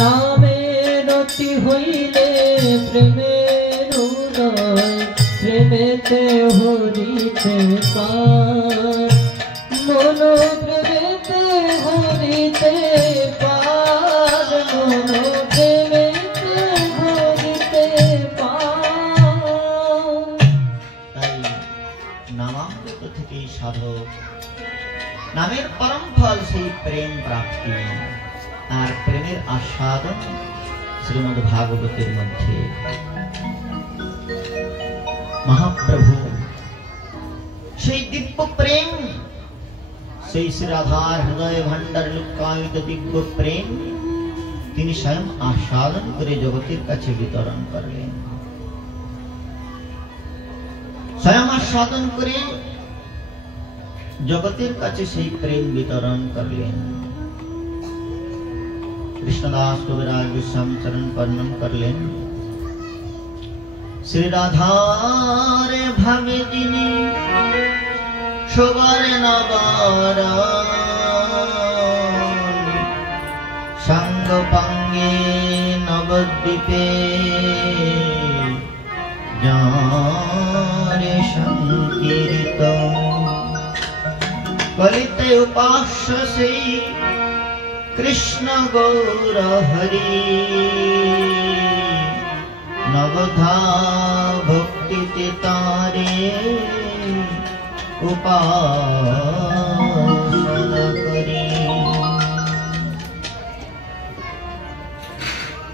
নামের অতি হইলে প্রেমের উদয়, প্রেমেতে হরিতে পার, মন প্রেমেতে হরিতে পার, মন প্রেমেতে হরিতে পার। তাই নামামৃত থেকেই সাধক, নামের পরম ফল সেই প্রেম প্রাপ্তি আর প্রেমের আস্বাদন শ্রীমদ্ ভাগবতের মধ্যে মহাপ্রভু সেই দিব্য প্রেম, সেই শ্রী রাধার হৃদয় ভান্ডার লুকায়িত দিব্য প্রেম তিনি স্বয়ং আস্বাদন করে জগতের কাছে বিতরণ করলেন। স্বয়ং আস্বাদন করে জগতের কাছে সেই প্রেম বিতরণ করলেন। কৃষ্ণদাস কবিরাজ গোস্বামী চরণ বর্ণন করলেন, শ্রী রাধার ভাবে যিনি সবার নবার, সঙ্গ পাঙ্গে নবদ্বীপে যারে সংকীর্তন, কলিতে উপাস্য সেই কৃষ্ণ গৌর হরি, নবধা ভক্তিতে তারে উপাসনা করি।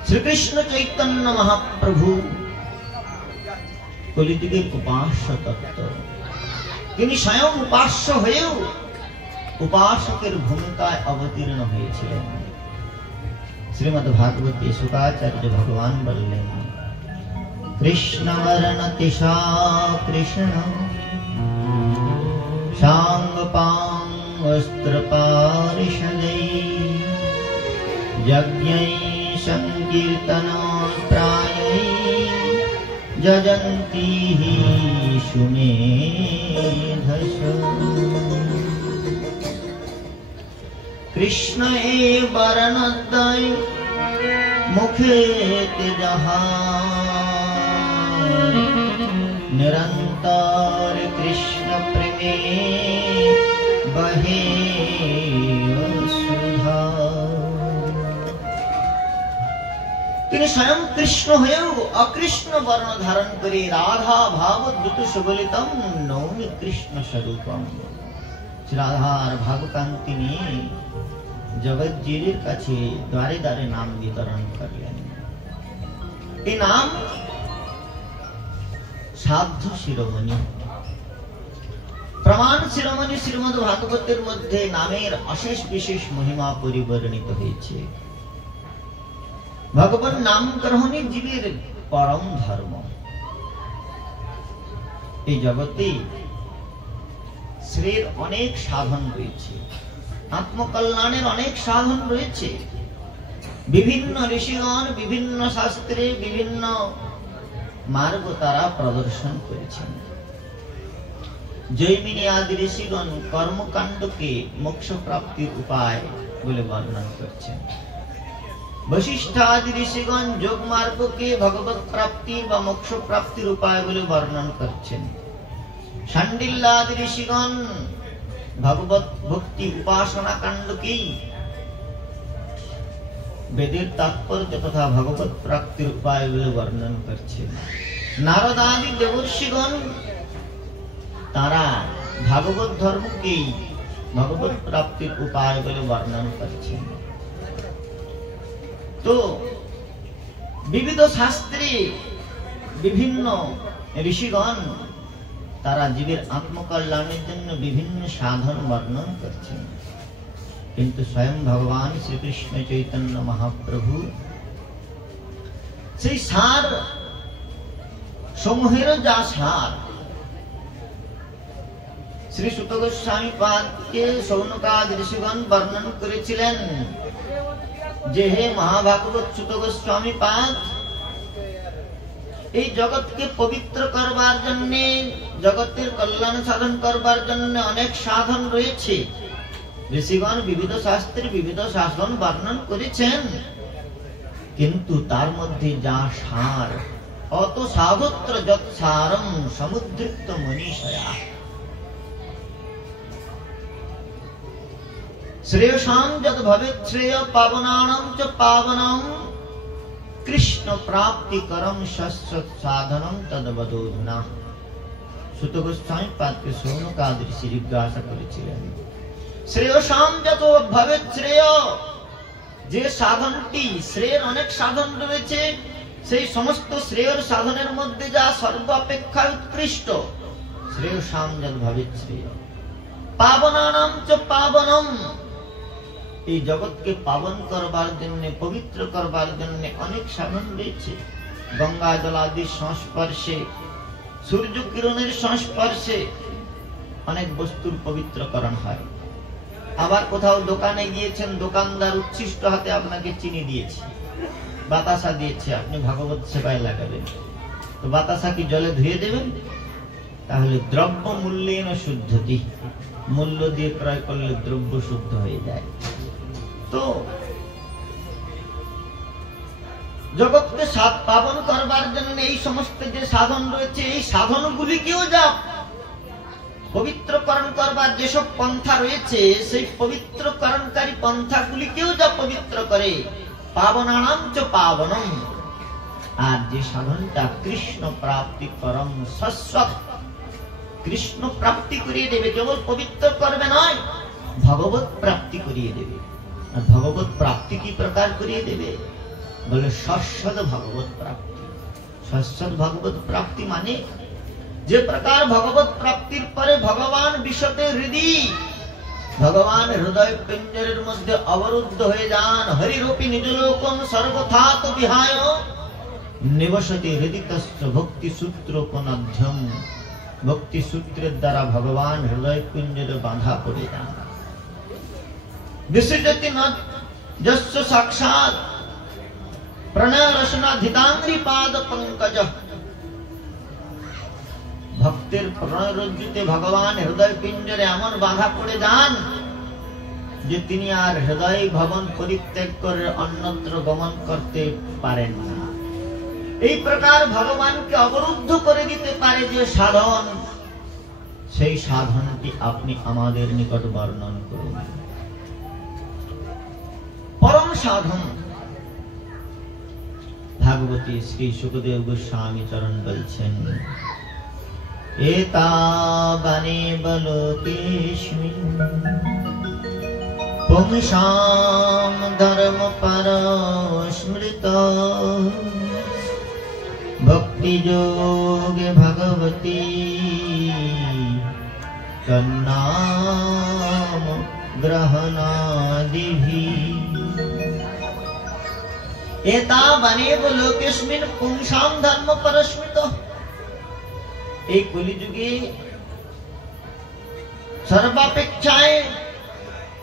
শ্রীকৃষ্ণ চৈতন্য মহাপ্রভু কলিযুগের উপাস্য তত্ত্ব, তিনি স্বয়ং উপাস্য হয়েও উপাসকের ভূমিকায় অবতীর্ণ হয়েছিলেন। শ্রীমদ্ ভাগবতে শুকাচার্য ভগবান বললেন, কৃষ্ণ বর্ণ তিষা কৃষ্ণ সাঙ্গ পাং অস্ত্র পারিষদৈ, যজ্ঞৈ সংকীর্তন প্রায়ৈ, যজন্তি সুমেধস। কৃষ্ণ এ বরণদ্বয় মুখে যাহা, নিরন্তর কৃষ্ণ প্রেমে বহে সুধা। তিনি স্বয়ং কৃষ্ণ হয়েও অকৃষ্ণ বর্ণ ধারণ করে রাধা ভাবদ্যুত সুবলিতম নৌমি কৃষ্ণ স্বরূপম, রাধার ভাবকান্তি নিয়ে জগৎজির কাছে দ্বারে দ্বারে নাম বিতরণ করলেন। এই নাম সাধ্য শিরোমণি, প্রমাণ শিরোমণি শ্রীমদ্ ভাগবতের মধ্যে নামের অশেষ বিশেষ মহিমা পরিবর্ণিত হয়েছে। ভগবান নাম গ্রহণই জীবের পরম ধর্ম। এই জগতে শ্রীর অনেক সাধন রয়েছে, আত্মকল্যাণের অনেক সাধন রয়েছে। বিভিন্ন ঋষিগণ বিভিন্ন শাস্ত্রে বিভিন্ন মার্গ তারা প্রদর্শন করেছেন। জৈমিনী আদি ঋষিগণ কর্মকাণ্ডকে মোক্ষ প্রাপ্তির উপায় বলে বর্ণনা করছেন। বশিষ্ঠ আদি ঋষিগণ যোগ মার্গকে ভগবত প্রাপ্তির বা মোক্ষ প্রাপ্তির উপায় বলে বর্ণনা করছেন। শাণ্ডিল্য আদি ঋষিগণ ভগবত ভক্তি উপাসনা কাণ্ডকেই বেদের তাৎপর্য তথা ভগবত প্রাপ্তির উপায় বলে বর্ণন করছেন। নারদ আদি দেবর্ষিগণ তারা ভাগবত ধর্মকেই ভগবত প্রাপ্তির উপায় বলে বর্ণন করছেন। তো বিবিধ শাস্ত্রে বিভিন্ন ঋষিগণ তারা জীবের আত্মকল্যাণের জন্য বিভিন্ন সাধন বর্ণন করছেন, কিন্তু স্বয়ং ভগবান শ্রীকৃষ্ণ চৈতন্য মহাপ্রভু সেই সার সমূহের যা সার শ্রী সুত গোস্বামী পাদকে শৌনকাদি ঋষিগণ বর্ণন করেছিলেন যে, হে মহাভাগবত সুত গোস্বামী পাদ, এই জগৎকে পবিত্র করবার জন্য, জগতের কল্যাণ সাধন করবার জন্য অনেক সাধন রয়েছে। ঋষিগণ বিবিধ শাস্ত্রে বিবিধ সাধন বর্ণন করেছেন, কিন্তু তার মধ্যে যা সার, অত সাধত্র যৎ সারম সমুদ্রিত মনীষয়া। শ্রেয়সাম যদ ভবেৎ শ্রেয় পাবনানাম চ পাবনম কৃষ্ণ প্রাপ্তিকরম শাশ্বত সাধনম তদ্বদোধনা। সুত গোস্বামী পাদকে সৌনকাদি ঋষি জিজ্ঞাসা করেছিলেন, শ্রেয়সাম যত ভবেৎ শ্রেয়, যে সাধনটি, শ্রেয়ের অনেক সাধন রয়েছে, সেই সমস্ত শ্রেয়ের সাধনের মধ্যে যা সর্বাপেক্ষা উৎকৃষ্ট, শ্রেয়সাম যত ভবেৎ শ্রেয় পাবনানাম চ পাবনম। এই জগৎকে পাবন করবার জন্য, পবিত্র করবার জন্য অনেক সাধন রয়েছে। গঙ্গা জলাদির সংস্পর্শে, সূর্য কিরণের সংস্পর্শে অনেক বস্তুর পবিত্রকরণ হয়। আবার কোথাও দোকানে গিয়েছেন, দোকানদার উচ্ছিষ্ট হাতে আপনাকে চিনি দিয়েছে, বাতাসা দিয়েছে, আপনি ভাগবত সেবায় লাগাবেন, তো বাতাসা কি জলে ধুয়ে দেবেন? তাহলে দ্রব্য মূল্যেন শুদ্ধতি, মূল্য দিয়ে ক্রয় করলে দ্রব্য শুদ্ধ হয়ে যায়। তো জগৎকে পাবন করবার জন্য এই সমস্ত যে সাধন রয়েছে, এই সাধনগুলিকেও যা পবিত্রকরণ করবার যেসব পন্থা রয়েছে, সেই পবিত্রকরণকারী পন্থাগুলিকেও যা পবিত্র করে, পাবনানাম চ পাবনম। আর যে সাধনটা কৃষ্ণ প্রাপ্তি করম শাশ্বত, কৃষ্ণ প্রাপ্তি করিয়ে দেবে, কেবল পবিত্র করবে নয়, ভগবত প্রাপ্তি করিয়ে দেবে। আর ভগবত প্রাপ্তি কি প্রকার করিয়ে দেবে? বলে শাশ্বত ভগবত প্রাপ্তি। শাশ্বত ভগবত প্রাপ্তি মানে যে প্রকার ভগবত প্রাপ্তির পরে ভগবান বিশতে হৃদয়, ভগবান হৃদয় পিঞ্জরের মধ্যে অবরুদ্ধ হয়ে যান, হরিরূপী নিজলোকং সর্বথাত বিহায় নিবসতি হৃদিতস্য ভক্তি সূত্রোপনধ্যম। ভক্তি সূত্রের দ্বারা ভগবান হৃদয় পিঞ্জরে বাঁধা পড়ে যান। বিসৃজতি ন যস্য সাক্ষাৎ প্রণয় রসনাধিতাঙ্ঘ্রি পাদ পঙ্কজ। ভক্তের প্রণয় রজ্জুতে ভগবান হৃদয় পিঞ্জরে এমন বাঁধা পড়ে যান যে তিনি আর হৃদয় ভবন পরিত্যাগ করে অন্যত্র গমন করতে পারেন না। এই প্রকার ভগবানকে অবরুদ্ধ করে দিতে পারে যে সাধন, সেই সাধনটি আপনি আমাদের নিকট বর্ণন করুন। পরম সাধন ভাগবতী শ্রী সুখদেব গোস্বামী চরণ বলছেন, এতাবানে বলোকেস্মিন পুংসাম ধর্ম পরস্মৃত ভক্তি যোগে ভগবতী তন্নাম গ্রহণাদিভি। এতাবানেব লোকেস্মিন পুংসাম ধর্ম পরস্মৃত। এই কলিযুগে সর্বাপেক্ষায়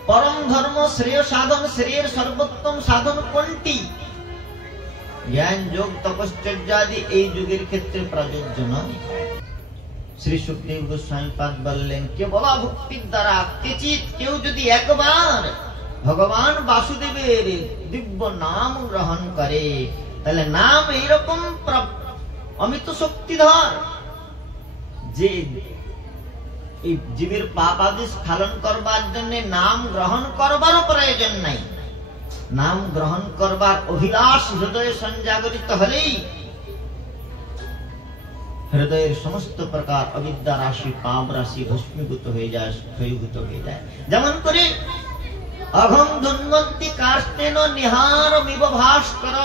পরম ধর্ম শ্রেয় সাধন, শ্রেয়ের সর্বোত্তম সাধন কোনটি? জ্ঞান যোগ তপশ্চর্যাদি এই যুগের ক্ষেত্রে প্রযোজ্য নয়। শ্রী সুখদেব গোস্বামী পাদ বললেন, কেবল ভক্তির দ্বারা কেচিত কেউ যদি একবার ভগবান বাসুদেবের দিব্য নাম গ্রহণ করে, তাহলে নাম এইরকম অমিত শক্তিধর যে এই জীবের পাপ আদি স্খলন করবার জন্য নাম গ্রহণ করবারও প্রয়োজন নাই। নাম গ্রহণ করবার অভিলাষ হৃদয়ে সঞ্জাগরিত হলেই হৃদয়ের সমস্ত প্রকার অবিদ্যা রাশি, পাপ রাশি ভস্মীভূত হয়ে যায়, ক্ষয়ীভূত হয়ে যায়। যেমন করে অঘং ধুন্বন্তি কাষ্টেন নিহারমিব ভাস্কর।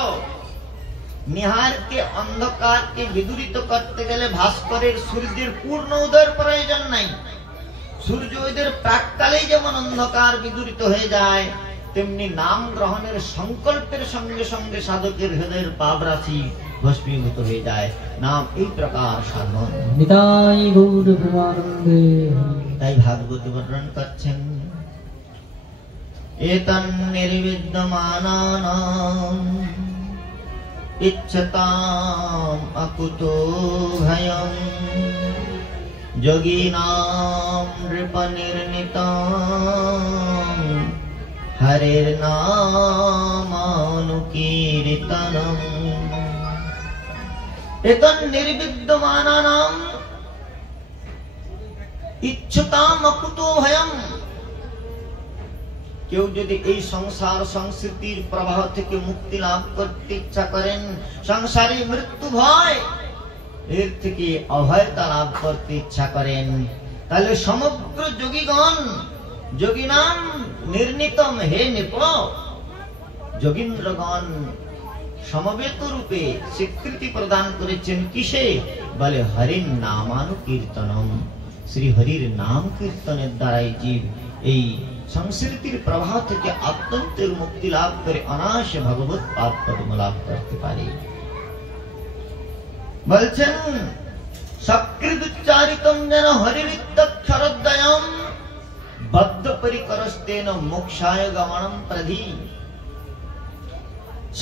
নিহারকে, অন্ধকারকে বিদূরিত করতে গেলে ভাস্করের, সূর্যের পূর্ণ উদয়ের প্রয়োজন নাই। সূর্য উদয়ের প্রাককালেই যেমন অন্ধকার বিদূরিত হয়ে যায়, তেমনি নাম গ্রহণের সংকল্পের সঙ্গে সঙ্গে সাধকের হৃদয়ের পাপ রাশি ভস্মীভূত হয়ে যায়। নাম এই প্রকার সাধন। নিতাই গৌর প্রেমানন্দে। তাই ভাগবত বর্ণন করছেন, এতন নির্বিদ্যমানানাম ইচ্ছতাম অকুতো ভয়ম যোগীনাম নৃপনির্ণিতাম হরের নামানুকীর্তনম। चेतनम् एतन्निर्विद्यमानानाम् इच्छताम् अकुतो भयम्। কেউ যদি এই সংসার সংস্কৃতির প্রবাহ থেকে মুক্তি লাভ করতে ইচ্ছা করেন, সংসারে মৃত্যু ভয় এর থেকে অভয়তা লাভ করতে ইচ্ছা করেন, তাহলে সমগ্র যোগীগণ যোগিনাম নির্ণীতম হে নৃপ, যোগীন্দ্রগণ সমবেত রূপে স্বীকৃতি প্রদান করেছেন কিসে? বলে হরির নামানুকীর্তনম। শ্রী হরির নাম কীর্তনের দ্বারাই জীব এই সংস্কৃতির প্রবাহ থেকে আত্যন্তের মুক্তি লাভ করে অনায়াসে ভগবৎ পাদ পদ্ম লাভ করতে পারে। বলছেন সকৃদুচ্চারিতম যেন হরিরিত্যক্ষরদ্বয়ম বদ্ধ পরিকরস্তেন মোক্ষায় গমনম প্রধি।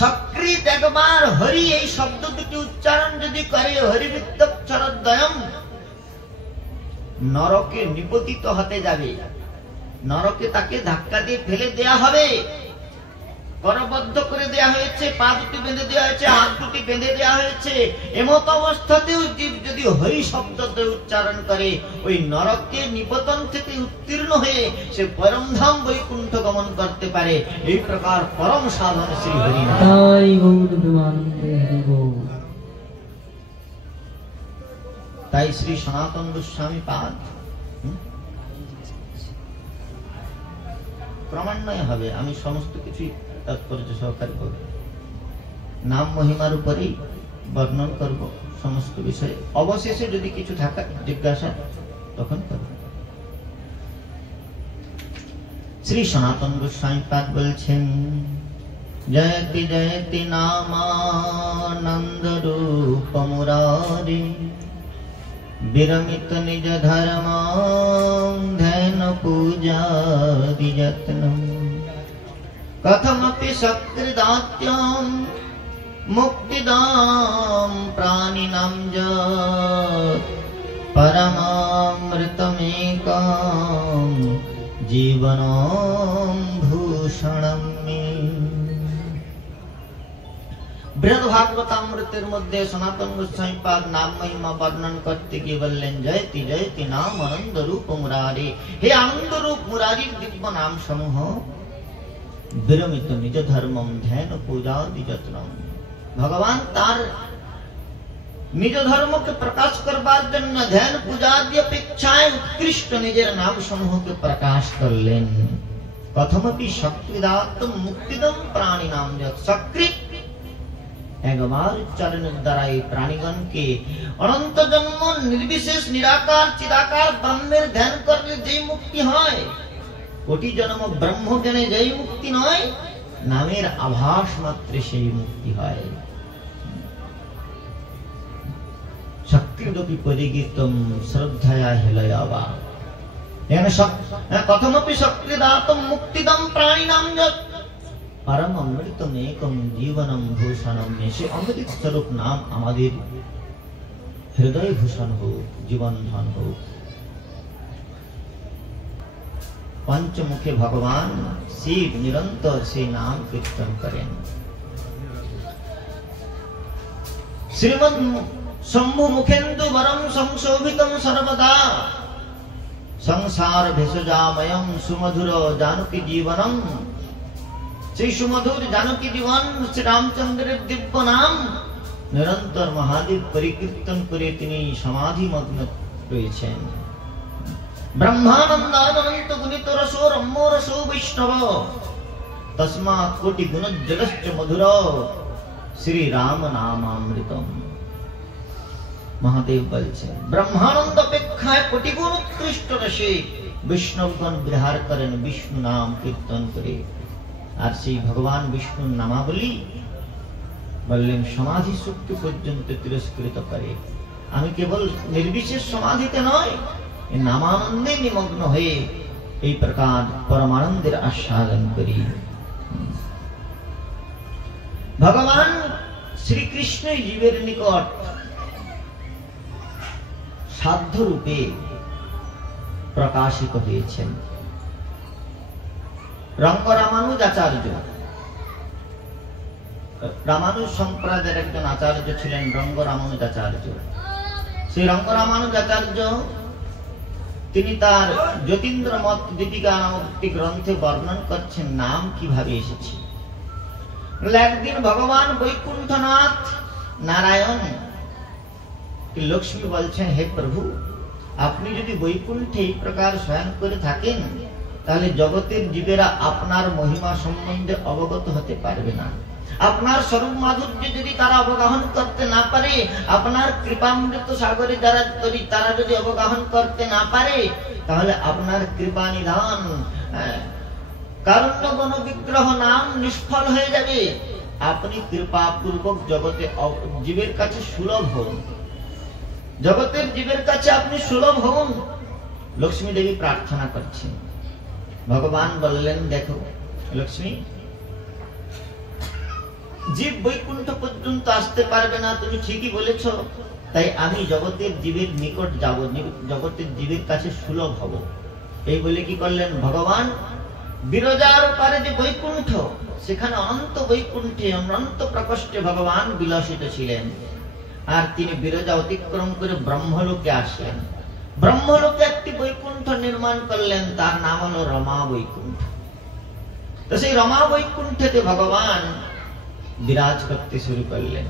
সকৃত একবার হরি এই শব্দ দুটি উচ্চারণ যদি করে, হরিরিত্যক্ষরদ্বয়ম, নরকে নিপতিত হতে যাবে, নরকে তাকে ধাক্কা দিয়ে ফেলে দেয়া হবে, করবদ্ধ করে দেয়া হয়েছে, পা দুটি বেঁধে দেওয়া হয়েছে, হাত দুটি বেঁধে দেওয়া হয়েছে। এমত অবস্থাতেও জীব যদি হরি শব্দতে উচ্চারণ করে, ওই নরকে নিপতন থেকে উত্তীর্ণ হয়ে সে পরমধাম বৈকুণ্ঠ গমন করতে পারে। এই প্রকার পরম সাধন শ্রী হরি নাম। তাই গৌর প্রেমানন্দে হরি বল। তাই শ্রী সনাতন গোস্বামী পাদ ক্রমান্বয়ে হবে, আমি সমস্ত কিছুই তাৎপর্য সহকারে করব, নাম মহিমার উপরেই বর্ণন করব সমস্ত বিষয়ে। অবশেষে যদি কিছু থাকা জিজ্ঞাসা তখন করব। শ্রী সনাতন গোস্বামী পাদ বলছেন জয়তি জয়তি নামানন্দ রূপ মুরারি বিরমিত নিজ ধর্ম ধ্যান পূজাদি যত্নম কথমপি সকৃদাত্যম মুক্তিদাম প্রাণিনাম যৎ পরমামৃতমেকাম জীবনম ভূষণম মে। বৃহৎ ভাগবতামৃতের মধ্যে সনাতন গোস্বামী পাদ নাম মহিমা বর্ণন করতে গিয়ে বললেন জয়তি জয়তি নাম আনন্দ রূপ মুরারি। হে আনন্দ রূপ মুরারির দিব্য নাম সমূহ বিরমিত নিজ ধর্মম ধ্যান পূজাদি যত্নম। ভগবান তার নিজ ধর্মকে প্রকাশ করবার জন্য ধ্যান পূজাদি অপেক্ষায় উৎকৃষ্ট নিজের নাম সমূহকে প্রকাশ করলেন। কথমপি সকৃদাত্ম মুক্তিদম প্রাণী নাম যৎ। সকৃত একবার উচ্চারণের দ্বারা এই প্রাণীগণকে অনন্ত জন্ম নির্বিশেষ নিরাকার চিদাকার ব্রহ্মের ধ্যান করলে যেই মুক্তি হয়, কোটি জন্ম ব্রহ্ম জ্ঞানে যেই মুক্তি নয়, নামের আভাস মাত্রে সেই মুক্তি হয়। সকৃদপি পরিগীতম শ্রদ্ধয়া হেলয়াবা। কথমপি সকৃদাতম মুক্তিদম প্রাণিনাম যৎ পরম অমৃতমেকম জীবনম ভূষণম মে। সে অমৃত স্বরূপ নাম আমাদের হৃদয় ভূষণ হোক, জীবন ধন হোক। পঞ্চমুখে ভগবান শিব নিরন্তর সেই নাম কীর্তন করেন। শ্রীমদ শম্ভু মুখেন্দু বরম সংশোভিতম সর্বদা সংসার ভেষজাময়ম সুমধুর জানকী জীবনম। সেই সুমধুর জানকী জীবন শ্রী রামচন্দ্রের দিব্য নাম নিরন্তর মহাদেব পরিকীর্তন করে তিনি সমাধি মগ্ন রয়েছেন। ব্রহ্মানন্দানন্ত গুণিত রসো রম্য রসো বৈষ্ণব তস্মাৎ কোটি গুণজ্জলশ্চ মধুর শ্রী রাম নামামৃতম। মহাদেব বলছেন ব্রহ্মানন্দ অপেক্ষায় কোটি গুণ উৎকৃষ্ট রসে বৈষ্ণবগণ বিহার করেন বিষ্ণু নাম কীর্তন করে। আর সেই ভগবান বিষ্ণুর নামাবলী বললেন সমাধি শক্তি পর্যন্ত তিরস্কৃত করে। আমি কেবল নির্বিশেষ সমাধিতে নয়, নামানন্দে নিমগ্ন হয়ে এই প্রকার পরমানন্দের আস্বাদন করি। ভগবান শ্রীকৃষ্ণ জীবের নিকট সাধ্য রূপে প্রকাশিত হয়েছেন। রঙ্গরামানুজাচার্য রামানুজ সম্প্রদায়ের একজন আচার্য ছিলেন রঙ্গ রামানুজাচার্য। সেই রঙ্গ রামানুজাচার্য তিনি তার জ্যোতিন্দ্র মত দীপিকা নামক একটি গ্রন্থে বর্ণন করছেন নাম কিভাবে এসেছে। একদিন ভগবান বৈকুণ্ঠনাথ নারায়ণ লক্ষ্মী বলছেন, হে প্রভু, আপনি যদি বৈকুণ্ঠে এই প্রকার শয়ন করে থাকেন তাহলে জগতের জীবেরা আপনার মহিমা সম্বন্ধে অবগত হতে পারবে না। আপনার স্বরূপ মাধুর্য যদি তারা অবগাহন করতে না পারে, আপনার কৃপামৃত সাগরে যারা তারা যদি অবগাহন করতে না পারে, তাহলে আপনার কৃপা নিধান কারণ্য গণ বিগ্রহ নাম নিষ্ফল হয়ে যাবে। আপনি কৃপা পূর্বক জগতে জীবের কাছে সুলভ হন, জগতের জীবের কাছে আপনি সুলভ হন। লক্ষ্মী দেবী প্রার্থনা করছেন। ভগবান বললেন, দেখো লক্ষ্মী, জীব বৈকুণ্ঠ পর্যন্ত আসতে পারবে না, তুমি ঠিকই বলেছ, তাই আমি জগতের জীবের নিকট যাব, জগতের জীবের কাছে সুলভ হব। এই বলে কি করলেন ভগবান, বিরজার পারে যে বৈকুণ্ঠ, সেখানে অনন্ত বৈকুণ্ঠে অনন্ত প্রকোষ্ঠে ভগবান বিলসিত ছিলেন। আর তিনি বিরজা অতিক্রম করে ব্রহ্মলোকে আসলেন। ব্রহ্মলোকে একটি বৈকুণ্ঠ নির্মাণ করলেন, তার নাম হলো রমা বৈকুণ্ঠ। তো সেই রমা বৈকুণ্ঠেতে ভগবান বিরাজ করতে শুরু করলেন।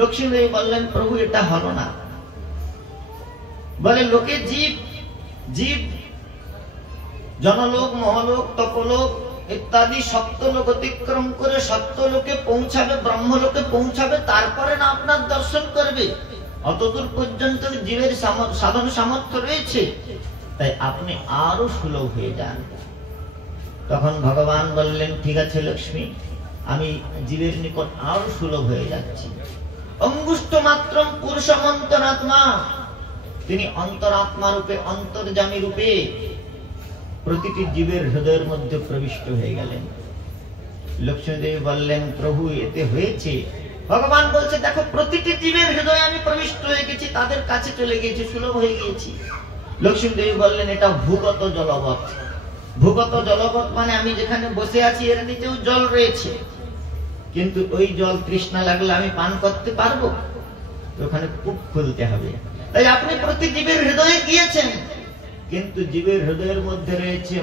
লক্ষ্মী দেবী বললেন, প্রভু এটা হলো না। বলে, লোকে জীব জীব জনলোক, মহলোক, তপলোক ইত্যাদি সপ্তলোক অতিক্রম করে সপ্তলোকে পৌঁছাবে, ব্রহ্মলোকে পৌঁছাবে, তারপরে না আপনার দর্শন করবে। অতদূর পর্যন্ত জীবের সাধন সামর্থ্য রয়েছে, তাই আপনি আরো সুলভ হয়ে যান। তখন ভগবান বললেন, ঠিক আছে লক্ষ্মী, আমি জীবের নিকট আরো সুলভ হয়ে যাচ্ছি। অঙ্গুষ্ঠ মাত্র পুরুষমন্তরাত্মা, তিনি অন্তরাত্মা রূপে, অন্তর্যামী রূপে প্রতিটি জীবের হৃদয়ের মধ্যে প্রবিষ্ট হয়ে গেলেন। লক্ষ্মীদেবী বললেন, প্রভু এতে হয়েছে। ভগবান বলছে, দেখো প্রতিটি জীবের হৃদয়ে আমি প্রবিষ্ট হয়ে গেছি, তাদের কাছে চলে গিয়েছি, সুলভ হয়ে গিয়েছি। লক্ষ্মীদেবী বললেন, এটা ভূগত জলবৎ। ভূগত জলবৎ মানে আমি যেখানে বসে আছি এর নিচেও জল রয়েছে, কিন্তু ওই জল তৃষ্ণা লাগলে আমি পান করতে পারবো? ওখানে কূপ খুলতে হবে। তাই আপনি প্রতি জীবের হৃদয়ে গিয়েছেন, কিন্তু জীবের হৃদয়ের মধ্যে রয়েছে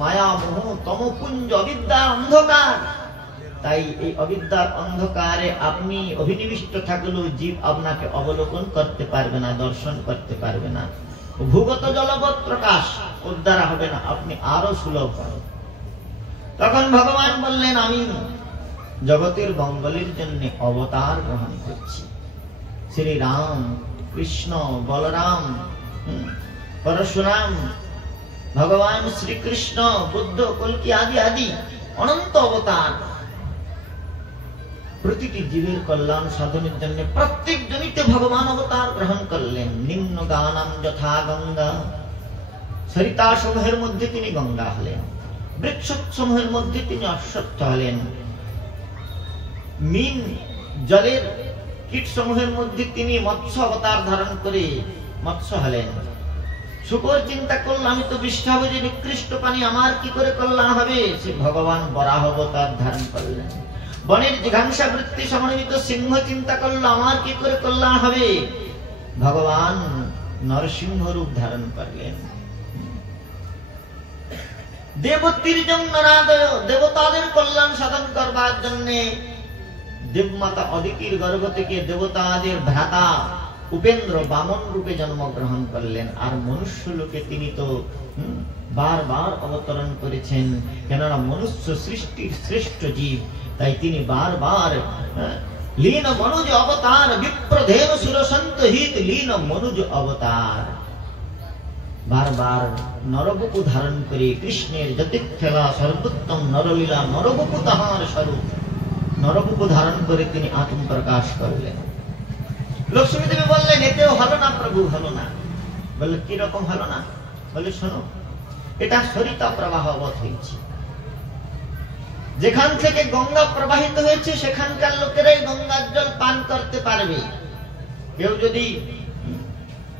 মায়া, মোহ, তমপুঞ্জ, অবিদ্যার অন্ধকার। তাই এই অবিদ্যার অন্ধকারে আপনি অভিনিবিষ্ট থাকলেও জীব আপনাকে অবলোকন করতে পারবে না, দর্শন করতে পারবে না। ভূগত জলবৎ প্রকাশ ওর দ্বারা হবে না, আপনি আরো সুলভ হন। তখন ভগবান বললেন, আমি জগতের মঙ্গলের জন্য অবতার গ্রহণ করছি। শ্রী রাম, কৃষ্ণ, বলরাম, পরশুরাম, ভগবান শ্রীকৃষ্ণ, বুদ্ধ, কল্কি আদি আদি অনন্ত অবতার প্রতিটি জীবের কল্যাণ সাধনের জন্য প্রত্যেক জনিতে ভগবান অবতার গ্রহণ করলেন। নিম্ন গানাম যথা গঙ্গা, সরিতা সমূহের মধ্যে তিনি গঙ্গা হলেন, বৃক্ষ সমূহের মধ্যে তিনি অশ্বত্থ হলেন, মিন জলের কীট সমূহের মধ্যে তিনি মৎস্য অবতার ধারণ করে মৎস্য হলেন। শুকর চিন্তা করল, আমি তো বিষ্ঠা বুঝি, নিকৃষ্ট পানি, আমার কি করে কল্যাণ হবে? সে ভগবান বরাহ অবতার ধারণ করলেন। বনের জিঘাংসা বৃত্তি সমন্বিত সিংহ চিন্তা করলো, আমার কি করে কল্যাণ হবে? ভগবান নরসিংহ রূপ ধারণ করলেন। দেবতীর্যং নরাদয়, দেবতাদের কল্যাণ সাধন করবার জন্য দেবমাতা অদিতির গর্ভ থেকে দেবতাদের ভ্রাতা উপেন্দ্র বামন রূপে জন্মগ্রহণ করলেন। আর মনুষ্য লোকে তিনি তো বারবার অবতরণ করেছেন, কেননা মনুষ্য সৃষ্টির শ্রেষ্ঠ জীব, তাই তিনি বারবার লীন মনুজ অবতার, বিপ্রধেন সুরসন্ত হিত লীন মনুজ অবতার, বারবার নরবপু ধারণ করে কৃষ্ণের যতিক খেলা সর্বোত্তম নরলীলা, নরবপু তাহার স্বরূপ, নরবপু ধারণ করে তিনি আত্ম প্রকাশ করলেন। লক্ষ্মী দেবী বললেন, এতেও হলো না প্রভু, হলো না। বললে, কিরকম হলো না? বলে, শোনো, এটা সরিতা প্রবাহবৎ হয়েছে। যেখান থেকে গঙ্গা প্রবাহিত হয়েছে সেখানকার লোকেরাই গঙ্গার জল পান করতে পারবে। কেউ যদি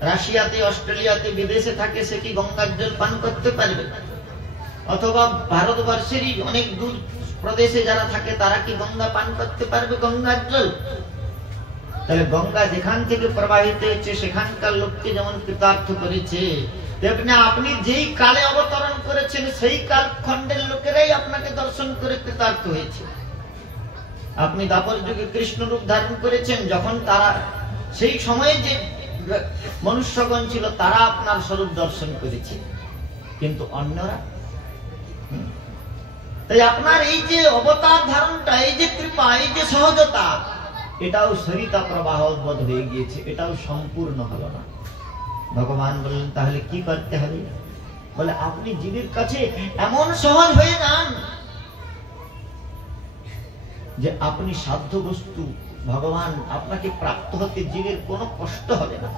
রাশিয়াতে, অস্ট্রেলিয়াতে, বিদেশে থাকে, সে কি গঙ্গার জল পান করতে পারবে? অথবা ভারতবর্ষেরই অনেক দূর প্রদেশে যারা থাকে তারা কি গঙ্গা পান করতে পারবে গঙ্গার জল? তাহলে গঙ্গা যেখান থেকে প্রবাহিত হচ্ছে সেখানকার লোককে যেমন কৃতার্থ করেছে, তেমনি আপনি যেই কালে অবতরণ করেছেন সেই কালখণ্ডের লোকেরাই আপনাকে দর্শন করে কৃতার্থ হয়েছে। আপনি দাপর যুগে কৃষ্ণ রূপ ধারণ করেছেন, যখন তারা সেই সময়ে যে মনুষ্যগণ ছিল তারা আপনার স্বরূপ দর্শন করেছে, কিন্তু অন্যরা। তাই আপনার এই যে অবতার ধারণটা, এই যে কৃপা, এই যে সহজতা, এটাও সরিতা প্রবাহ বোধ হয়ে গিয়েছে, এটাও সম্পূর্ণ হলো না। ভগবান বললেন তাহলে কি করতে হবে? বলে আপনি জীবের কাছে এমন সহজ হয়ে যান যে আপনি সাধ্য বস্তু ভগবান আপনাকে প্রাপ্ত হতে জীবের কোনো কষ্ট হবে না।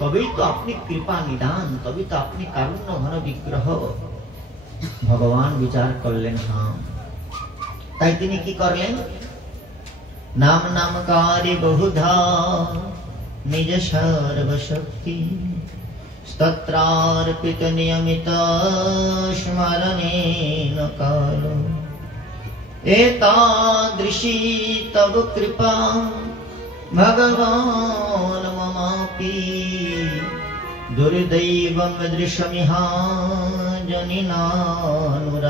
তবেই তো আপনি কৃপা নিদান, তবেই তো আপনি কারুণ্য ঘন বিগ্রহ। ভগবান বিচার করলেন হ্যাঁ। তাই তিনি কি করলেন? নাম নামকারী বহুধা নিজ সর্বশক্তি স্তোত্রার্পিত নিয়মিত স্মরণেন কাল एतादृशी तव कृपा भगवान ममापि दुर्दैवं दृशमिहा जनिनानुराग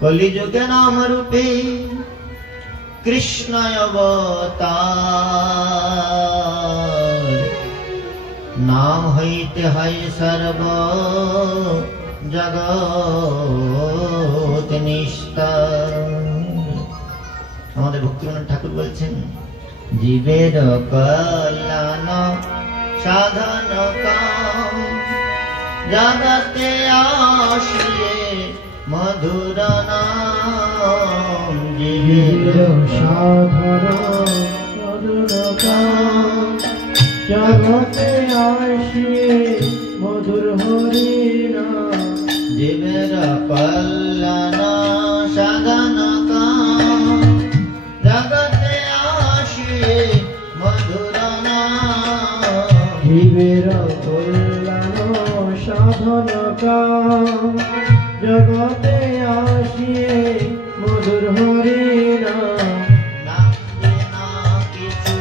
कलिजुगे नाम रूपे कृष्ण अवतार नाम हईते है सर्व জগৎ নিষ্ঠার। আমাদের ভক্তিরমণ ঠাকুর বলছেন জীবের কল্যাণ সাধন কাম জগতে আসিয়ে মধুর নাম। জীবের সাধন মধুর কাম জগতে আসিয়ে মধুর হরি নাম। জীবের কল্যাণ সাধন কাম জগতে আসিয়ে মধুর নাম। জীবের কল্যাণ সাধন কাম জগতে আসিয়ে মধুর হরি নাম। নাম বিনা কিছু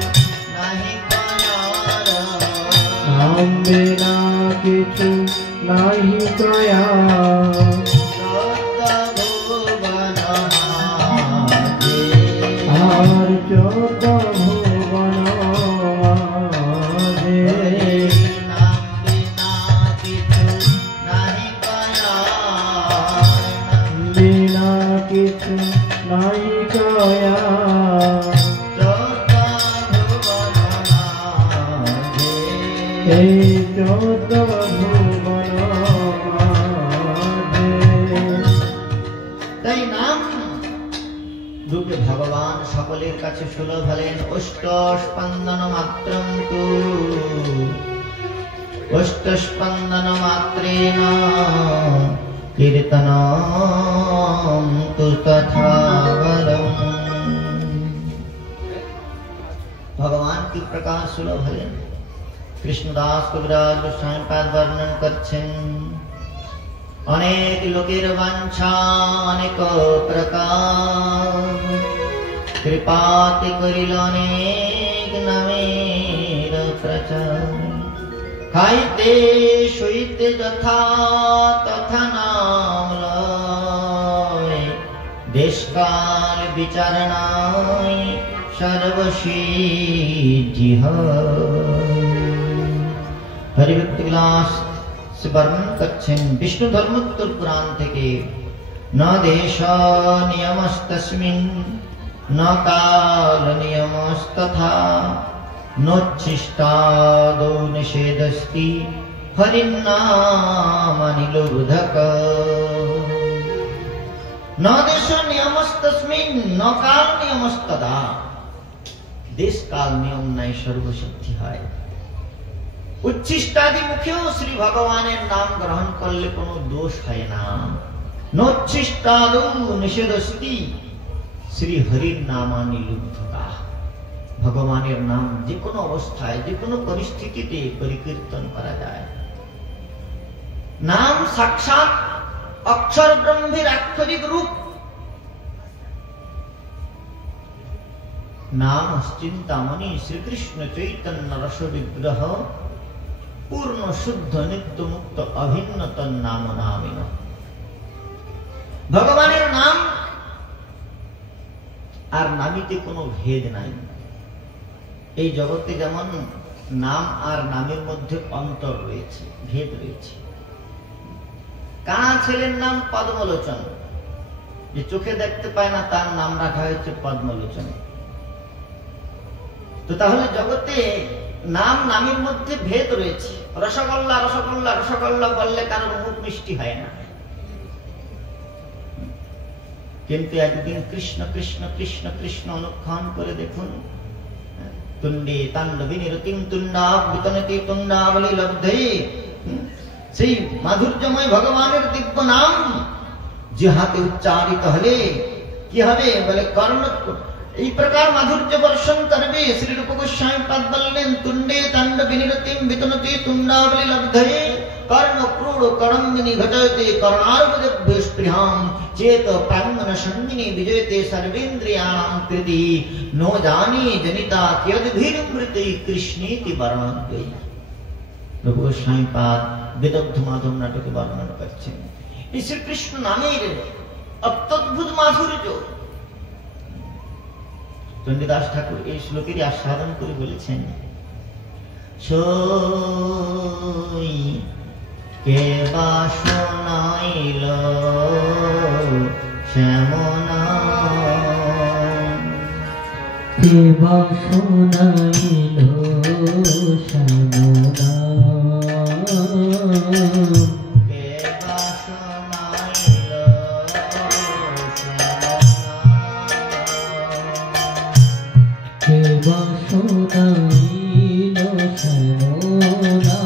নাহি কয়ার, নাম বিনা কিছু নাহি কয়া। আর চোদ্দ ভুবন নাম বিনা কিছু নাহি কয়া, বিনা কিছু নাহি কয়া। চোদ্দ ভুবন এই চোদ্দ ভুবন। তাই নাম রূপে ভগবান সকলের কাছে সুলভ হলেন। অষ্ট স্পন্দন মাত্রম তু অষ্ট স্পন্দন মাত্রেণ কীর্তনম তু তথা বরম। ভগবান কি প্রকার সুলভ হলেন কৃষ্ণদাস কবিরাজ গোস্বামী পাদ বর্ণন করছেন। অনেক লোকের বাঞ্ছা অনেক প্রকার, কৃপাতে করিল অনেক নামের প্রচার। খাইতে শুইতে যথা তথা নাম লয়, দেশকাল বিচার নাই সর্বসিদ্ধি হয়। হরিভক্তি বিলাস से वर्णन करছেন विष्णु धर्मोत्तर पुराण থেকে। न देश नियमस्तस्मिन् न काल नियमस्तथा नोच्छिष्टादो निषेधस्ति हरिन्नामानि लोभधक। न देश नियमस्तस्मिन् न काल नियमस्तदा। देश काल नियम নাই সর্বসিদ্ধি হয়। উচ্ছিষ্টাদি মুখেও শ্রী ভগবানের নাম গ্রহণ করলে কোনো দোষ হয় না। নোচ্ছিষ্টাদৌ নিষেধস্তি শ্রী হরির নামানি লুব্ধতা। ভগবানের নাম যে কোনো অবস্থায় যে কোনো পরিস্থিতিতে পরিকীর্তন করা যায়। নাম সাক্ষাৎ অক্ষর ব্রহ্মের আক্ষরিক রূপ। নাম চিন্তামণি শ্রীকৃষ্ণ চৈতন্য রস বিগ্রহ পূর্ণ শুদ্ধ নিত্য মুক্ত অভিন্ন তন্নাম নামিন। ভগবানের নাম আর নামিতে কোনো ভেদ নাই। এই জগতে যেমন নাম আর নামের মধ্যে অন্তর রয়েছে, ভেদ রয়েছে। কানা ছেলের নাম পদ্মলোচন, যে চোখে দেখতে পায় না তার নাম রাখা হয়েছে পদ্মলোচন। তো তাহলে জগতে নাম নামের মধ্যে ভেদ রয়েছে। রসগোল্লা রসগোল্লা রসগোল্লা বললে কারোর মুখ মিষ্টি হয় না, কিন্তু একদিন কৃষ্ণ কৃষ্ণ কৃষ্ণ কৃষ্ণ অনুক্ষণ করে দেখুন। তুণ্ডে তাণ্ডবী নিরতিম তুণ্ডাব বিতনতি তুণ্ডাবলী লব্ধে, সেই মাধুর্যময় ভগবানের দিব্য নাম যে হাতে উচ্চারিত হলে কি হবে বলে কর্ণ এই প্রকার মাধুর্য বর্ষণ করবে। শ্রী রূপ গোস্বামী পাদ বললেন তুণ্ডে তাণ্ডবী নিরতিম বিতনতি তুণ্ডাবলী লব্ধে কর্ণ ক্রূড় কড়ম্বিনী ঘটয়তে করণার্বুদভ্যস্পৃহাম চেত প্রাঙ্গণ সন্দিনী বিজয়তে সর্বেন্দ্রিয়াণাম কৃতি নো জানি জনিতা কিয়দ্ভিরমৃতি কৃষ্ণেতি বর্ণাদ্বৈ। রূপ গোস্বামী পাদ বেদগ্ধ মাধব নাটকে বর্ণনা করছেন এই শ্রীকৃষ্ণ নামের অত্যদ্ভুত মাধুর্য। চণ্ডীদাস ঠাকুর এই শ্লোকেরই আস্বাদন করে বলেছেন, সই কে বা শোনাইল শ্যামনা, কে বা শোনাইল শ্যামনা, কে বা শোনাইল শ্যামনা, কে বা শোনাইল শ্যামনা,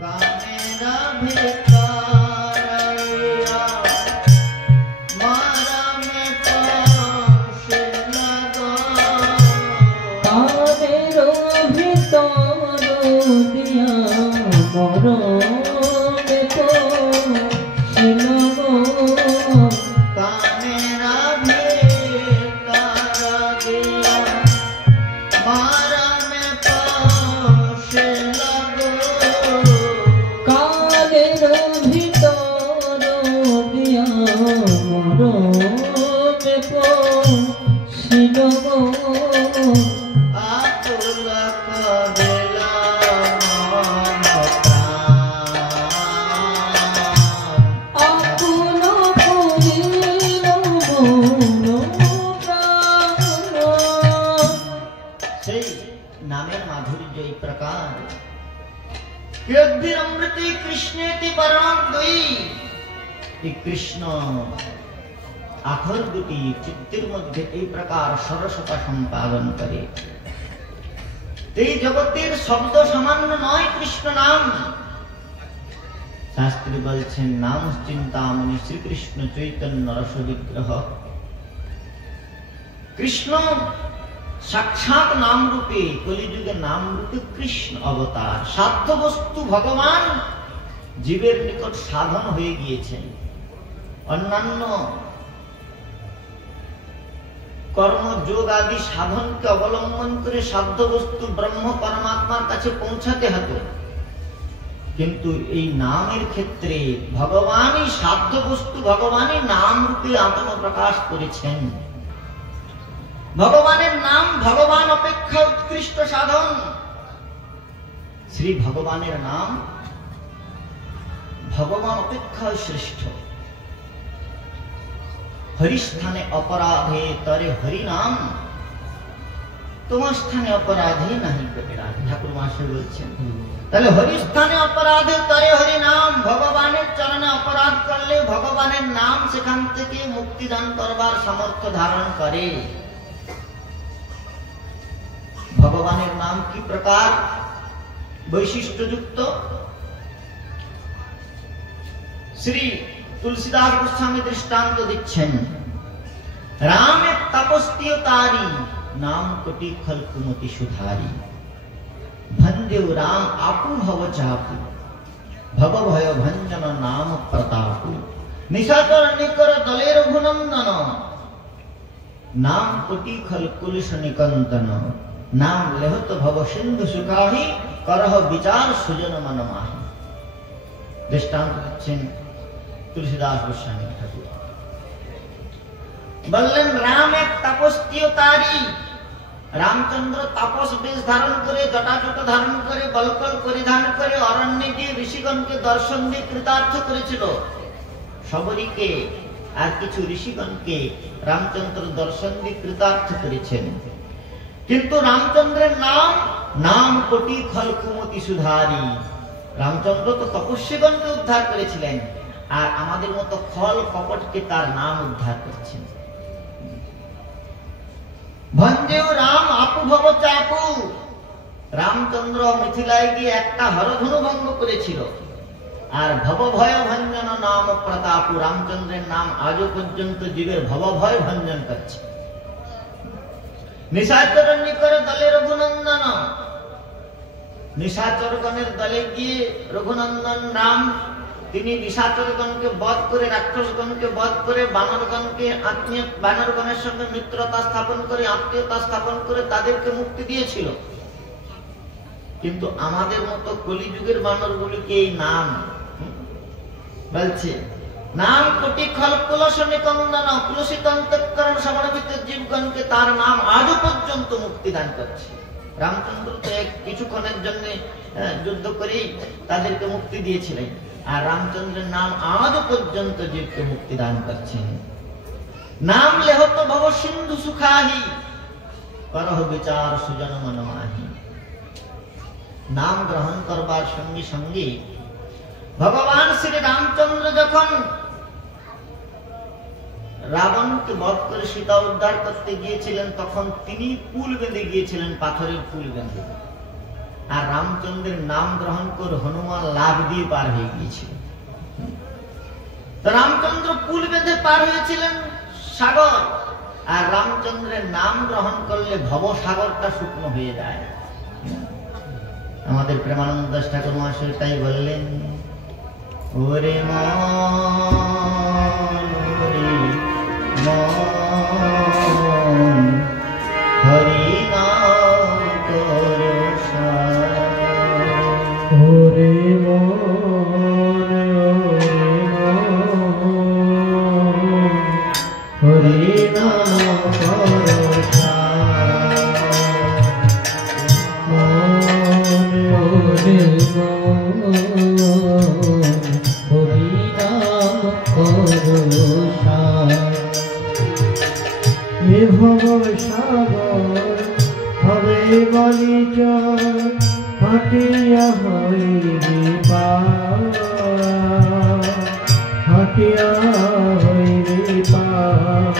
কামেরা ভিকারিয়া মারামে পাশে লাগা, কানের ভিতর দিয়া মরণে পশিল গো, কামেরা ভিকারিয়া মারামে পাশে লাগা, কানের ভিতর দিয়া মরণে পশিল গো, আকুল কবেলা মন প্রাণ, আকুল করিল মন প্রাণ। সেই নামের মাধুর্য এই প্রকার। কিয়দ্ভিরমৃতি কৃষ্ণেতি বর্ণাদ্বৈ, এই কৃষ্ণ আখর দুটি চিত্তের মধ্যে এই প্রকার সরসতা সম্পাদন করে। এই জগতের শব্দ সামান্য নয় কৃষ্ণ নাম। শাস্ত্রী বলছেন নাম চিন্তামণি শ্রীকৃষ্ণ চৈতন্য রস বিগ্রহ। কৃষ্ণ সাক্ষাৎ নাম রূপে, কলিযুগে নাম রূপে কৃষ্ণ অবতার। সাধ্য বস্তু ভগবান জীবের নিকট সাধন হয়ে গিয়েছেন। অন্যান্য কর্মযোগ আদি সাধনকে অবলম্বন করে সাধ্য বস্তু ব্রহ্ম পরমাত্মার কাছে পৌঁছাতে হতো, কিন্তু এই নামের ক্ষেত্রে ভগবানই সাধ্য বস্তু, ভগবানই নাম রূপে আত্মপ্রকাশ করেছেন। ভগবানের নাম ভগবান অপেক্ষা উৎকৃষ্ট সাধন। শ্রী ভগবানের নাম ভগবান অপেক্ষা শ্রেষ্ঠ। হরিস্থানে অপরাধে তরে হরি নাম, তোমার স্থানে অপরাধে নাহি কবিরাজ। ঠাকুর মহাশয় বলছেন তাহলে হরিস্থানে অপরাধে তরে হরি নাম। ভগবানের চরণে অপরাধ করলে ভগবানের নাম সেখান থেকে মুক্তিদান করবার সামর্থ্য ধারণ করে। ভগবানের নাম কি প্রকার বৈশিষ্ট্যযুক্ত? শ্রী তুলসীদাস গোস্বামী দৃষ্টান্ত দিচ্ছেন, রামে তপস্তীয় তারি নাম কোটি খলকুমতি সুধারি, ভন্দেও রাম আপু ভব চাপু भव भय भंजन नाम प्रताप निशाचर निकर दले रघुनंदन नाम कोटि खल कुलिश निकंतन नाम लेहत भव सिंधु सुखाही करह विचार सुजन मन माही। दृष्टांत दिচ্ছেন तुलसीदास गोस्वामी ठाकुर। বললেন রাম এক তপস্বী তারি, রামচন্দ্র তাপস বেশ ধারণ করে জটাজট ধারণ করে বলকল পরিধান করে অরণ্যে গিয়ে ঋষিগণকে দর্শন দিয়ে কৃতার্থ করেছিল। সবরীকে আর কিছু ঋষিগণকে রামচন্দ্র দর্শন দিয়ে কৃতার্থ করেছেন। কিন্তু রামচন্দ্রের নাম নাম কোটি খল কুমতি সুধারি। রামচন্দ্র তো তপস্বীগণকে উদ্ধার করেছিলেন, আর আমাদের মতো খল কপটকে তার নাম উদ্ধার করছেন। ভঞ্জেও রাম আপু ভব চাপু। রামচন্দ্র মিথিলায় গিয়ে একটা হরধনু ভঙ্গ করেছিল। আর ভব ভয় ভঞ্জন নাম প্রতাপু, রামচন্দ্রের নাম আজও পর্যন্ত জীবের ভব ভয় ভঞ্জন করছে। নিশাচর নিকর দলে রঘুনন্দন, নিশাচরগণের দলে গিয়ে রঘুনন্দন রাম তিনি নিশাচরগণকে বধ করে রাক্ষসগণকে বধ করে বানরগণকে আত্মীয় বানরগণের সঙ্গে মিত্রতা স্থাপন করে আত্মীয়তা স্থাপন করে তাদেরকে মুক্তি দিয়েছিল। কিন্তু আমাদের মতো কলিযুগের বানরগুলিকে এই নাম বলছে নাম কোটি খল কুলস নিকন্দন কুলসিত অন্তঃকরণ সমর্পিত জীবগণকে তার নাম আজও পর্যন্ত মুক্তি দান করছে। রামচন্দ্র তো কিছুক্ষণের জন্য যুদ্ধ করে তাদেরকে মুক্তি দিয়েছিলেন, আর রামচন্দ্রের নাম আজও পর্যন্ত জীবকে মুক্তি দান করছেন। নাম লেহত ভব সিন্ধু সুখাহি করহ বিচার সুজন মন মাহি। নাম গ্রহণ করবার সঙ্গে সঙ্গে ভগবান শ্রী রামচন্দ্র যখন রাবণকে বধ করে সীতা উদ্ধার করতে গিয়েছিলেন, তখন তিনি পুল বেঁধে গিয়েছিলেন, পাথরের পুল বেঁধে। আর রামচন্দ্রের নাম গ্রহণ করে হনুমান লাভ দিয়ে পার হয়ে গিয়েছিলেন। রামচন্দ্র পুল বেঁধে পার হয়েছিলেন সাগর, আর রামচন্দ্রের নাম গ্রহণ করলে ভব সাগরটা শুকনো হয়ে যায়। আমাদের প্রেমানন্দ দাস ঠাকুর মহাশয় তাই বললেন, ওরে হরি নাম করো ওরে হরি নাম করো ভব সাগর হবে বলিচ হাটিয়া হইবে পার, হাটিয়া হইবে পার।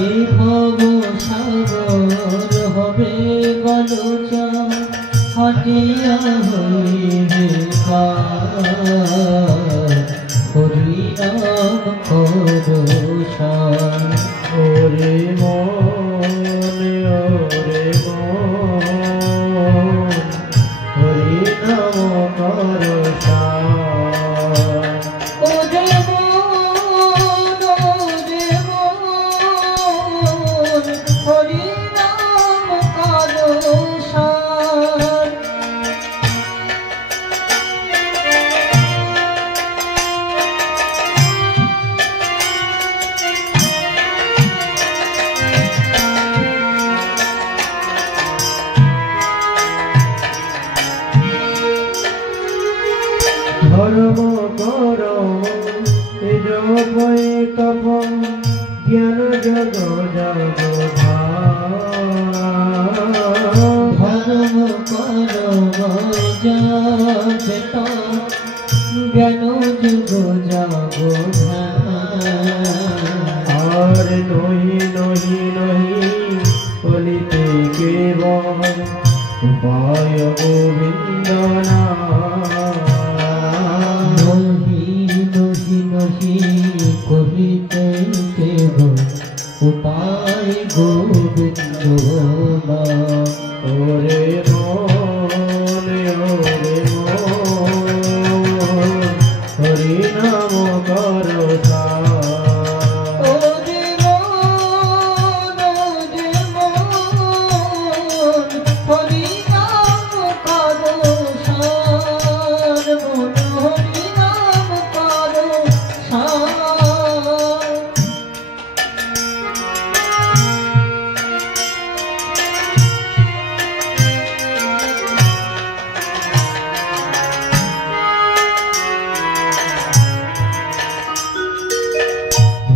এই ভব সাগর হবে বলিচ হাটিয়া হইবে পার, হরি নাম করো সার। ওরে মন হরি নাম করো সার। ওরে মন হরি নাম করো সার। ধর্ম করম জপে তপ জ্ঞান জগ জগ ধর্ম করম জপে তপ জ্ঞান যুগ জগ আর নহি নহি নহি বলিতে কেবল উপায় গোবিন্দ কহিতে কেবল উপায় গোবিন্দ। ওরে মন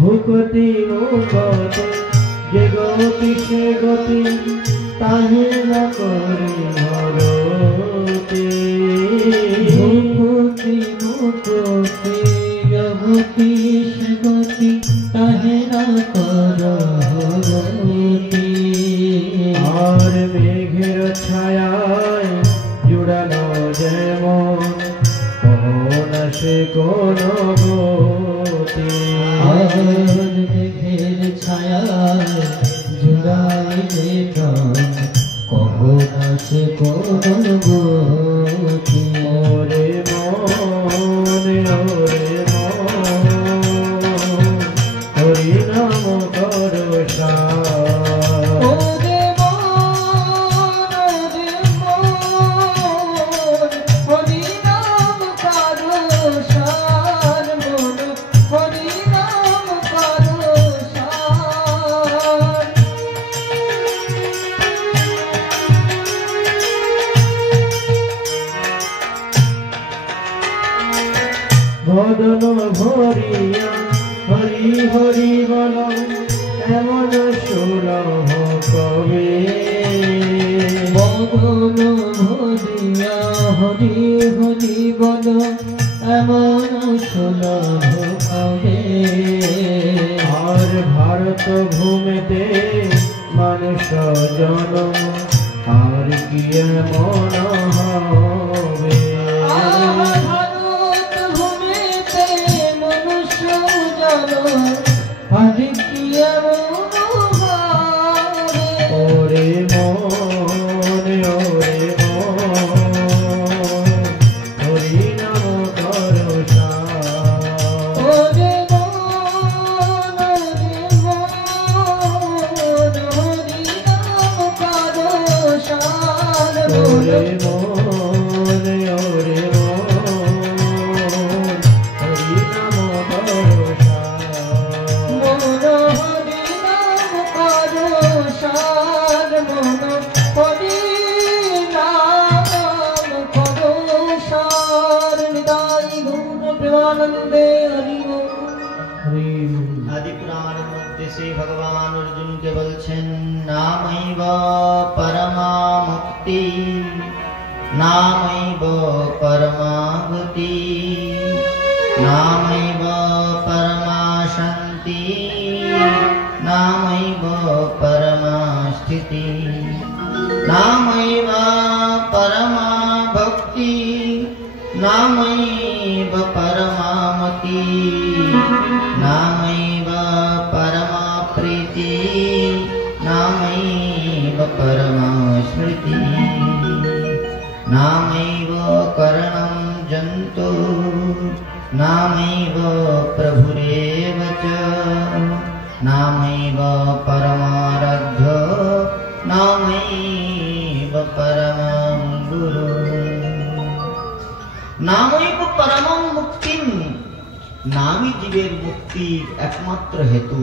ভূপতি মুখতে যে গতি সে গতি তাহে না করে হরতে ভূপতি মুখতে যে গতি সে গতি তাহে না কর হরতে আর মেঘের ছায়ায় জুড়ানো যেমন কোন সে কোন গতি আর মেঘের ছায়ায় জুড়াইলে প্রাণ কোন সে কোন গতি ওরে মন হরি নাম করো বদন ভরিয়া হরি হরি বল এমন সুলভ কবে বদন ভরিয়া হরি হরি বল এমন সুলভ কবে আর ভারত ভূমিতে মানুষ জনম আর কি এমন হবে ওরে মন হরি নাম করো ওরে মন হরি নাম করো ওরে মন হরি নাম করো आदि पुराण मध्य से भगवान अर्जुन के बोलছেন नामैव परमा मुक्ति नामैव परमा गति नामैव परमा शांति नामैव परमा स्थिति नामैव परमा भक्ति नामैव परमा मति नामैव परमा प्रीति नामैव परमा स्मृति नामैव करणं जन्तु नामैव प्रभुरेव च नामैव परमाराध्य नामैव परमं गुरु नामैव परमं मुक्तिं नामी जीवेर मुक्तिर एकमात्र हेतु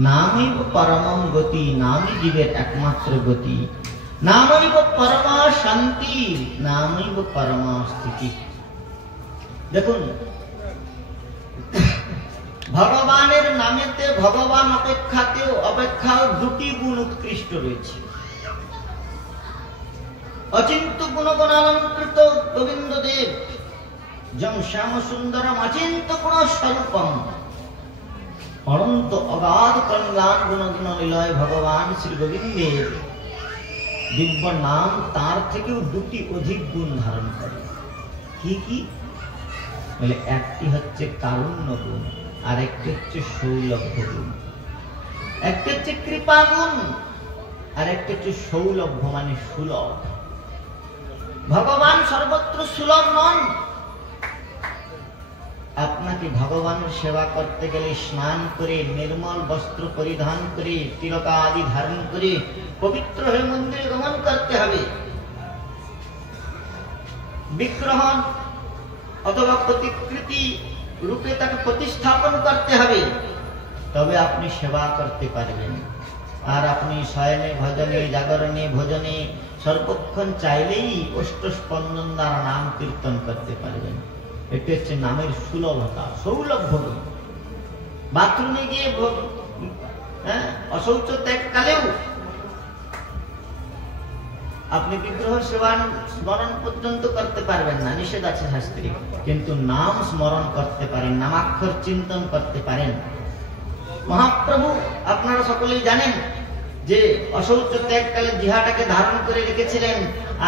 नामैव परमं गति नामी जीवेर एकमात्र गति नामैव परमा शांति नामैव परमा स्थिति देखुन भगवानेर नामेते भगवान अपेक्षाओ दुटी गुण उत्कृष्ट रयेछे अचिंत्य गुणगणालंकृत गोविंद देव जं श्याम सुंदरम अचिंत्य गुण स्वरूपम अनंत अगाध कल्याण गुण निलय भगवान श्री गोविंदेर दिव्य नाम तार থেকেও দুটি অধিক গুণ ধারণ করে কি কি বলে একটি হচ্ছে কারুণ্য গুণ আর একটি হচ্ছে সৌলভ্য গুণ একটি হচ্ছে কৃপা গুণ আর একটি হচ্ছে সৌলভ্য মানে সুলভ ভগবান সর্বত্র সুলভ নন আপনাকে ভগবানের সেবা করতে গেলে স্নান করে নির্মল বস্ত্র পরিধান করে তিলক আদি ধারণ করে পবিত্র হয়ে মন্দিরে গমন করতে হবে বিগ্রহ অথবা প্রতিকৃতি রূপে তাকে প্রতিস্থাপন করতে হবে তবে আপনি সেবা করতে পারবেন আর আপনি শয়নে ভজনে জাগরণে ভোজনে সর্বক্ষণ চাইলেই অষ্টস্পন্দন দ্বারা নাম কীর্তন করতে পারবেন এটা হচ্ছে নামের সুলভতা সৌলভ্য বাথরুমে গিয়ে অশৌচ ত্যাগকালেও আপনি বিগ্রহ সেবা স্মরণ পর্যন্ত করতে পারবেন না, নিষেধ আছে শাস্ত্রে, কিন্তু নাম স্মরণ করতে পারেন, নামাক্ষর চিন্তন করতে পারেন। মহাপ্রভু আপনারা সকলেই জানেন যে অশৌচ ত্যাগকালে জিহাটাকে ধারণ করে রেখেছিলেন,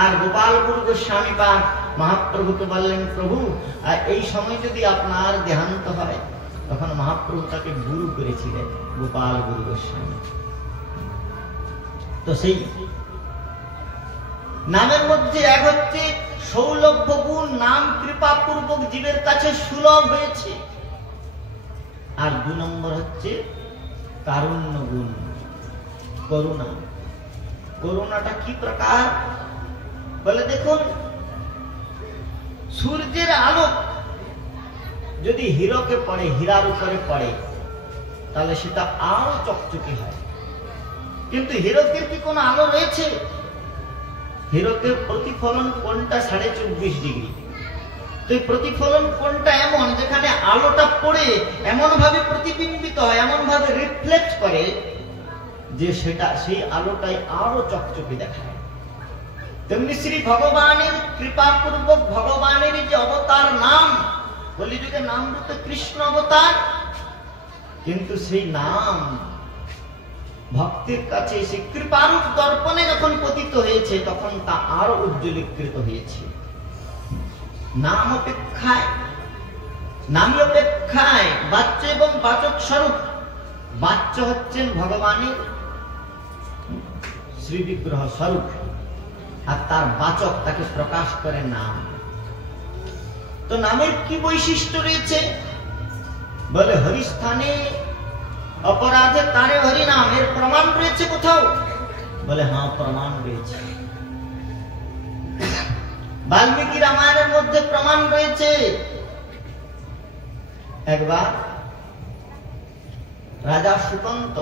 আর গোপালপুর গোস্বামী পাদ মহাপ্রভুকে বললেন, প্রভু এই সময় যদি আপনার দেহান্ত হয়, তখন মহাপ্রভু তাকে গুরু করেছিলেন গোপাল গুরু গোস্বামী। তো সেই নামের মধ্যে এক হচ্ছে সৌলভ্য গুণ, নাম কৃপাপূর্বক জীবের কাছে সুলভ হয়েছে, আর 2 নম্বর হচ্ছে কারুণ্য গুণ, করুণা। করুণাটা কি প্রকার বলে দেখুন, সূর্যের আলো যদি হীরকে পড়ে, হীরার উপরে পড়ে, তাহলে সেটা আরো চকচকে হয়। কিন্তু হীরকের কি কোনো আলো রয়েছে? হীরকের প্রতিফলন কোণটা 24.5 ডিগ্রি। তো এই প্রতিফলন কোণটা এমন, যেখানে আলোটা পড়ে এমন ভাবে প্রতিবিম্বিত হয়, এমন ভাবে রিফ্লেক্ট করে যে সেটা সেই আলোটাই আরো চকচকে দেখায়। তেমনি শ্রী ভগবানের কৃপাপূর্বক ভগবানের যে অবতার নাম, কলিযুগে নাম রূপে কৃষ্ণ অবতার, কিন্তু সেই নাম ভক্তের কাছে সেই কৃপারূপ দর্পণে যখন পতিত হয়েছে, তখন তা আরো উজ্জ্বলীকৃত হয়েছে। নামী অপেক্ষায় বাচ্য এবং বাচক স্বরূপ। বাচ্য হচ্ছেন ভগবানের শ্রী বিগ্রহ স্বরূপ, আর তার বাচক তাকে প্রকাশ করে নাম। তো নামের কি বৈশিষ্ট্য রয়েছে বলে, হরিস্থানে অপরাধে তারে হরি নাম, এর প্রমাণ রয়েছে কোথাও বলে হ্যাঁ, প্রমাণ রয়েছে। বাল্মীকি রামায়ণের মধ্যে প্রমাণ রয়েছে। একবার রাজা সুকান্ত,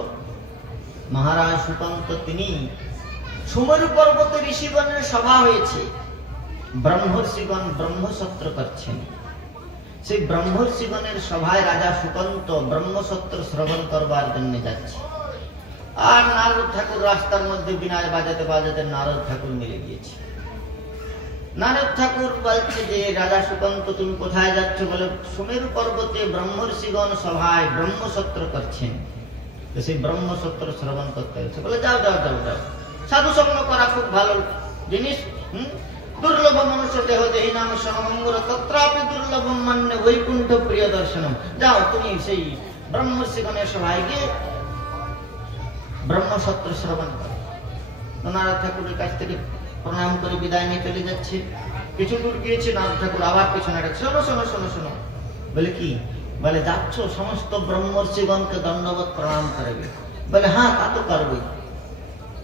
মহারাজ সুকান্ত, তিনি সুমেরু পর্বতে ঋষিগণের সভা হয়েছে, ব্রহ্মর্ষিগণ ব্রহ্মসত্র করছেন। সেই ব্রহ্মর্ষিগণের সভায় রাজা সুকান্ত ব্রহ্মসত্র শ্রবণ করবার জন্য যাচ্ছে, আর নারদ ঠাকুর রাস্তার মধ্যে বিনায় বাজাতে বাজাতে নারদ ঠাকুর মিলে গিয়েছে। নারদ ঠাকুর বলছে যে, রাজা সুকান্ত তুমি কোথায় যাচ্ছ? বলে, সুমেরু পর্বতে ব্রহ্মর্ষিগণ সভায় ব্রহ্মসত্র করছেন, তো সেই ব্রহ্মসত্র শ্রবণ করতে হচ্ছে। বলে যাও যাও যাও যাও, সাধু সঙ্গ করা খুব ভালো জিনিস। দুর্লভ মনুষ্য দেহ দেহি নাম সমঙ্গর তত্রাপি দুর্লভ মান্য বৈকুণ্ঠ প্রিয় দর্শনম। যাও তুমি সেই ব্রহ্মর্ষিগণের সভায় গিয়ে ব্রহ্মসত্র শ্রবণ করো। নারদ ঠাকুরের কাছ থেকে প্রণাম করে বিদায় নিয়ে চলে যাচ্ছে। কিছু দূর গিয়েছে, নারদ ঠাকুর আবার পিছনে ডাকছে, শোনো শোনো শোনো শোনো। বলে কি? বলে যাচ্ছ সমস্ত ব্রহ্মর্ষিগণকে দণ্ডবত প্রণাম করবে। বলে হ্যাঁ, তা তো করবে।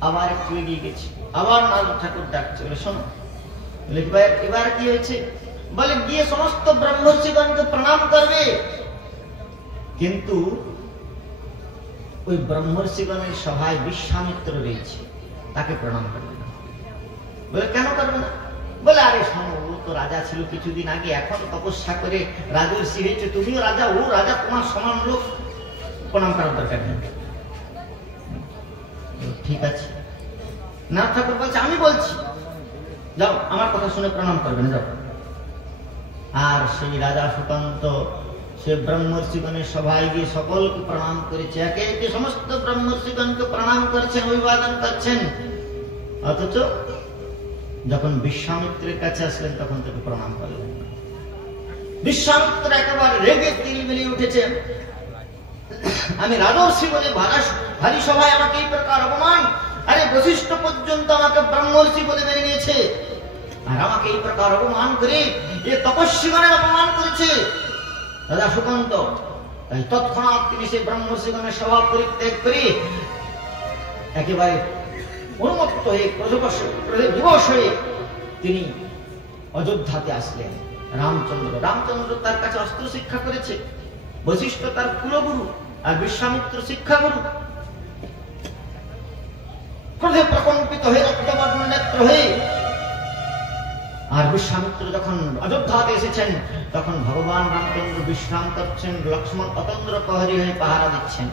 আবার একটু এগিয়ে গেছে, আবার নারদ ঠাকুর ডাকছে, বলে শোনো। বলে এবার কি হয়েছে? বলে গিয়ে সমস্ত ব্রহ্মর্ষিগণকে প্রণাম করবে, কিন্তু ওই ব্রহ্মর্ষিগণের সভায় বিশ্বামিত্র রয়েছে, তাকে প্রণাম করবে না। বলে কেন করবে না? বলে আরে শোনো, ও তো রাজা ছিল কিছুদিন আগে, এখন তপস্যা করে রাজর্ষি হয়েছে, তুমিও রাজা, ও রাজা, তোমার সমান লোক, প্রণাম করার দরকার নেই। ঠিক আছে। নাথ ঠাকুর বলছে আমি বলছি, যাও আমার কথা শুনে প্রণাম করবেন, যাও। আর সেই রাজা সুকান্ত সে ব্রহ্মর্ষিগণের সভায় গিয়ে সকলকে প্রণাম করেছে, একে একে সমস্ত ব্রহ্মর্ষিগণকে প্রণাম করছেন, অভিবাদন করছেন। অথচ যখন বিশ্বামিত্রের কাছে আসলেন, তখন তাকে প্রণাম করলেন। বিশ্বামিত্র একেবারে রেগে তিল মিলিয়ে উঠেছে, আমি রাজর্ষি বলে ভারী সভায় আমাকে এই প্রকার অপমান, আরে বশিষ্ঠ পর্যন্ত আমাকে ব্রহ্মর্ষি বলে মেনে নিয়েছে, আর আমাকে এই প্রকার অপমান করে এ তপস্বীগণের অপমান করেছে রাজা সুকান্ত। তাই তৎক্ষণাৎ তিনি সেই ব্রহ্মর্ষিগণের সভা পরিত্যাগ করে একেবারে উন্মত্ত হয়ে দিবস হয়ে তিনি অযোধ্যাতে আসলেন। রামচন্দ্র তার কাছে অস্ত্র শিক্ষা করেছে, বশিষ্ঠ তার কুলগুরু, আর বিশ্বামিত্র শিক্ষাগুরু। ক্রোধে প্রকম্পিত হয়ে রক্তবর্ণ নেত্র হয়ে আর বিশ্বামিত্র যখন অযোধ্যাতে এসেছেন তখন ভগবান রামচন্দ্র বিশ্রাম করছেন, লক্ষ্মণ অতন্দ্র প্রহরী হয়ে পাহারা দিচ্ছেন।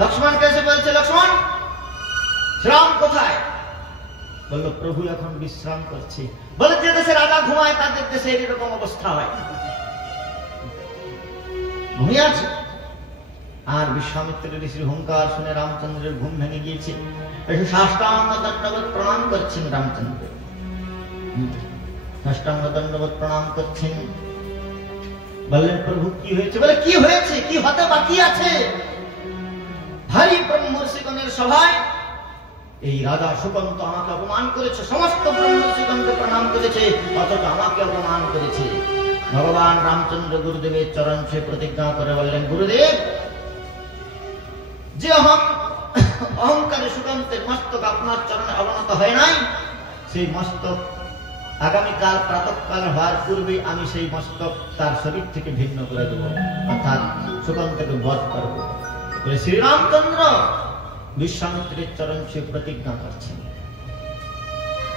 লক্ষ্মণকে এসে বলছে, লক্ষ্মণ শ্রীরাম কোথায়? বলল, প্রভু এখন বিশ্রাম করছে। বলে, যে দেশে রাজা ঘুমায় তাদের দেশে এরকম অবস্থা হয়, ঘুমিয়ে আছে। আর বিশ্বামিত্র ঋষির হুঙ্কার শুনে রামচন্দ্রের ঘুম ভেঙে গিয়েছে, এসে সাষ্টাঙ্গ দণ্ডবত প্রণাম করছেন রামচন্দ্র, সাষ্টাঙ্গ দণ্ডবত প্রণাম করছেন। বললেন, প্রভু কি হয়েছে? বলে, কি হয়েছে, কি হতে বাকি আছে? ভারী ব্রহ্মর্ষিগণের সভায় এই রাজা সুকন্ত আমাকে অপমান করেছে, সমস্ত ব্রহ্মর্ষিগণকে প্রণাম করেছে, অথচ আমাকে অপমান করেছে। ভগবান রামচন্দ্র গুরুদেবের চরণ ছুঁয়ে প্রতিজ্ঞা করে বললেন, গুরুদেব, যে অহংকারে সুকন্তের মস্তক আপনার চরণে অবনত হয় নাই, সেই মস্তক আগামীকাল প্রাতঃকাল হওয়ার পূর্বে আমি সেই মস্তক তার শরীর থেকে ভিন্ন করে দেব, অর্থাৎ সুকন্তকে বধ করব বলে শ্রীরামচন্দ্র বিশ্বামিত্রের চরণ ছুঁয়ে প্রতিজ্ঞা করছেন।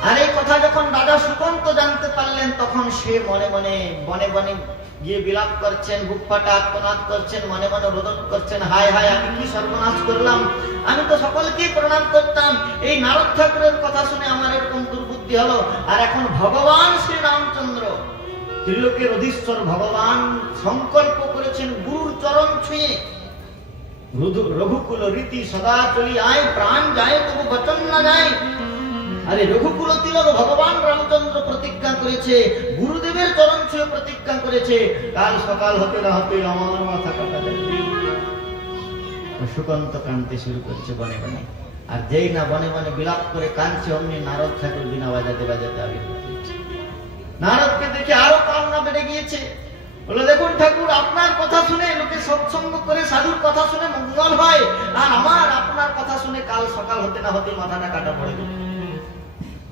আর এই কথা যখন রাজা সুকন্ত জানতে পারলেন, তখন সে মনে মনে বনে বনে গিয়ে বিলাপ করছেন, বুক ফাটা আত্মনাদ করছেন, মনে মনে রোদন করছেন, হায় হায়, আমি কি সর্বনাশ করলাম, আমি তো সকলকেই প্রণাম করতাম, এই নারদ ঠাকুরের কথা শুনে আমার এরকম দুর্বুদ্ধি হলো। আর এখন ভগবান শ্রীরামচন্দ্র, ত্রিলোকের অধীশ্বর ভগবান, সংকল্প করেছেন গুরুর চরণ ছুঁয়ে, রঘুকুল রীতি সদা চলি আয়, প্রাণ যায় তবু বচন না যায়। আরে রঘুকুল তিলক ভগবান রামচন্দ্র প্রতিজ্ঞা করেছে, গুরুদেবের চরণ ছুঁয়ে প্রতিজ্ঞা করেছে, কাল সকাল হতে না হতে আমার মাথা কাটা যাবে। সুকন্ত কাঁদতে শুরু করেছে বনে বনে, আর যেই না বনে বনে বিলাপ করে কাঁদছে, অমনি নারদ ঠাকুর বিনা বাজাতে বাজাতে আবির্ভূত হয়েছে। নারদকে দেখে আরো কান্না বেড়ে গিয়েছে। বলে, দেখুন ঠাকুর, আপনার কথা শুনে লোকে সৎসঙ্গ করে সাধুর কথা শুনে মঙ্গল হয়, আর আমার আপনার কথা শুনে কাল সকাল হতে না হতে মাথাটা কাটা পড়ে গেল।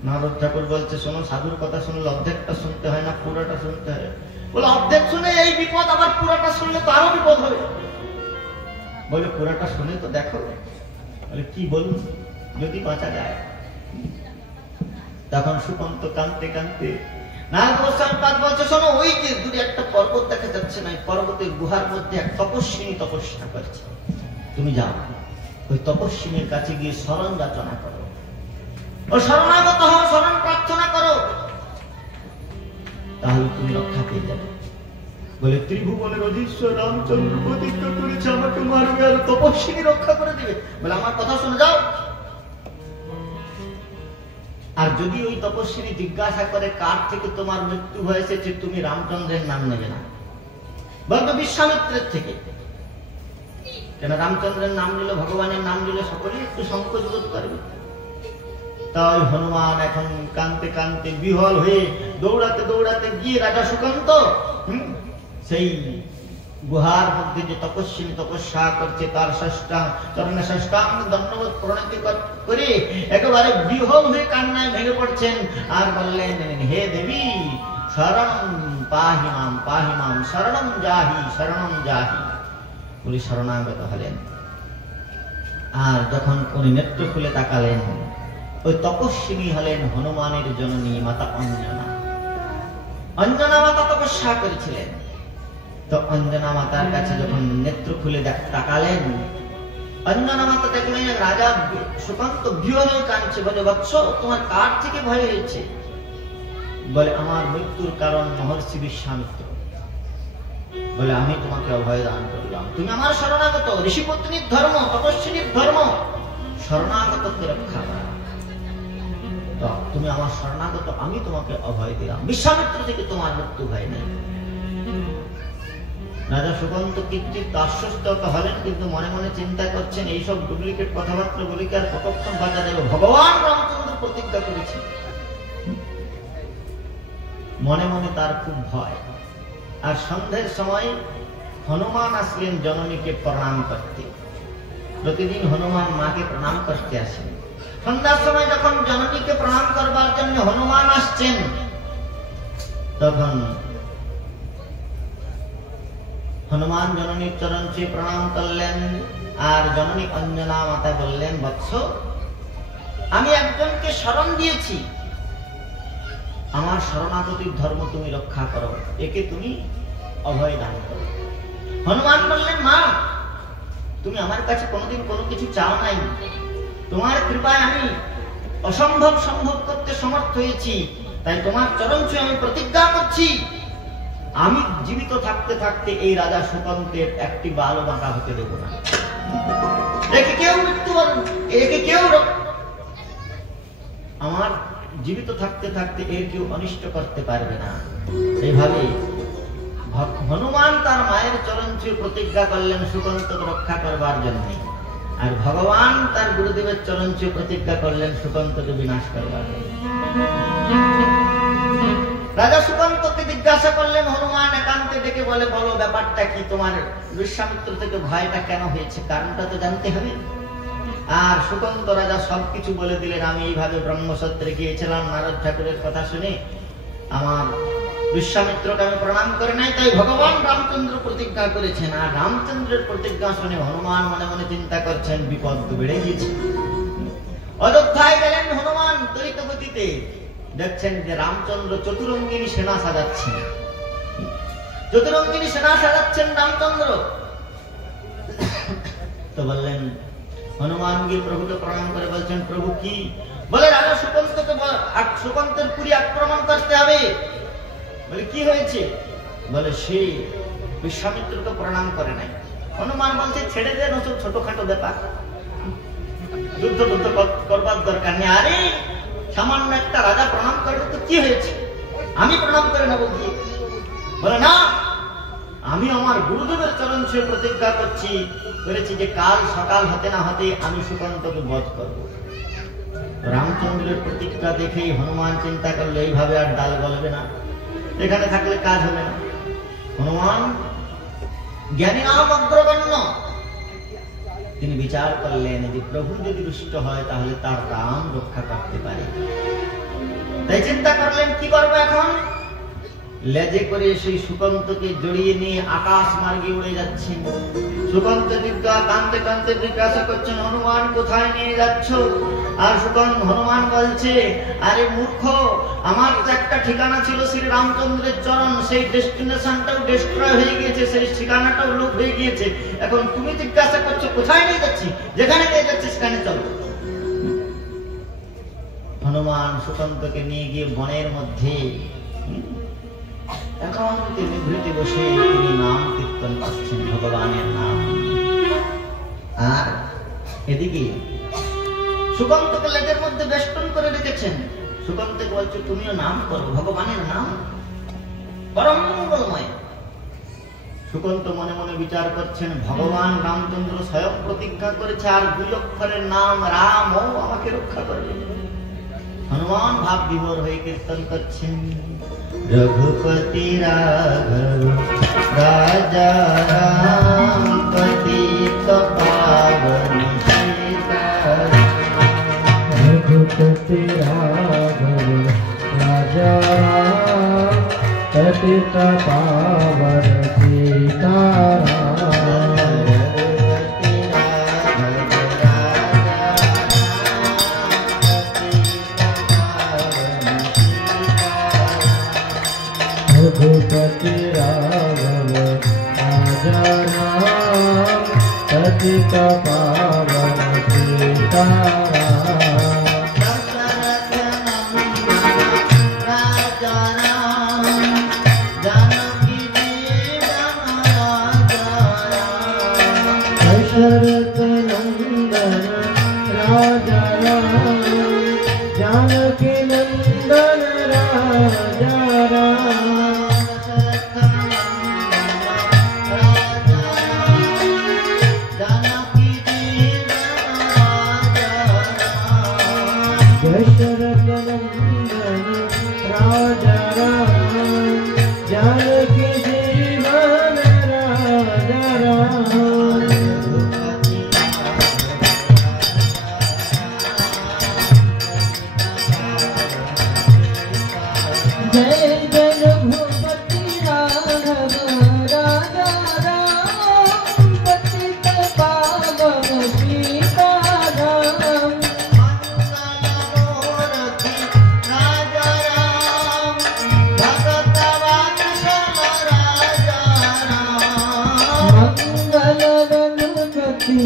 নারদ ঠাকুর বলছে, শোনো, সাধুর কথা শুনলে অর্ধেকটা শুনতে হয় না, পুরোটা শুনতে হয়। বলে, অর্ধেক শুনে এই বিপদ, আবার পুরোটা শুনলে তো আরো বিপদ হবে। বলে, পুরোটা শুনে তো দেখো। বলে, কি বলুন, যদি বাঁচা যায়। তখন সুকন্ত কাঁদতে কাঁদতে নারদ গোস্বামীপাদ বলছে, শোনো, ওই যে দূরে একটা পর্বত দেখা যাচ্ছে না, পর্বতের গুহার মধ্যে এক তপস্বিনী তপস্যা করছে, তুমি যাও, ওই তপস্বিনীর কাছে গিয়ে শরণ যাচনা করো, ও শরণাগত হও, শরণ প্রার্থনা করো, তাহলে তুমি রক্ষা পেয়ে যাবে। বলে, ত্রিভুবনের অধীশ্বর রামচন্দ্র প্রতিজ্ঞা করেছে আমাকে মারবে, আর তপস্বিনী রক্ষা করে দেবে। বলে, আমার কথা শুনে যাও। আর যদি ওই তপস্বিনী জিজ্ঞাসা করে কার থেকে তোমার মৃত্যু হয়েছে, তুমি রামচন্দ্রের নাম নেবে না, বলবে বিশ্বামিত্রের থেকে। কেন রামচন্দ্রের নাম নিলে, ভগবানের নাম নিলে সকলেই একটু সংকোচ বোধ করবে। তাই হনুমান এখন কাঁদতে কাঁদতে বিহল হয়ে দৌড়াতে দৌড়াতে গিয়ে রাজা সুকন্ত সেই গুহার মধ্যে যে তপস্বিনী তপস্যা করছে তার চরণে ষষ্ঠাঙ্গ দণ্ডবত প্রণতি করে একেবারে বিহল হয়ে কান্নায় ভেঙে পড়ছেন, আর বললেন, হে দেবী, শরণম পাহিমাম পাহিমাম, শরণম জাহি শরণম জাহি বলে শরণাগত হলেন। আর যখন উনি নেত্র খুলে তাকালেন, ওই তপস্বিনী হলেন হনুমানের জননী মাতা অঞ্জনা। অঞ্জনা মাতা তপস্যা করেছিলেন, তো অঞ্জনা মাতার কাছে যখন নেত্র খুলে তাকালেন, অঞ্জনা মাতা দেখলেন রাজা সুকান্ত বিহল হয়ে কাঁদছে। বলে, বৎস, তোমার কার থেকে ভয় হয়েছে? বলে, আমার মৃত্যুর কারণ মহর্ষি বিশ্বামিত্র। বলে, আমি তোমাকে অভয় দান করলাম, তুমি আমার শরণাগত, ঋষিপত্নীর ধর্ম, তপস্বিনীর ধর্ম শরণাগতকে রক্ষা করা, তো তুমি আমার শরণাগত, আমি তোমাকে অভয় দিলাম, বিশ্বামিত্র থেকে তোমার মৃত্যু হয় নাই। রাজা সুকন্ত কীর্তিত আশ্বস্ত হলেন, কিন্তু মনে মনে চিন্তা করছেন, এইসব ডুপ্লিকেট কথাবার্তা বলে কি আর কতক্ষণ বাঁচা যাবে? ভগবান রামচন্দ্র প্রতিজ্ঞা করেছেন। মনে মনে তার খুব ভয়। আর সন্ধ্যের সময় হনুমান আসলেন জননীকে প্রণাম করতে। প্রতিদিন হনুমান মাকে প্রণাম করতে আসেন। সন্ধ্যার সময় যখন জননীকে প্রণাম করবার জন্য হনুমান আসছেন, তখন হনুমান জননীর চরণ ছুঁয়ে প্রণাম করলেন। আর জননী অঞ্জনা মাতা বললেন, বৎস, আমি একজনকে শরণ দিয়েছি, আমার শরণাগতির ধর্ম তুমি রক্ষা করো, একে তুমি অভয় দান করো। হনুমান বললেন, মা তুমি আমার কাছে কোনোদিন কোনো কিছু চাও নাই, তোমার কৃপায় আমি অসম্ভব সম্ভব করতে সমর্থ হয়েছি, তাই তোমার চরণ ছুঁয়ে আমি প্রতিজ্ঞা করছি, আমি জীবিত থাকতে থাকতে এই রাজা সুকান্তের একটি বালও বাঁকা হতে দেব না। একে কেউ মৃত্যুবরণ, একে কেউ আমার জীবিত থাকতে থাকতে এর কেউ অনিষ্ট করতে পারবে না। এইভাবে হনুমান তার মায়ের চরণ ছুঁয়ে প্রতিজ্ঞা করলেন সুকান্তকে রক্ষা করবার জন্য, আর ভগবান তার গুরুদেবের চরণ ছুঁয়ে প্রতিজ্ঞা করলেন সুকান্তকে বিনাশ করবার জন্য। রাজা সুকান্তকে জিজ্ঞাসা করলেন, হনুমান একান্তে ডেকে বলে, বলো ব্যাপারটা কি, তোমার বিশ্বামিত্র থেকে ভয়টা কেন হয়েছে, কারণটা তো জানতে হবে। আর সুকান্ত রাজা সবকিছু বলে দিলেন, আমি এইভাবে ব্রহ্মসত্রে গিয়েছিলাম, নারদ ঠাকুরের কথা শুনে আমার বিশ্বামিত্রকে আমি প্রণাম করে নাই, তাই ভগবান রামচন্দ্র প্রতিজ্ঞা করেছেন। আর রামচন্দ্রের প্রতিজ্ঞা শুনে হনুমান মনে মনে চিন্তা করছেন, বিপদ বেড়ে গিয়েছে। অযোধ্যায় গেলেন হনুমান ত্বরিত গতিতে, দেখছেন যে রামচন্দ্র চতুরঙ্গিনী সেনা সাজাচ্ছেন, চতুরঙ্গিনী সেনা সাজাচ্ছেন রামচন্দ্র। তো বললেন, হনুমান গিয়ে প্রভুকে প্রণাম করে বলছেন, প্রভু কি? বলে, রাজা সুকান্তকে সুকান্তের পুরী আক্রমণ করতে হবে। বলে, কি হয়েছে? বলে, সে বিশ্বামিত্রকে প্রণাম করে নাই। হনুমান বলছে, ছেড়ে দেন ওসব ছোটখাটো ব্যাপার, যুদ্ধ যুদ্ধ করবার দরকার নেই। আরে সামান্য একটা রাজা প্রণাম করবে তো কি হয়েছে, আমি প্রণাম করে নেবো গিয়ে। বলে, না, আমি আমার গুরুদেবের চরণ ছুঁয়ে প্রতিজ্ঞা করেছি যে কাল সকাল হতে না হতে আমি সুকান্তকে বধ করব। রামচন্দ্রের প্রতিজ্ঞা দেখেই হনুমান চিন্তা করলে, এইভাবে আর ডাল গলবে না, এখানে থাকলে কাজ হবে না। হনুমান জ্ঞানী নাম অগ্রগণ্য, তিনি বিচার করলেন যে প্রভু যদি রুষ্ট হয় তাহলে তার রাম রক্ষা করতে পারে। তাই চিন্তা করলেন, কি করবো এখন? লেজে করে সেই সুকান্তকে জড়িয়ে নিয়ে আকাশ মার্গে উড়ে যাচ্ছেন। সুকান্ত কাঁদতে কাঁদতে জিজ্ঞাসা করছেন, হনুমান কোথায় নিয়ে যাচ্ছ? আর হনুমান বলছে, আরে মূর্খ, আমার তো একটা ঠিকানা ছিল শ্রী রামচন্দ্রের চরণ, সেই ডেস্টিনেশনটাও ডিস্ট্রয় হয়ে গিয়েছে, সেই ঠিকানাটাও লোপ হয়ে গিয়েছে। এখন তুমি জিজ্ঞাসা করছো কোথায় নিয়ে যাচ্ছি, যেখানে নিয়ে যাচ্ছি সেখানে চলো। হনুমান সুকান্তকে নিয়ে গিয়ে বনের মধ্যে একান্তে নিভৃতে বসে তিনি নাম কীর্তন করছেন, ভগবানের নাম। আর এদিকে সুকান্তকে লেজের মধ্যে বেষ্টন করে রেখেছেন। সুকান্তকে বলছে, তুমিও নাম করো, ভগবানের নাম পরম মঙ্গলময়। সুকান্ত মনে মনে বিচার করছেন, ভগবান রামচন্দ্র স্বয়ং প্রতিজ্ঞা করেছে, আর 2 অক্ষরের নাম রাম ও আমাকে রক্ষা করবে। হনুমান ভাব বিভোর হয়ে কীর্তন করছেন, রঘুপতি রাঘব রাজা রাম পতিত পাবন সীতারাম। रघुपति राघव राजा राम पतित पावन सीताराम। रघुपति राघव राजा राम पतित पावन सीताराम। दशरथ नंदन राजा राम जानकी नंदन राजा राम। दशरथ नंदन राजा राम जानकी जीवन राजा राम।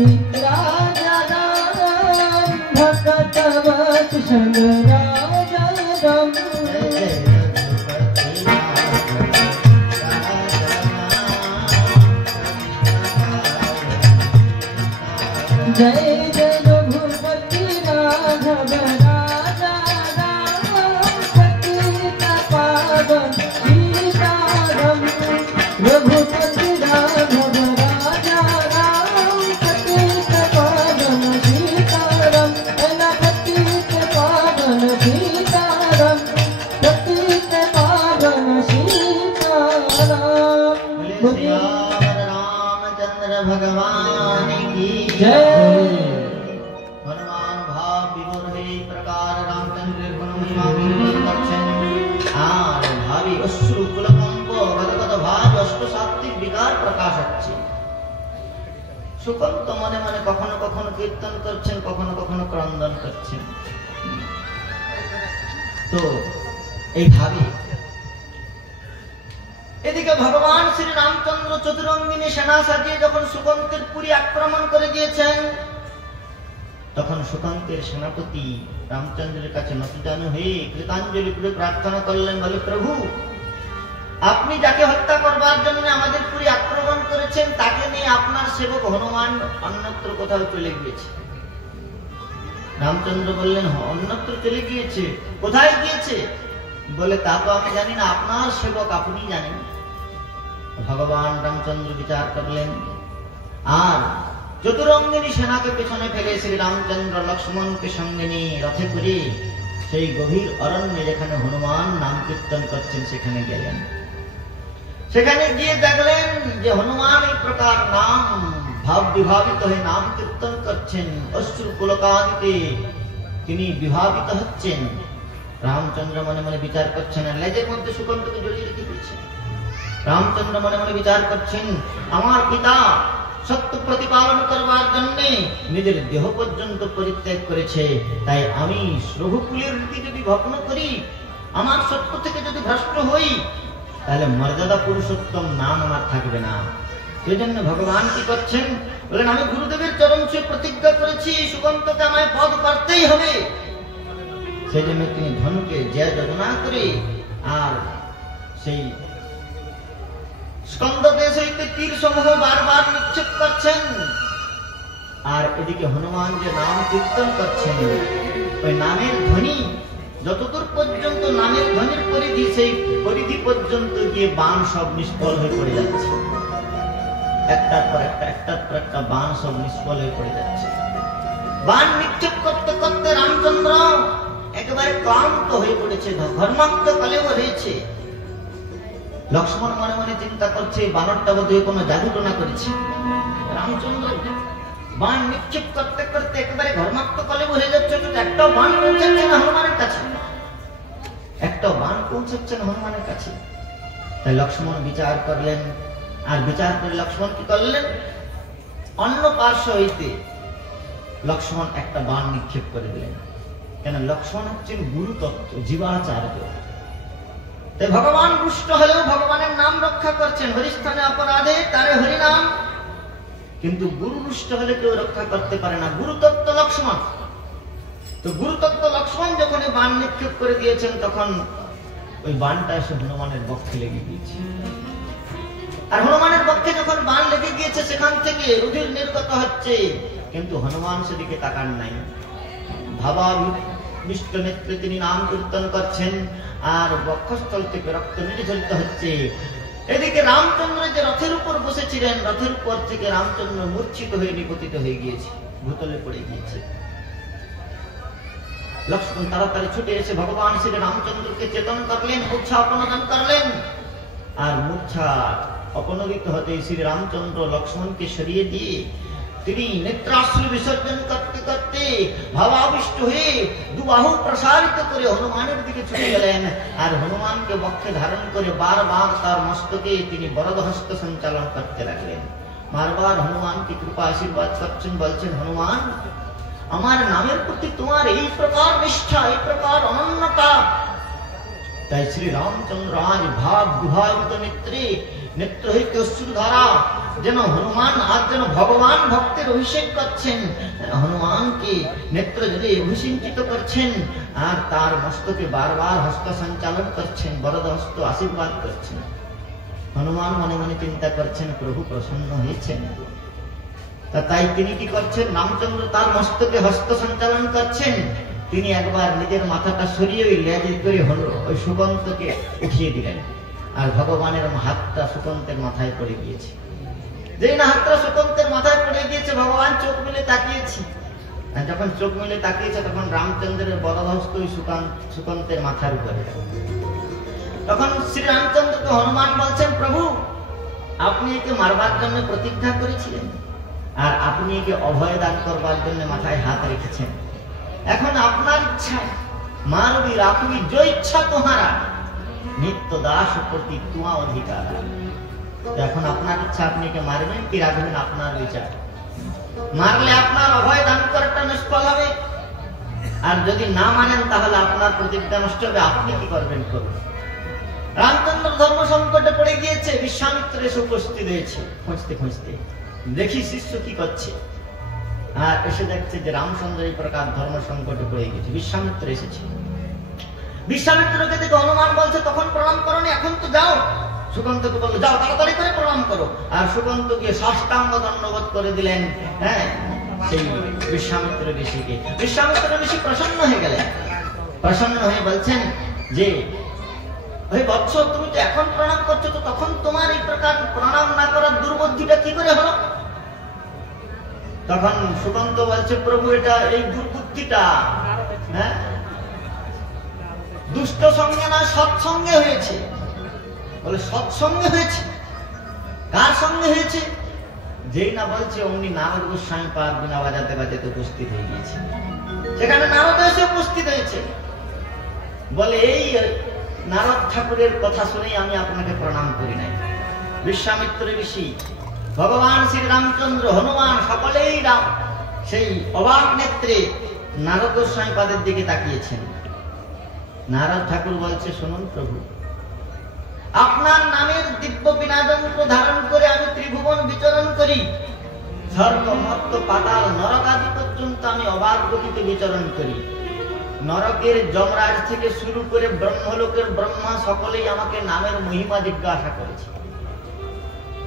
राजा राम भक्त वत्सल राजा राम जय जय रघुपति राघव राजा राम पतित पावन सीताराम रघुपति राघव राजा राम पतित पावन सीताराम पतित पावन सीताराम पतित पावन सीताराम रामचंद्र भगवान की जय। हनुमान भाव विभोर हे प्रकार रामचंद्र गुण महिमा कीर्तन करছেন আর ভাবি অশ্রু কুলকম্প গদগদ ভাব অষ্ট সাত্বিক বিকার প্রকাশ হচ্ছে সুকন্ত মনে মনে কখনো কখনো কীর্তন করছেন কখনো কখনো ক্রন্দন করছেন তো এই ভাবি এদিকে ভগবান শ্রী রামচন্দ্র চতুরঙ্গিনী সেনা সাজিয়ে যখন সুকন্তের পুরী আক্রমণ করে দিয়েছেন তখন সুকন্তের সেনাপতি রামচন্দ্রের কাছে নতজানু হয়ে কৃতাঞ্জলি করে প্রার্থনা করলেন বলে প্রভু আপনি যাকে হত্যা করবার জন্য আমাদের পুরী আক্রমণ করেছেন তাকে নিয়ে আপনার সেবক হনুমান অন্যত্র কোথাও চলে গিয়েছে রামচন্দ্র বললেন অন্যত্র চলে গিয়েছে কোথায় গিয়েছে বলে তা তো আমি জানি না আপনার সেবক আপনি জানেন ভগবান রামচন্দ্র বিচার করলেন আর চতুরঙ্গিনী সেনাকে পেছনে ফেলে শ্রী রামচন্দ্র লক্ষ্মণকে সঙ্গে নিয়ে রথে করে সেই গভীর অরণ্যে যেখানে হনুমান নাম কীর্তন করছেন সেখানে গেলেন সেখানে গিয়ে দেখলেন যে হনুমান এই প্রকার নাম ভাব বিভাবিত হয়ে নাম কীর্তন করছেন অশ্রু পুলকাদিতে তিনি বিভাবিত হচ্ছেন রামচন্দ্র মনে মনে বিচার করছেন আর লেজের মধ্যে সুকন্তকে জড়িয়ে রেখে দিয়েছেন রামচন্দ্র মনে মনে বিচার করছেন আমার পিতা সত্য প্রতিপালন করবার জন্য নিজের দেহ পর্যন্ত পরিত্যাগ করেছে তাই আমি রঘুকুলের রীতি যদি ভগ্ন করি আমার সত্য থেকে যদি ভ্রষ্ট হই তাহলে মর্যাদা পুরুষোত্তম নাম আমার থাকবে না সেই জন্য ভগবান কি করছেন বলেন আমি গুরুদেবের চরণ ছুঁয়ে প্রতিজ্ঞা করেছি সুকন্তকে আমায় পদ করতেই হবে সেই জন্য তিনি ধনুকে জয় যোজনা করে আর সেই স্কন্দ দেশ হইতে তীর সমূহ বারবার নিক্ষেপ করছেন আর এদিকে হনুমান যে নাম কীর্তন করছেন ওই নামের ধ্বনি যতদূর পর্যন্ত নামের ধ্বনির পরিধি সেই পরিধি পর্যন্ত গিয়ে বাণ সব নিষ্ফল হয়ে পড়ে যাচ্ছে একটার পর একটা বাণ সব নিষ্ফল হয়ে পড়ে যাচ্ছে বাণ নিক্ষেপ করতে করতে রামচন্দ্র একেবারে ক্লান্ত হয়ে পড়েছে ঘর্মাক্ত কলেও হয়েছে লক্ষ্মণ মনে মনে চিন্তা করছে বানরটা বোধহয় কোনো জাদুটনা করেছে রামচন্দ্র বাণ নিক্ষেপ করতে করতে একেবারে ঘর্মাক্ত কলেও হয়ে যাচ্ছে একটাও বাণ পৌঁছাচ্ছে না হনুমানের কাছে একটাও বাণ পৌঁছাচ্ছে না হনুমানের কাছে তাই লক্ষ্মণ বিচার করলেন আর বিচার করে লক্ষ্মণ কি করলেন অন্য পার্শ্ব হইতে লক্ষ্মণ একটা বাণ নিক্ষেপ করে দিলেন কেন লক্ষ্মণ হচ্ছেন গুরু তত্ত্ব জীবাচার্য তাই ভগবান রুষ্ট হলেও ভগবানের নাম রক্ষা করছেন হরিস্থানে অপরাধে তারে হরিনাম কিন্তু গুরু রুষ্ট হলে কেউ রক্ষা করতে পারে না গুরুতত্ত্ব লক্ষ্মণ তো গুরুতত্ত্ব লক্ষ্মণ যখন এই বাণ নিক্ষেপ করে দিয়েছেন তখন ওই বাণটা এসে হনুমানের বক্ষে লেগে গিয়েছে আর হনুমানের বক্ষে যখন বাণ লেগে গিয়েছে সেখান থেকে রুধির নির্গত হচ্ছে কিন্তু হনুমান সেদিকে তাকান নাই ভাবাবিষ্ট নেত্রে তিনি নাম কীর্তন করছেন আর বক্ষস্থল থেকে রক্ত নির্ঝরিত হচ্ছে এদিকে রামচন্দ্র যে রথের উপর বসেছিলেন রথের উপর থেকে রামচন্দ্র মূর্ছিত হয়ে নিপতিত হয়ে গিয়েছে ভূতলে পড়ে গিয়েছে লক্ষ্মণ তাড়াতাড়ি ছুটে এসে ভগবান শ্রী রামচন্দ্রকে চেতন করলেন মূর্ছা অপনোদন করলেন আর মূর্ছা অপনোদিত হতে শ্রী রামচন্দ্র লক্ষ্মণকে সরিয়ে দিয়ে তিনি নেত্রাশ্রু বিসর্জন করতে করতে ভাবাবিষ্ট হয়ে দুবাহু প্রসারিত করে হনুমানের দিকে ছুটে গেলেন আর হনুমানকে বক্ষে ধারণ করে বারবার তার মস্তকে তিনি বরদহস্ত সঞ্চালন করতে লাগলেন বারবার হনুমানকে কৃপা আশীর্বাদ করছেন বলছেন হনুমান আমার নামের প্রতি তোমার এই প্রকার নিষ্ঠা এই প্রকার অনন্যতা তাই শ্রী রামচন্দ্র আজ ভাব বিভাবিত নেত্রে নেত্র হইতে অশ্রুধারা, যেন হনুমান আজ যেন ভগবান ভক্তের অভিষেক করছেন, হনুমানকে নেত্র যদি অভিষিঞ্চিত করছেন আর তার মস্তকে বারবার হস্ত সঞ্চালন করছেন, বরদ হস্ত আশীর্বাদ করছেন। হনুমান মনে মনে চিন্তা করছেন প্রভু প্রসন্ন হয়েছেন। তাই তিনি কি করছেন, রামচন্দ্র তার মস্তকে হস্ত সঞ্চালন করছেন, তিনি একবার নিজের মাথাটা সরিয়ে ওই লেজে করে হলো ওই সুকন্তকে উঠিয়ে দিলেন, আর ভগবানের হাতটা সুকন্তের মাথায় পড়ে গিয়েছে। যেই না হাতটা সুকন্তের মাথায় পড়ে গিয়েছে, ভগবান চোখ মিলে তাকিয়েছে, আর যখন চোখ মিলে তাকিয়েছে তখন রামচন্দ্রের বরদ হস্ত ওই সুকন্তের মাথার উপরে। তখন শ্রী রামচন্দ্রকে হনুমান বলছেন, প্রভু আপনি একে মারবার জন্য প্রতিজ্ঞা করেছিলেন, আর আপনি একে অভয় দান করবার জন্য মাথায় হাত রেখেছেন। এখন আপনার ইচ্ছা, মারবি রাখবি जो ইচ্ছা তোমারা, নিত্য দাস প্রতি তোমা অধিকার। এখন আপনার ইচ্ছা, আপনি একে মারবেন কি রাখবেন আপনার বিচার। মারলে আপনার অভয় দান করাটা নিষ্ফল হবে, আর যদি না মানেন তাহলে আপনার প্রতিজ্ঞা নষ্ট হবে, আপনি কি করবেন করুন। রামচন্দ্র ধর্ম সংকটে পড়ে গিয়েছে, বিশ্বামিত্র এসে উপস্থিত হয়েছে। খুঁজতে খুঁজতে দেখি শিষ্য কি করছে, আর এসে দেখছে যে রামচন্দ্র এই প্রকার ধর্ম সংকটে পড়ে গেছে। বিশ্বামিত্র এসেছে, বিশ্বামিত্রকে দেখে হনুমান বলছে, তখন প্রণাম করনি, এখন তো যাও। সুকন্তকে বললো, যাও তাড়াতাড়ি করে প্রণাম করো। আর সুকন্ত গিয়ে সাষ্টাঙ্গ দণ্ডবোধ করে দিলেন, হ্যাঁ, সেই বিশ্বামিত্র ঋষিকে। বিশ্বামিত্র ঋষি প্রসন্ন হয়ে গেলেন, প্রসন্ন হয়ে বলছেন যে ভাই বৎস, তুমি তো এখন প্রণাম করছো, তো তখন তোমার এই প্রকার প্রণাম না করার দুর্বুদ্ধিটা কি করে হলো? তখন সুকন্ত বলছে, প্রভু এটা এই দুর্বুদ্ধিটা হ্যাঁ দুষ্ট সঙ্গে না সৎসঙ্গে হয়েছে। বলে সৎসঙ্গে হয়েছে? কার সঙ্গে হয়েছে? যেই না বলছে অমনি নারদ গোস্বামী পাদ বিনা বাজাতে বাজাতে উপস্থিত হয়ে গিয়েছে। সেখানে নারদ এসে উপস্থিত হয়েছে, বলে এই নারদ ঠাকুরের কথা শুনেই আমি আপনাকে প্রণাম করি নাই। বিশ্বামিত্র ঋষি, ভগবান শ্রী রামচন্দ্র, হনুমান সকলেই রাম সেই অবাক নেত্রে নারদ গোস্বামী পাদের দিকে তাকিয়েছেন। নারদ ঠাকুর বলছে, শুনুন প্রভু, আপনার নামের দিব্য বীণাযন্ত্র ধারণ করে আমি ত্রিভুবন বিচরণ করি, স্বর্গ মর্ত্য পাতাল নরক আদি পর্যন্ত আমি অবাক গতিতে বিচরণ করি। নরকের যমরাজ থেকে শুরু করে ব্রহ্মলোকের ব্রহ্মা সকলেই আমাকে নামের মহিমা জিজ্ঞাসা করেছে।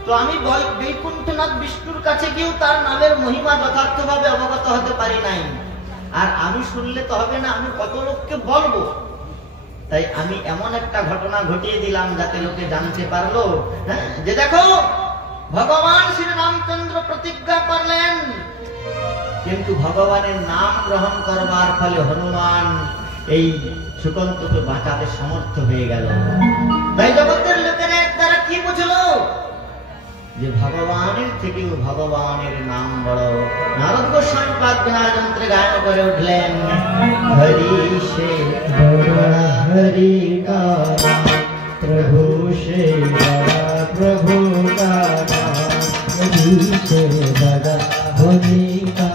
তো আমি বৈকুণ্ঠনাথ বিষ্ণুর কাছে গিয়েও তার নামের মহিমা যথার্থভাবে অবগত হতে পারি নাই। আর আমি শুনলে তো হবে না, আমি কত লোককে বলবো। তাই আমি এমন একটা ঘটনা ঘটিয়ে দিলাম যাতে লোকে জানতে পারলো, হ্যাঁ, যে দেখো ভগবান শ্রী রামচন্দ্র প্রতিজ্ঞা করলেন, কিন্তু ভগবানের নাম গ্রহণ করবার ফলে হনুমান এই সুকন্তকে বাঁচাতে সমর্থ হয়ে গেল। তাই জগতের লোকেরা দ্বারা কি বুঝলো, যে ভগবানের থেকেও ভগবানের নাম বড়। নারদ গোস্বামী পাদ বিনাযন্ত্রে গায়ন করে উঠলেন, হরি সে বড়া হরি কা প্রভু সে বড়া প্রভু কা হরি সে বড়া হরি কা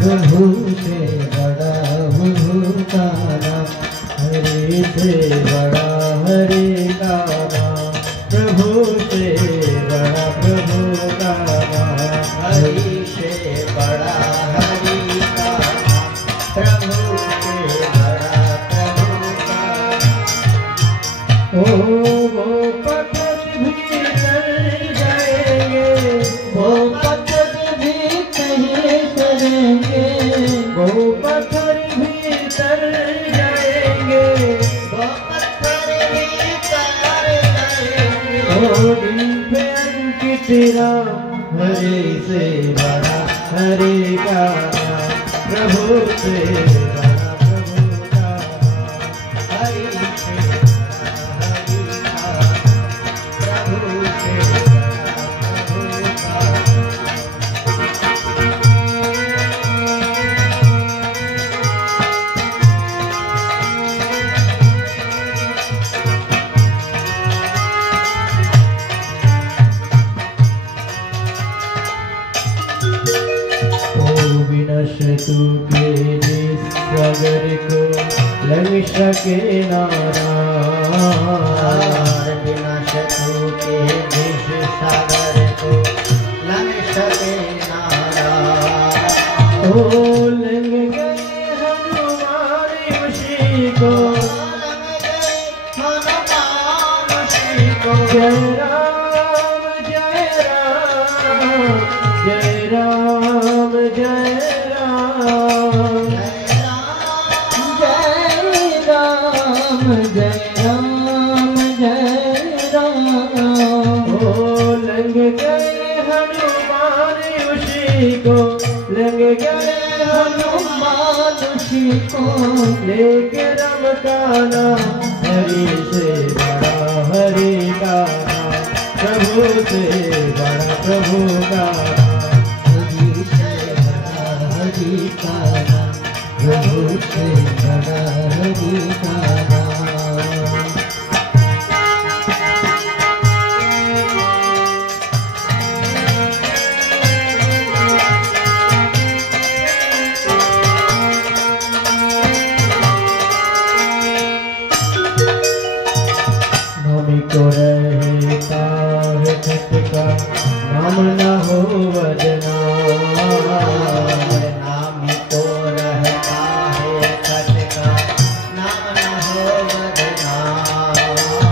প্রভু সে বড়া প্রভু কা হরি সে বড়া হরি কা प्रभु से बड़ा प्रभु का हरि से बड़ा हरि का प्रभु से बड़ा प्रभु का। ओ वो पत्थर भी तर जाएंगे, वो पत्थर भी कहीं करेंगे, वो पत्थर भी तर जाएंगे, वो पत्थर भी तेरा हरे से बड़ा हरे का प्रभु से बड़ा प्रभु का हरि से हरि का प्रभु से तू के सागर को लग सके नारायण, विनाश चक्षु के देश सागर को लंघ सके नारा। ओ लंघ गए हनुमान उसी को, जय राम जय राम, जय राम जय राम, जय राम जय राम जय राम। ओ लंघ गए हनुमान उसी को, लंघ गए हनुमान उसी को, लेके राम का नाम हरि से बड़ा हरि का नाम, प्रभु से बड़ा प्रभु का नाम, हरि से बड़ा हरि का नाम, प्रभु से बड़ा हरि का नाम। को रहता है खटका, नाम न हो वजना, नाम को रहता है खटका, नाम न हो वजना।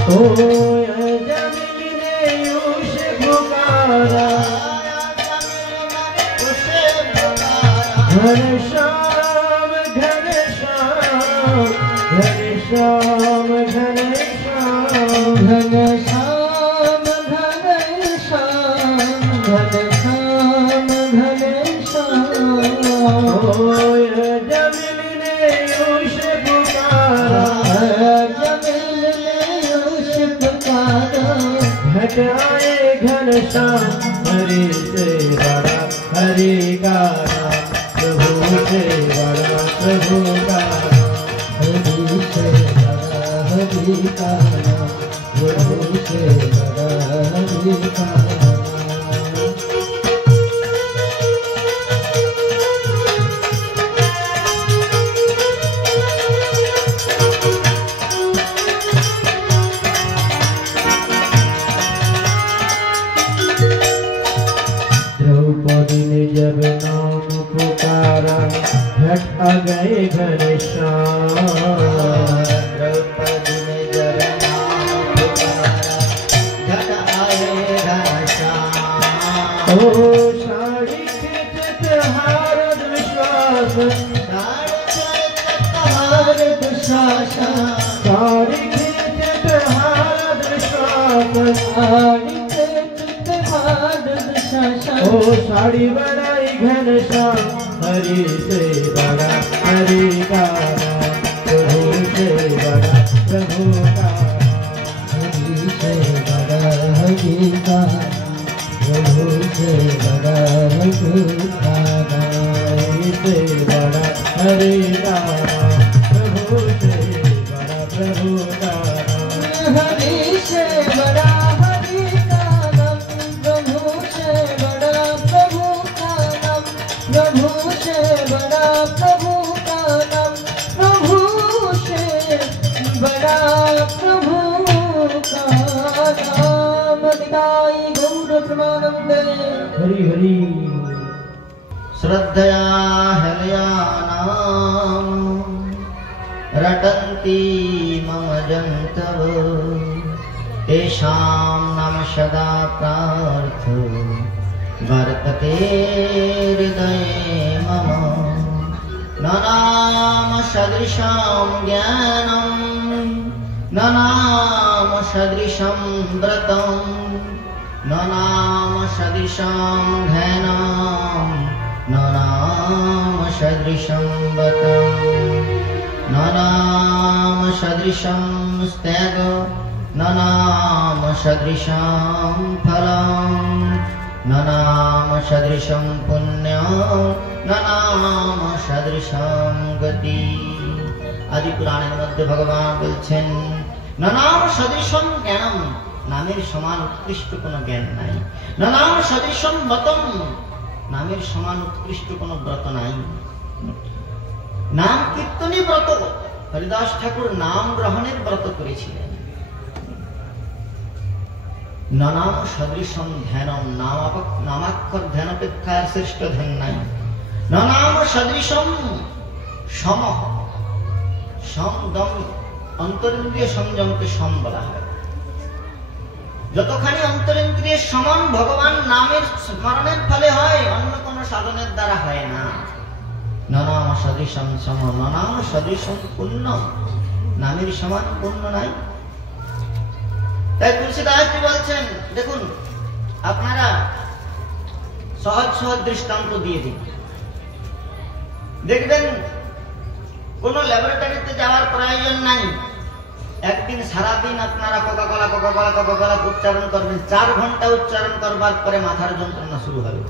ओ जमीन ने उसे पुकारा, उसे पुकारा, घन श्याम घन श्याम, घन श्याम घन घन श्याम घन श्याम, घन श्याम घन श्याम। ओय जमीन ने उसे पुकारा, जमीन ने उसे पुकारा, घट आए घन श्याम, हरि से बड़ा हरि का नाम, प्रभु से बड़ा प्रभु का नाम, हरि से बड़ा हरि का नाम, प्रभु से बड़ा हरि का नाम। द्रौपदी ने जब नाम पुकारा, घट आ गए घन श्याम। द्रौपदी ने जब नाम पुकारा, घट आए घन श्याम। ओ साड़ी खींचत हारद विश्वास, हारद दुशासन, साड़ी खींचत हारद विश्वास, साड़ी खींचत हारद दुशासन। ओ साड़ी बड़ाई घन श्याम, हरि से बड़ा हरि का नाम, प्रभु से बड़ा प्रभु का नाम, हरि से बड़ा हरि का नाम, प्रभु से बड़ा हरि का नाम, हरि से बड़ा हरि का नाम, प्रभु से बड़ा प्रभु का नाम, हरि से बड़ा हरि का नाम, प्रभु से बड़ा प्रभु का नाम, प्रभु से बड़ा प्रभु का नाम, प्रभु से बड़ा प्रभु का नाम। निताई गौर प्रेमानंदे हरि हरि। श्रद्धया हृदयानां रटन्ति मम जन्तव, तेषां नाम सदा प्रार्थो वर्तते हृदये मम। न नाम सदृशं ज्ञानं, न नाम सदृशं व्रतं, न नाम सदृशं ध्यानं, न नाम सदृशं व्रतं, न नाम सदृशं त्यागो, न नाम सदृशं फलं, न नाम सदृशं पुण्यं, न नाम सदृशं गति। आदि पुराणের মধ্যে ভগবান বলছেন না নাম সদৃশম জ্ঞানম, নামের সমান উৎকৃষ্ট কোনো জ্ঞান নাই। না নাম সদৃশম ব্রতম, নামের সমান উৎকৃষ্ট কোনো ব্রত নাই। নাম কীর্তনই ব্রত। হরিদাস ঠাকুর নাম গ্রহণের ব্রত করেছিলেন। নানাম সদৃশম ধ্যানম, নামাক্ষর ধ্যানপেক্ষা শ্রেষ্ঠ ধ্যান নাই। নানাম সদৃশম সম, দম, অন্তরিন্দ্রিয় সংযমকে সম বলা হয়। যতখানি অন্তরিন্দ্রিয় সমন ভগবান নামের স্মরণের ফলে হয়, অন্য কোন সাধনের দ্বারা হয় না। নানাম সদৃশম সম, নানাম সদৃশম পুণ্য, নামের সমান পুণ্য নাই। তাই তুলসীদাসজি বলছেন, দেখুন আপনারা সহজ সহজ দৃষ্টান্ত দিয়ে দিন, দেখবেন কোন ল্যাবরেটরিতে যাওয়ার প্রয়োজন নাই। একদিন সারাদিন আপনারা কোকাকোলা কোকাকোলা কোকাকোলা উচ্চারণ করবেন, 4 ঘন্টা উচ্চারণ করবার পরে মাথার যন্ত্রণা শুরু হবে।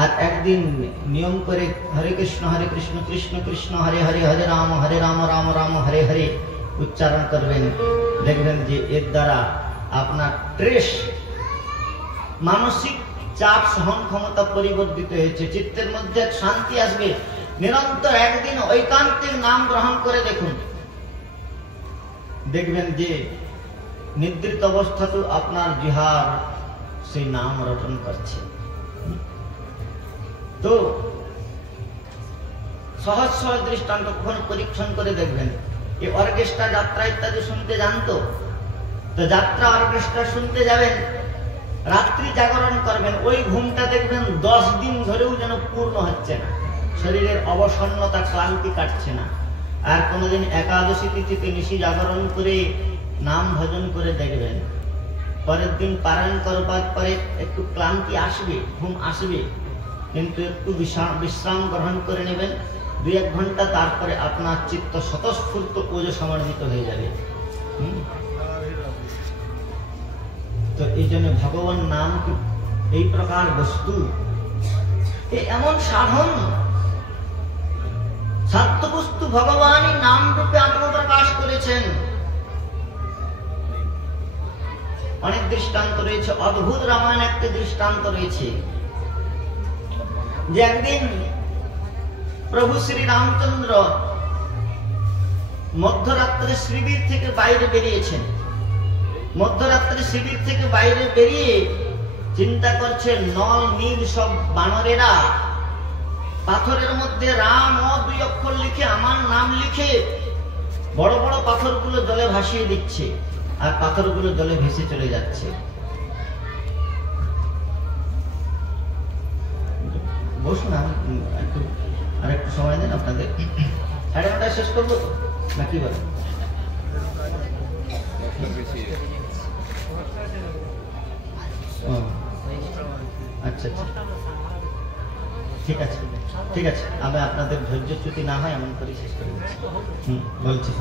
আর একদিন নিয়ম করে হরে কৃষ্ণ কৃষ্ণ কৃষ্ণ হরে হরে, হরে রাম রাম রাম হরে হরে উচ্চারণ করবেন, দেখবেন যে এর দ্বারা আপনার স্ট্রেস, মানসিক চাপ সহন ক্ষমতা পরিবর্তিত হয়েছে, চিত্তের মধ্যে এক শান্তি আসবে। নিরন্তর একদিন ঐকান্তিক নাম গ্রহণ করে দেখুন, দেখবেন যে নিদ্রিত অবস্থাতে আপনার জিহ্বার সেই নাম রটন করছে। তো সহজ সহজ দৃষ্টান্ত কখন পরীক্ষণ করে দেখবেন। এই অর্কেস্ট্রা যাত্রা ইত্যাদি শুনতে জানতো, তো যাত্রা অর্কেস্ট্রা শুনতে যাবেন, রাত্রি জাগরণ করবেন, ওই ঘুমটা দেখবেন 10 দিন ধরেও যেন পূর্ণ হচ্ছে না, শরীরের অবসন্নতা ক্লান্তি কাটছে না। আর কোনোদিন একাদশী তিথিতে নিশি জাগরণ করে নাম ভজন করে দেখবেন, পরের দিন পারায়ণ করবার পরে একটু ক্লান্তি আসবে, ঘুম আসবে, কিন্তু একটু বিশ্রাম গ্রহণ করে নেবেন 2-1 ঘন্টা, তারপরে আপনার চিত্ত স্বতঃস্ফূর্ত ওজ সমন্বিত হয়ে যাবে। তো এই জন্য ভগবান নাম এই প্রকার বস্তু, এমন সাধন, সত্য বস্তু ভগবানই নাম রূপে আত্মপ্রকাশ করেছেন। অনেক দৃষ্টান্ত রয়েছে, অদ্ভুত রামায়ণ একটি দৃষ্টান্ত রয়েছে, যে একদিন প্রভু শ্রী রামচন্দ্র মধ্যরাত্রে শিবির থেকে বাইরে বেরিয়েছেন। মধ্যরাত্রে শিবির থেকে বাইরে বেরিয়ে চিন্তা করছে, নল নীল সব বানরেরা পাথরের মধ্যে রাম 2 অক্ষর লিখে, আমার নাম লিখে বড় বড় পাথরগুলো জলে ভাসিয়ে দিচ্ছে, আর পাথরগুলো জলে ভেসে চলে যাচ্ছে। বসুন, একটু আরেকটু সময় দেন আপনাদের, 9:30 শেষ করবো তো নাকি বলেন? আচ্ছা আচ্ছা, ঠিক আছে ঠিক আছে, আমি আপনাদের ধৈর্যচ্যুতি না হয় এমন করে শেষ করে দিচ্ছি। বলছি,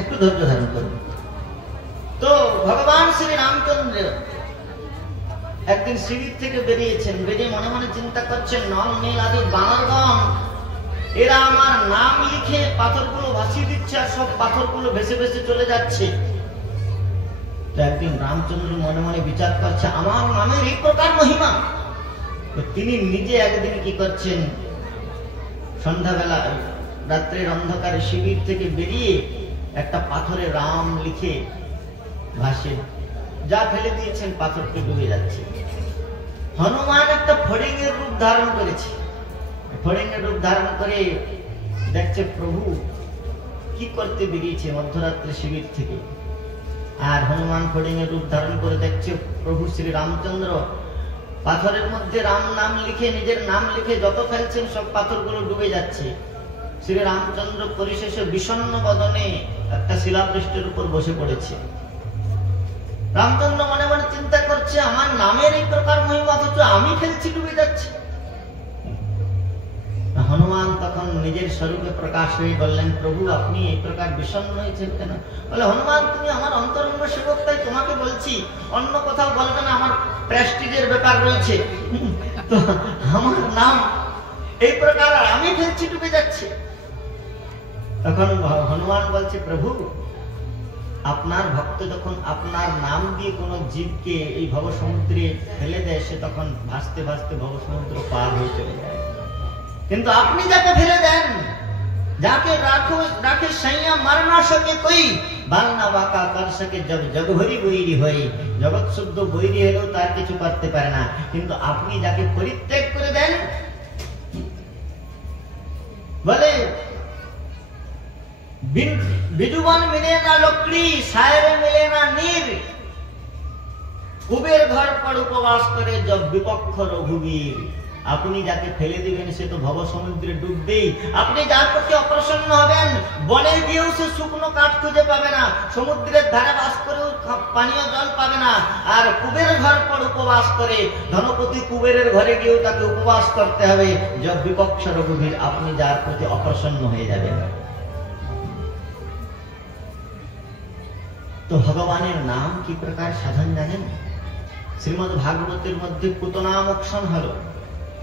একটু ধৈর্য ধারণ করুন। তো ভগবান শ্রী রামচন্দ্র একদিন শিবির থেকে বেরিয়েছেন, বেরিয়ে মনে মনে চিন্তা করছেন, নল নীল আদি বানরগণ এরা আমার নাম লিখে পাথরগুলো ভাসিয়ে দিচ্ছে, আর সব পাথরগুলো ভেসে ভেসে চলে যাচ্ছে। তো একদিন রামচন্দ্র মনে মনে বিচার করছে, আমার নামের এই প্রকার মহিমা। তো তিনি নিজে একদিন কি করছেন, সন্ধ্যাবেলা রাত্রের অন্ধকারে শিবির থেকে বেরিয়ে একটা পাথরে রাম লিখে ভাসিয়ে যা ফেলে দিয়েছেন, পাথরকে ডুবে যাচ্ছে। হনুমান একটা ফড়িংয়ের রূপ ধারণ করেছে, ফড়িংয়ের রূপ ধারণ করে দেখছে প্রভু কি করতে বেরিয়েছে মধ্যরাত্রে শিবির থেকে। আর হনুমান ফড়িংয়ের রূপ ধারণ করে দেখছে প্রভু শ্রী রামচন্দ্র পাথরের মধ্যে রাম নাম লিখে, নিজের নাম লিখে যত ফেলছেন সব পাথরগুলো ডুবে যাচ্ছে। শ্রী রামচন্দ্র পরিশেষে বিষণ্ণ বদনে একটা শিলাবৃষ্টির উপর বসে পড়েছে। রামচন্দ্র মনে মনে চিন্তা করছে, আমার নামের এই প্রকার মহিমা, অথচ আমি ফেলছি, ডুবে যাচ্ছে। হনুমান তখন নিজের স্বরূপে প্রকাশ হয়ে বললেন, প্রভু আপনি এই প্রকার বিষণ্ণ হয়েছেন কেন? বলে, হনুমান তুমি আমার অন্তরঙ্গ সেবক, তাই তোমাকে বলছি, অন্য কোথাও বলবে না, আমার প্রেস্টিজের ব্যাপার রয়েছে। তো আমার নাম এই প্রকার, আমি ফেলছি, ডুবে যাচ্ছে। তখন হনুমান বলছে, প্রভু আপনার ভক্ত যখন আপনার নাম দিয়ে কোন জীবকে এই ভব সমুদ্রে ফেলে দেয়, সে তখন ভাসতে ভাসতে ভব সমুদ্র পার হয়ে চলে যায়। কিন্তু আপনি যাকে ফেলে দেন, যাকে রাখে সাইয়া মার না সকে কই, বালনা বাঁকা কর সকে জব জগভরি বৈরি হয়ে, জগৎ শুদ্ধ বৈরি হলেও তার কিছু করতে পারে না। কিন্তু আপনি যাকে পরিত্যাগ করে দেন, বলে বিজুবন মিলে না লকড়ি, সায়রে মিলে না নীর, কুবের ঘর পর উপবাস করে জব বিপক্ষ রঘুবীর। আপনি যাকে ফেলে দিবেন সে তো ভব সমুদ্রে ডুববেই। আপনি যার প্রতি অপ্রসন্ন হবেন, বনে গিয়েও সে শুকনো কাঠ খুঁজে পাবে না, সমুদ্রের ধারে বাস করেও পানীয় জল পাবে না। আর কুবের ঘর পর উপবাস করে, ধনপতি কুবেরের ঘরে গিয়েও তাকে উপবাস করতে হবে জব বিপক্ষ রঘুবীর। আপনি যার প্রতি অপ্রসন্ন হয়ে যাবেন। তো ভগবানের নাম কি প্রকার সাধন জানেন? শ্রীমদ্ ভাগবতের মধ্যে পুতনা মোক্ষণ হলো।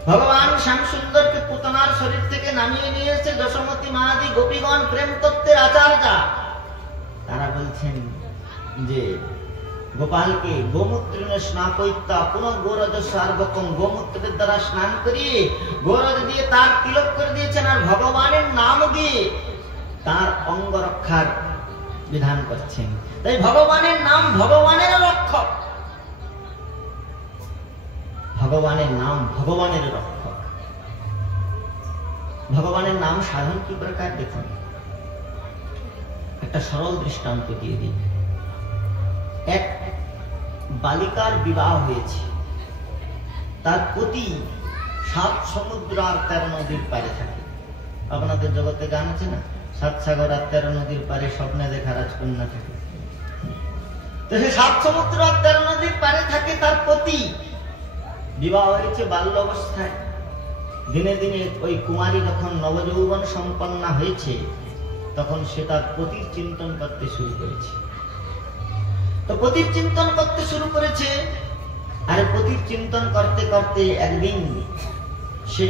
ভগবান শ্যাম সুন্দরকে পুতনার শরীর থেকে নামিয়ে নিয়ে এসে যশোমতী মাদি গোপীগণ প্রেম তত্ত্বের আচার্যা তারা বলছেন যে গোপালকে গোমূত্রে স্নাপয়িত্বা পুনঃ গোরজ সার্বকম, গোমূত্রের দ্বারা স্নান করিয়ে গোরজ দিয়ে তার তিলক করে দিয়েছেন, আর ভগবানের নাম দিয়ে তার অঙ্গ রক্ষার বিধান করছেন। তাই ভগবানের নাম ভগবানের রক্ষক, ভগবানের নাম ভগবানের রক্ষক। ভগবানের নাম সাধন কি প্রকার দেখুন, একটা সরল দৃষ্টান্ত দিয়ে দিই। এক বালিকার বিবাহ হয়েছে, তার পতি 7 সমুদ্র আর 13 নদীর পারে থাকে। আপনাদের জগতে গান আছে না, 7 সাগর আর 13 নদীর পারে স্বপ্নে দেখা রাজকন্যা থাকে। তো সে 7 সমুদ্র আর 13 নদীর পারে থাকে তার পতি। বিবাহ হয়েছে বাল্য অবস্থায়। দিনে দিনে ওই কুমারী যখন নবযৌবন সম্পন্না হয়েছে, তখন সে তার পতির চিন্তন করতে শুরু করেছে। তো পতির চিন্তন করতে শুরু করেছে, আর পতির চিন্তন করতে করতে একদিন সে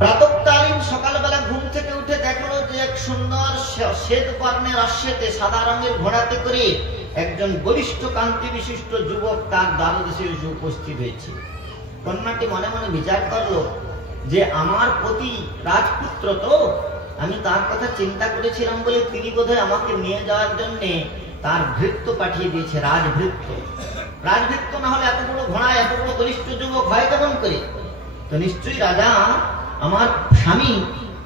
প্রাতঃকালীন সকালবেলা ঘুম থেকে উঠে দেখলো যে এক সুন্দর শ্বেত বর্ণের অশ্বেতে সাদা রঙের ঘোড়াতে করে একজন বলিষ্ঠ কান্তি বিশিষ্ট যুবক তার দ্বারদেশে এসে উপস্থিত হয়েছে। কন্যাটি মনে মনে বিচার করলো যে আমার পতি রাজপুত্র, তো আমি তার কথা চিন্তা করেছিলাম বলে তিনি বোধহয় আমাকে নিয়ে যাওয়ার জন্য তার ভৃত্য পাঠিয়ে দিয়েছে, রাজভৃত্য। রাজভৃত্য না হলে এত বড় ঘোড়া, এত বড় বলিষ্ঠ যুবক হয় কেমন করে? তো নিশ্চয়ই রাজা আমার স্বামী,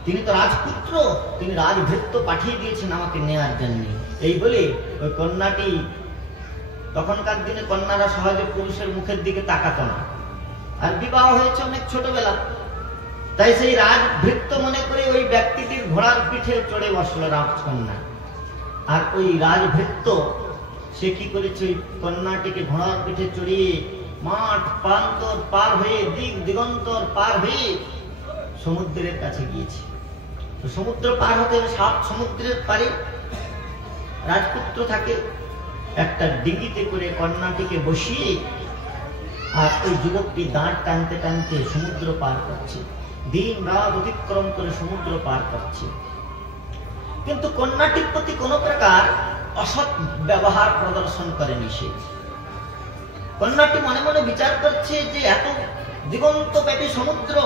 তিনি তো রাজপুত্র, তিনি রাজভৃত্য পাঠিয়ে দিয়েছেন আমাকে নেওয়ার জন্য। এই বলে ওই কন্যাটি, তখনকার দিনে কন্যারা সহজে পুরুষের মুখের দিকে তাকাতো না, আর বিবাহ হয়েছে অনেক ছোটবেলা, তাই সেই রাজভৃত্য মনে করে ওই ব্যক্তিটির ঘোড়ার পিঠে চড়ে বসলো রাজকন্যা। আর ওই রাজভৃত্য সে কি করেছে, ওই কন্যাটিকে ঘোড়ার পিঠে চড়িয়ে মাঠ প্রান্তর পার হয়ে, দিক দিগন্তর পার হয়ে সমুদ্রের কাছে গিয়েছে। তো সমুদ্র পার হতে 7 সমুদ্রের পারে রাজপুত্র থাকে। একটা ডিঙিতে করে কন্যাটিকে বসিয়ে আর ওই যুবকটি দাঁড় টানতে টানতে সমুদ্র পার করছে, দিন রাত অতিক্রম করে সমুদ্র পার করছে। কিন্তু কন্যাটির প্রতি কোনো প্রকার অসৎ ব্যবহার প্রদর্শন করেনি সে। কন্যাটি মনে মনে বিচার করছে যে এত দিগন্ত ব্যাপী সমুদ্র,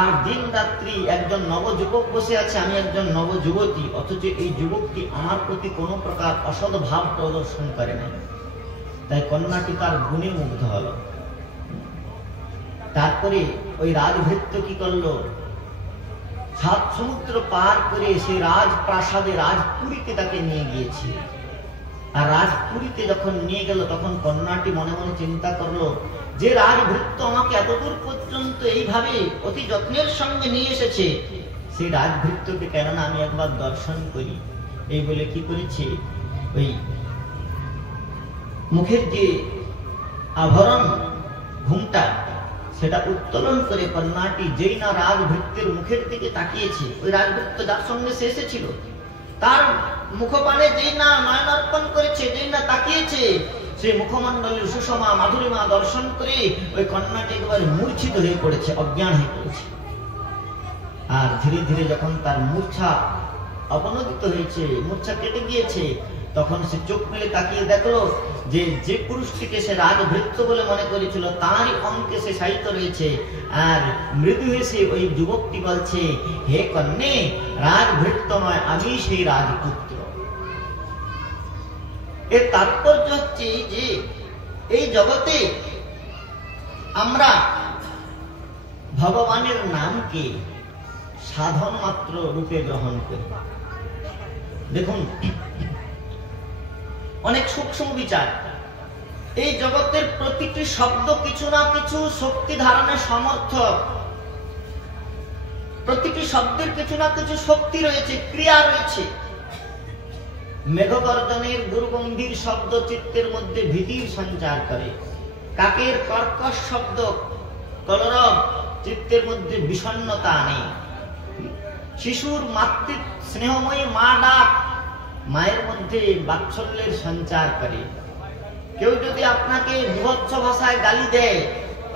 আর দিন রাত্রি একজন নবযুবক বসে আছে, আমি একজন নবযুবতী, অথচ এই যুবকটি আমার প্রতি কোনো প্রকার অসৎ ভাব প্রদর্শন করে নাই। তাই কন্যাটি তার গুণে মুগ্ধ হলো। তারপরে ওই রাজভৃত্য কি করলো, 7 সমুদ্র পার করে সে রাজপ্রাসাদে রাজপুরীতে তাকে নিয়ে গিয়েছে। আর রাজপুরীতে যখন নিয়ে গেল, তখন কন্যাটি মনে মনে চিন্তা করলো যে রাজভৃত্য আমাকে এতদূর পর্যন্ত এইভাবে অতি যত্নের সঙ্গে নিয়ে এসেছে, সেই রাজভৃত্যকে কেননা আমি একবার দর্শন করি। এই বলে কি করেছে, ওই মুখের যে আভরণ ঘুমটা সেটা উত্তোলন করে কন্যাটি যেই না রাজভৃত্যের মুখের দিকে তাকিয়েছে, ওই রাজভৃত্য যার সঙ্গে সে এসেছিল তার মুখপানে যেই না নয়নার্পণ করেছে, যেই না তাকিয়েছে, সেই মুখমণ্ডলের সুষমা মাধুরীমা দর্শন করে ওই কন্যাটি একেবারে মূর্ছিত হয়ে পড়েছে, অজ্ঞান হয়ে পড়েছে। আর ধীরে ধীরে যখন তার মূর্ছা অবনতিত হয়েছে, মূর্ছা কেটে গিয়েছে, তখন সে চোখ মেলে তাকিয়ে দেখলো যে পুরুষটিকে সে রাজভৃত্য বলে মনে করেছিল তারই অঙ্কে সে শায়িত রয়েছে। আর মৃদু হেসে ওই যুবকটি বলছে, হে কন্যে, রাজভৃত্য নয়, আমি সেই রাজপুত্র। এর তাৎপর্য হচ্ছে যে এই জগতে আমরা ভগবানের নামকে সাধন মাত্র রূপে গ্রহণ করি। দেখুন, অনেক সূক্ষ্ম বিচার। এই জগতের প্রতিটি শব্দ কিছু না কিছু শক্তি ধারণের সমর্থ। প্রতিটি শব্দের কিছু না কিছু শক্তি রয়েছে, ক্রিয়া রয়েছে। মেঘগর্জনের গুরুগম্ভীর শব্দ চিত্তের মধ্যে ভীতির সঞ্চার করে। কাকের কর্কশ শব্দ কলরব চিত্তের মধ্যে বিষণ্ণতা আনে। শিশুর মাতৃ স্নেহময়ী মা ডাক মায়ের মধ্যে বাৎসল্যের সঞ্চার করে। কেউ যদি আপনাকে বিভৎস ভাষায় গালি দেয়,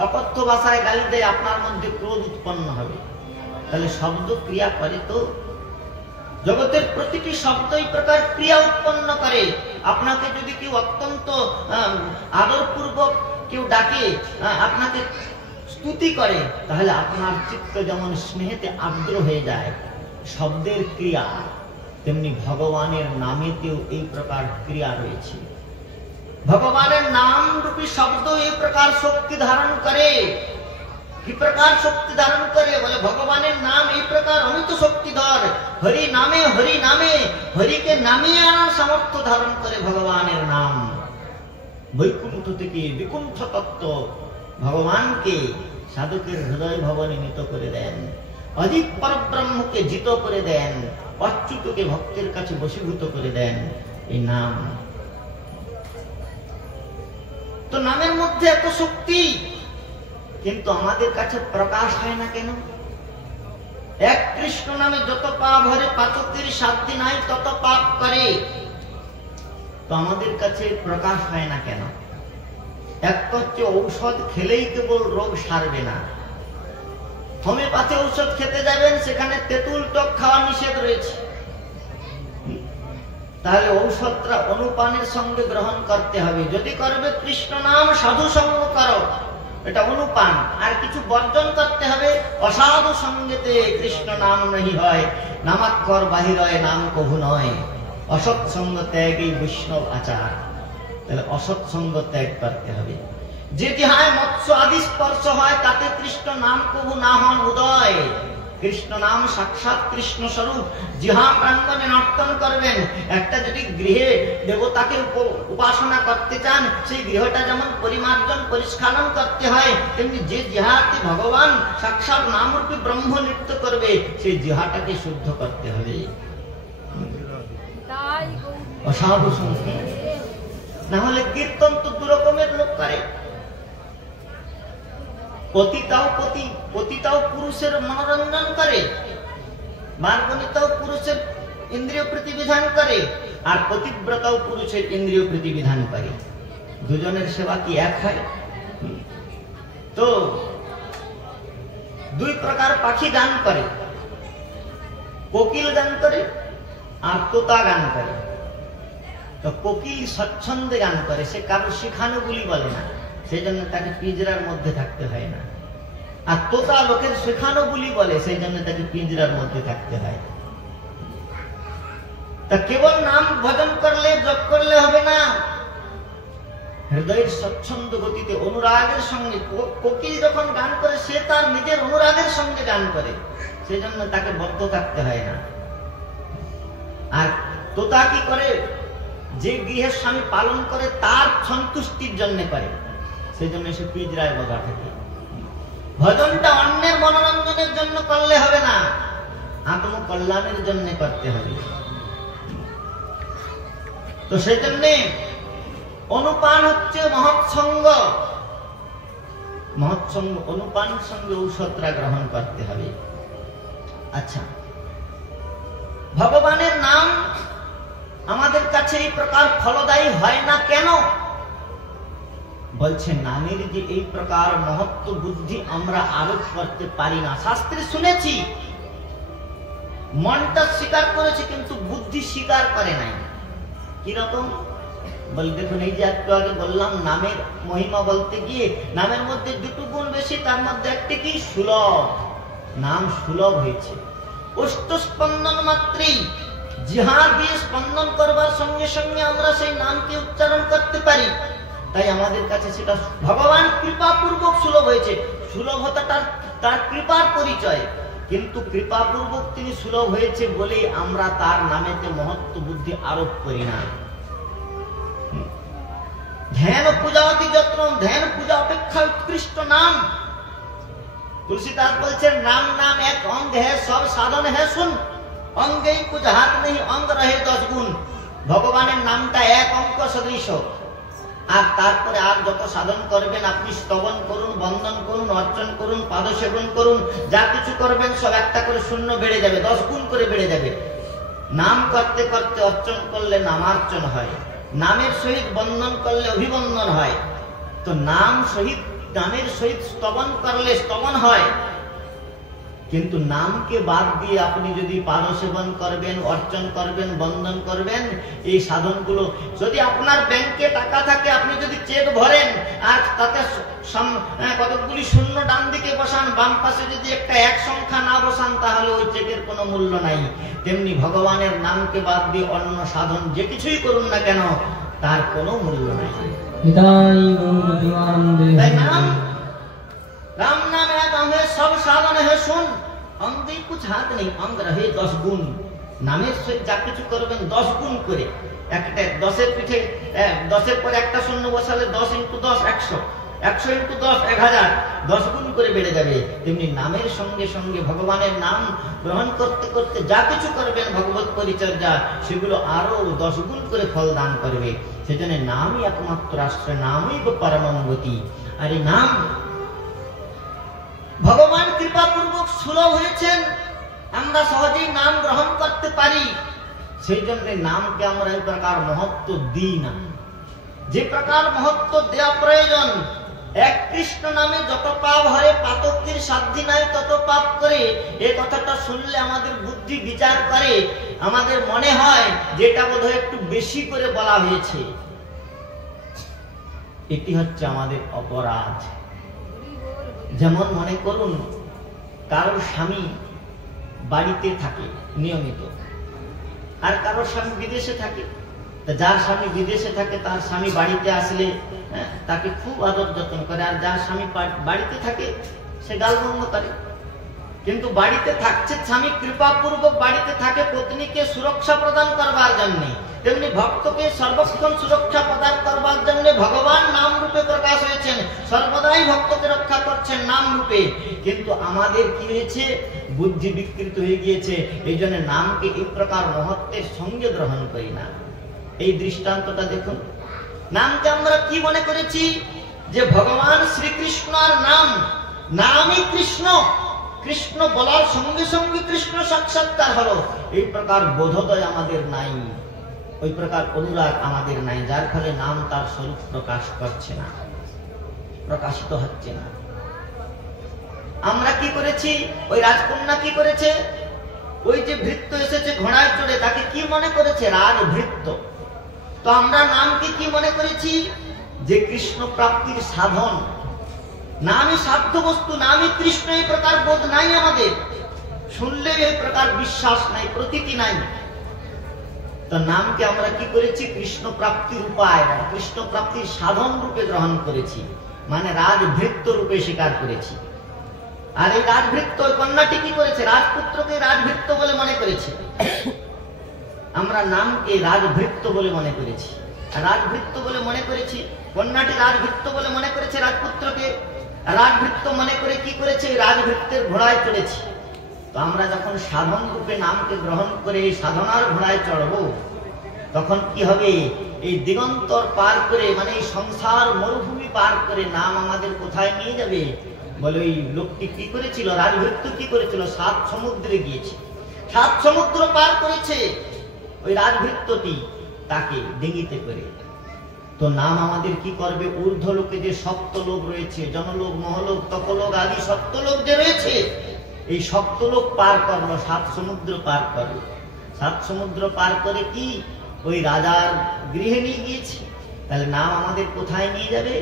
অকথ্য ভাষায় গালি দেয়, আপনার মধ্যে ক্রোধ উৎপন্ন হবে। তাহলে শব্দ ক্রিয়া করে। তো জগতের প্রতিটি শব্দ এই প্রকার ক্রিয়া উৎপন্ন করে। আপনাকে যদি কেউ অত্যন্ত আদরপূর্বক কেউ ডাকে, আপনাকে স্তুতি করে, তাহলে আপনার চিত্ত যেমন স্নেহেতে আর্দ্র হয়ে যায়। শব্দের ক্রিয়া তেমনি ভগবানের নামেতেও এই প্রকার ক্রিয়া রয়েছে। ভগবানের নাম রূপী শব্দ এই প্রকার শক্তি ধারণ করে। কি প্রকার শক্তি ধারণ করে? বলে ভগবানের নাম এই প্রকার অমিত শক্তিধর। হরি নামে হরি নামে হরিকে নামিয়ে আনার সামর্থ্য ধারণ করে ভগবানের নাম। বৈকুণ্ঠ থেকে বিকুণ্ঠ তত্ত্ব ভগবানকে সাধকের হৃদয় ভবনে নীত করে দেন। অধিক পরব্রহ্মকে জিত করে দেন। অচ্যুতকে ভক্তের কাছে বশীভূত করে দেন এই নাম। তো নামের মধ্যে এত শক্তি, কিন্তু আমাদের কাছে প্রকাশ হয় না কেন? এক কৃষ্ণ নামে যত পাপ হরে পাচকের সাধ্যি নাই তত পাপ করে। তো আমাদের কাছে প্রকাশ হয় না কেন? একটা হচ্ছে ঔষধ খেলেই কেবল রোগ সারবে না। হোমিওপ্যাথি ঔষধ খেতে যাবেন, সেখানে তেঁতুল টক খাওয়া নিষেধ রয়েছে। তাহলে ঔষধটা অনুপানের সঙ্গে গ্রহণ করতে হবে। যদি করবে কৃষ্ণ নাম সাধু সঙ্গ করো, এটা অনুপান। আর কিছু বর্জন করতে হবে। অসাধু সঙ্গেতে কৃষ্ণ নাম নহি হয়, নামাক্ষর বাহির হয় নাম কভু নয়। অসৎ সঙ্গ ত্যাগই বৈষ্ণব আচার। তাহলে অসৎ সঙ্গ ত্যাগ করতে হবে। যে জিহায় মৎস্য আদি স্পর্শ হয় তাতে কৃষ্ণ নাম কভু না হন উদয়। কৃষ্ণ নাম সাক্ষাৎ কৃষ্ণ স্বরূপ। জিহা প্রাঙ্গণে নর্তন করবেন। একটা যদি গৃহে দেবতাকে উপাসনা করতে চান, সেই গৃহটা যেমন পরিমার্জন পরিষ্কারণ করতে হয়, তেমনি যে জিহাতে ভগবান সাক্ষাৎ নামরূপী ব্রহ্ম নৃত্য করবে, সেই জিহাটাকে শুদ্ধ করতে হবে। অসাধু সঙ্গ না হলে কীর্তন তো দু রকমের লোক করে। পতিতাও পুরুষের মনোরঞ্জন করে, মার্গনিতাও পুরুষের ইন্দ্রিয় প্রতিবিধান করে, আর পতিব্রতাও পুরুষের ইন্দ্রিয় প্রতিবিধান করে। দুজনের সেবা কি এক হয়? তো দুই প্রকার পাখি গান করে। কোকিল গান করে আর তোতা গান করে। তো কোকিল স্বচ্ছন্দে গান করে, সে কারো শিখানো বলি বলে না, সেই জন্য তাকে পিঞ্জরার মধ্যে থাকতে হয় না। আর তোতা লোকের শেখানো বলি বলে, সেই জন্য তাকে পিঞ্জরার মধ্যে থাকতে হয়। তা কেবল নাম ভজন করলে, জপ করলে হবে না। হৃদয়ের স্বচ্ছন্দ গতিতে অনুরাগের সঙ্গে। কোকিল যখন গান করে, সে তার নিজের অনুরাগের সঙ্গে গান করে, সেই জন্য তাকে বদ্ধ থাকতে হয় না। আর তোতা কি করে? যে গৃহের স্বামী পালন করে তার সন্তুষ্টির জন্য করে, সেই জন্য সে পিঞ্জরায় বাঁধা থাকে। ভজনটা অন্যের মনোরঞ্জনের জন্য করলে হবে না, আত্মকল্যাণের জন্য করতে হবে। তো সেই জন্য অনুপান হচ্ছে মহৎসঙ্গ। মহৎসঙ্গ অনুপান সঙ্গে ঔষধরা গ্রহণ করতে হবে। আচ্ছা, ভগবানের নাম আমাদের কাছে এই প্রকার ফলদায়ী হয় না কেন? বলছে নামের যে এই প্রকার মহত্ব বুদ্ধি আমরা আরোপ করতে পারি না। শাস্ত্রে শুনেছি, মনটা স্বীকার করেছে, কিন্তু বুদ্ধি স্বীকার করে নাই। কিরকম বলে, দেখুন এই যে একটু আগে বললাম নামের মহিমা বলতে গিয়ে নামের মধ্যে দুটো গুণ বেশি, তার মধ্যে একটি কি সুলভ, নাম সুলভ হয়েছে। অষ্ট স্পন্দন মাত্রেই জিহ্বা দিয়ে স্পন্দন করবার সঙ্গে সঙ্গে আমরা সেই নামকে উচ্চারণ করতে পারি, তাই আমাদের কাছে সেটা ভগবান কৃপাপূর্বক সুলভ হয়েছে। সুলভতা তার কৃপার পরিচয়, কিন্তু কৃপাপূর্বক তিনি সুলভ হয়েছে বলেই আমরা তার নামেতে মহত্ব বুদ্ধি আরোপ করি না। ধ্যান পূজাতি যত্ন, ধ্যান পূজা অপেক্ষা উৎকৃষ্ট নাম। तुलसीदास বলছেন নাম নাম এক অঙ্গ है सब साधन है सुन, অঙ্গেই कुछ हाथ नहीं अंग रहे 10 गुण। ভগবানের নামটা এক অঙ্ক সদৃশ, আর তারপরে আর যত সাধন করবেন আপনি স্তবন করুন, বন্দন করুন, অর্চন করুন, পাদ সেবন করুন, যা কিছু করবেন সব একটা করে শূন্য বেড়ে যাবে, 10 গুণ করে বেড়ে যাবে। নাম করতে করতে অর্চন করলে নামার্চন হয়, নামের সহিত বন্দন করলে অভিবন্দন হয়। তো নামের সহিত স্তবন করলে স্তবন হয়, কিন্তু নামকে বাদ দিয়ে আপনি যদি পাদ সেবন করবেন, অর্চন করবেন, বন্দন করবেন, এই সাধনগুলো যদি আপনার ব্যাংকে টাকা থাকে, আপনি যদি চেক ভরেন আর তাতে কতগুলি শূন্য ডান দিকে বসান, বাম পাশে যদি একটা এক সংখ্যা না বসান, তাহলে ওই চেকের কোনো মূল্য নাই। তেমনি ভগবানের নামকে বাদ দিয়ে অন্য সাধন যে কিছুই করুন না কেন তার কোনো মূল্য নাই। তাই নাম राम नाम एक अंग है सब साधन है सुन, अंगे कुछ हाथ नहीं अंग रहे 10 गुण। নামের সহিত যা কিছু করবেন 10 গুণ করে, একটা 10-এর পিঠে 10-এর পর একটা শূন্য বসালে 10 × 10 100, 100 × 10 1000, 10 গুণ করে বেড়ে যাবে। তেমনি নামের সঙ্গে সঙ্গে ভগবানের নাম গ্রহণ করতে করতে যা কিছু করবেন ভগবত পরিচর্যা, সেগুলো আরো 10 গুণ করে ফল দান করবে। সেজন্য নামই একমাত্র আশ্রয়, নামই পরমং গতি। আর এই নাম ভগবান কৃপাপূর্বক সুলভ হয়েছেন, আমরা সহজেই নাম গ্রহণ করতে পারি। সেই জন্য নামকে আমরা এই প্রকার মহত্ব দিই না, যে প্রকার মহত্ব দেওয়া প্রয়োজন। এক কৃষ্ণ নামে যত পাপ হয় পাতকের সাধ্যি নাই তত পাপ করে, এই কথাটা শুনলে আমাদের বুদ্ধি বিচার করে, আমাদের মনে হয় যে এটা বোধহয় একটু বেশি করে বলা হয়েছে। এটি হচ্ছে আমাদের অপরাধ। যেমন মনে করুন কারোর স্বামী বাড়িতে থাকে নিয়মিত, আর কারোর স্বামী বিদেশে থাকে। যার স্বামী বিদেশে থাকে তার স্বামী বাড়িতে আসলে তাকে খুব আদর যত্ন করে, আর যার স্বামী বাড়িতে থাকে সে গালগল্প করে। কিন্তু বাড়িতে থাকছে স্বামী কৃপাপূর্বক বাড়িতে থাকে পত্নীকে সুরক্ষা প্রদান করবার জন্য, তেমনি ভক্তকে সর্বক্ষণ সুরক্ষা প্রদান করবার জন্য ভগবান নাম রূপে প্রকাশ হয়েছেন, সর্বদাই ভক্তকে রক্ষা করছেন নাম রূপে। কিন্তু আমাদের কি হয়েছে, বুদ্ধি বিকৃত হয়ে গিয়েছে, এই জন্য নামকে এই প্রকার মহত্বের সঙ্গে গ্রহণ করি না। এই দৃষ্টান্তটা দেখুন, নামকে আমরা কি মনে করেছি যে ভগবান শ্রীকৃষ্ণ আর নামই কৃষ্ণ, কৃষ্ণ বলার সঙ্গে সঙ্গে কৃষ্ণ সাক্ষাৎকার হলো, এই প্রকার বোধোদয় আমাদের নাই, ওই প্রকার অনুরাগ আমাদের নাই, যার ফলে নাম তার স্বরূপ প্রকাশ করছে না, প্রকাশিত হচ্ছে না। আমরা কি করেছি, ওই রাজকন্যা কি করেছে, ওই যে ভৃত্য এসেছে ঘোড়ায় চড়ে তাকে কি মনে করেছে, রাজভৃত্য। তো আমরা নামকে কি মনে করেছি, যে কৃষ্ণ প্রাপ্তির সাধন, নামই সাধ্য বস্তু, নামই কৃষ্ণ, এই প্রকার বোধ নাই আমাদের, শুনলে এই প্রকার বিশ্বাস নাই, প্রতীতি নাই। তো নামকে আমরা কি করেছি, কৃষ্ণ প্রাপ্তির উপায়, কৃষ্ণ প্রাপ্তির সাধন রূপে গ্রহণ করেছি, মানে রাজভৃত্য রূপে স্বীকার করেছি। আর এই রাজভৃত্য, ওই কন্যাটি কি করেছে, রাজপুত্রকে রাজভৃত্য বলে মনে করেছে। আমরা নামকে রাজভৃত্য বলে মনে করেছি, রাজভৃত্য বলে মনে করেছি, কন্যাটি রাজভৃত্য বলে মনে করেছে, রাজপুত্রকে রাজভৃত্য মনে করে কি করেছে, রাজভৃত্যের ঘোড়ায় চড়েছি। তো আমরা যখন সাধন রূপে নামকে গ্রহণ করে এই সাধনার ঘোড়ায় চড়ব, তখন কি হবে, এই দিগন্তর পার করে, মানে এই সংসার মরুভূমি পার করে নাম আমাদের কোথায় নিয়ে যাবে। বলে ওই লোকটি কি করেছিল, রাজভৃত্য কি করেছিল, 7 সমুদ্রে গিয়েছে, 7 সমুদ্র পার করেছে ওই রাজভৃত্যটি, তাকে ডিঙিতে করে। তো নাম আমাদের কি করবে, ঊর্ধ্ব লোকে যে সপ্তলোক রয়েছে, জনলোক, মহলোক, তপলোক আদি সপ্তলোক যে রয়েছে, এই সপ্তলোক পার করলো, 7 সমুদ্র পার করলো। 7 সমুদ্র পার করে কি ওই রাজার গৃহে নিয়ে গিয়েছে। তাহলে নাম আমাদের কোথায় নিয়ে যাবে?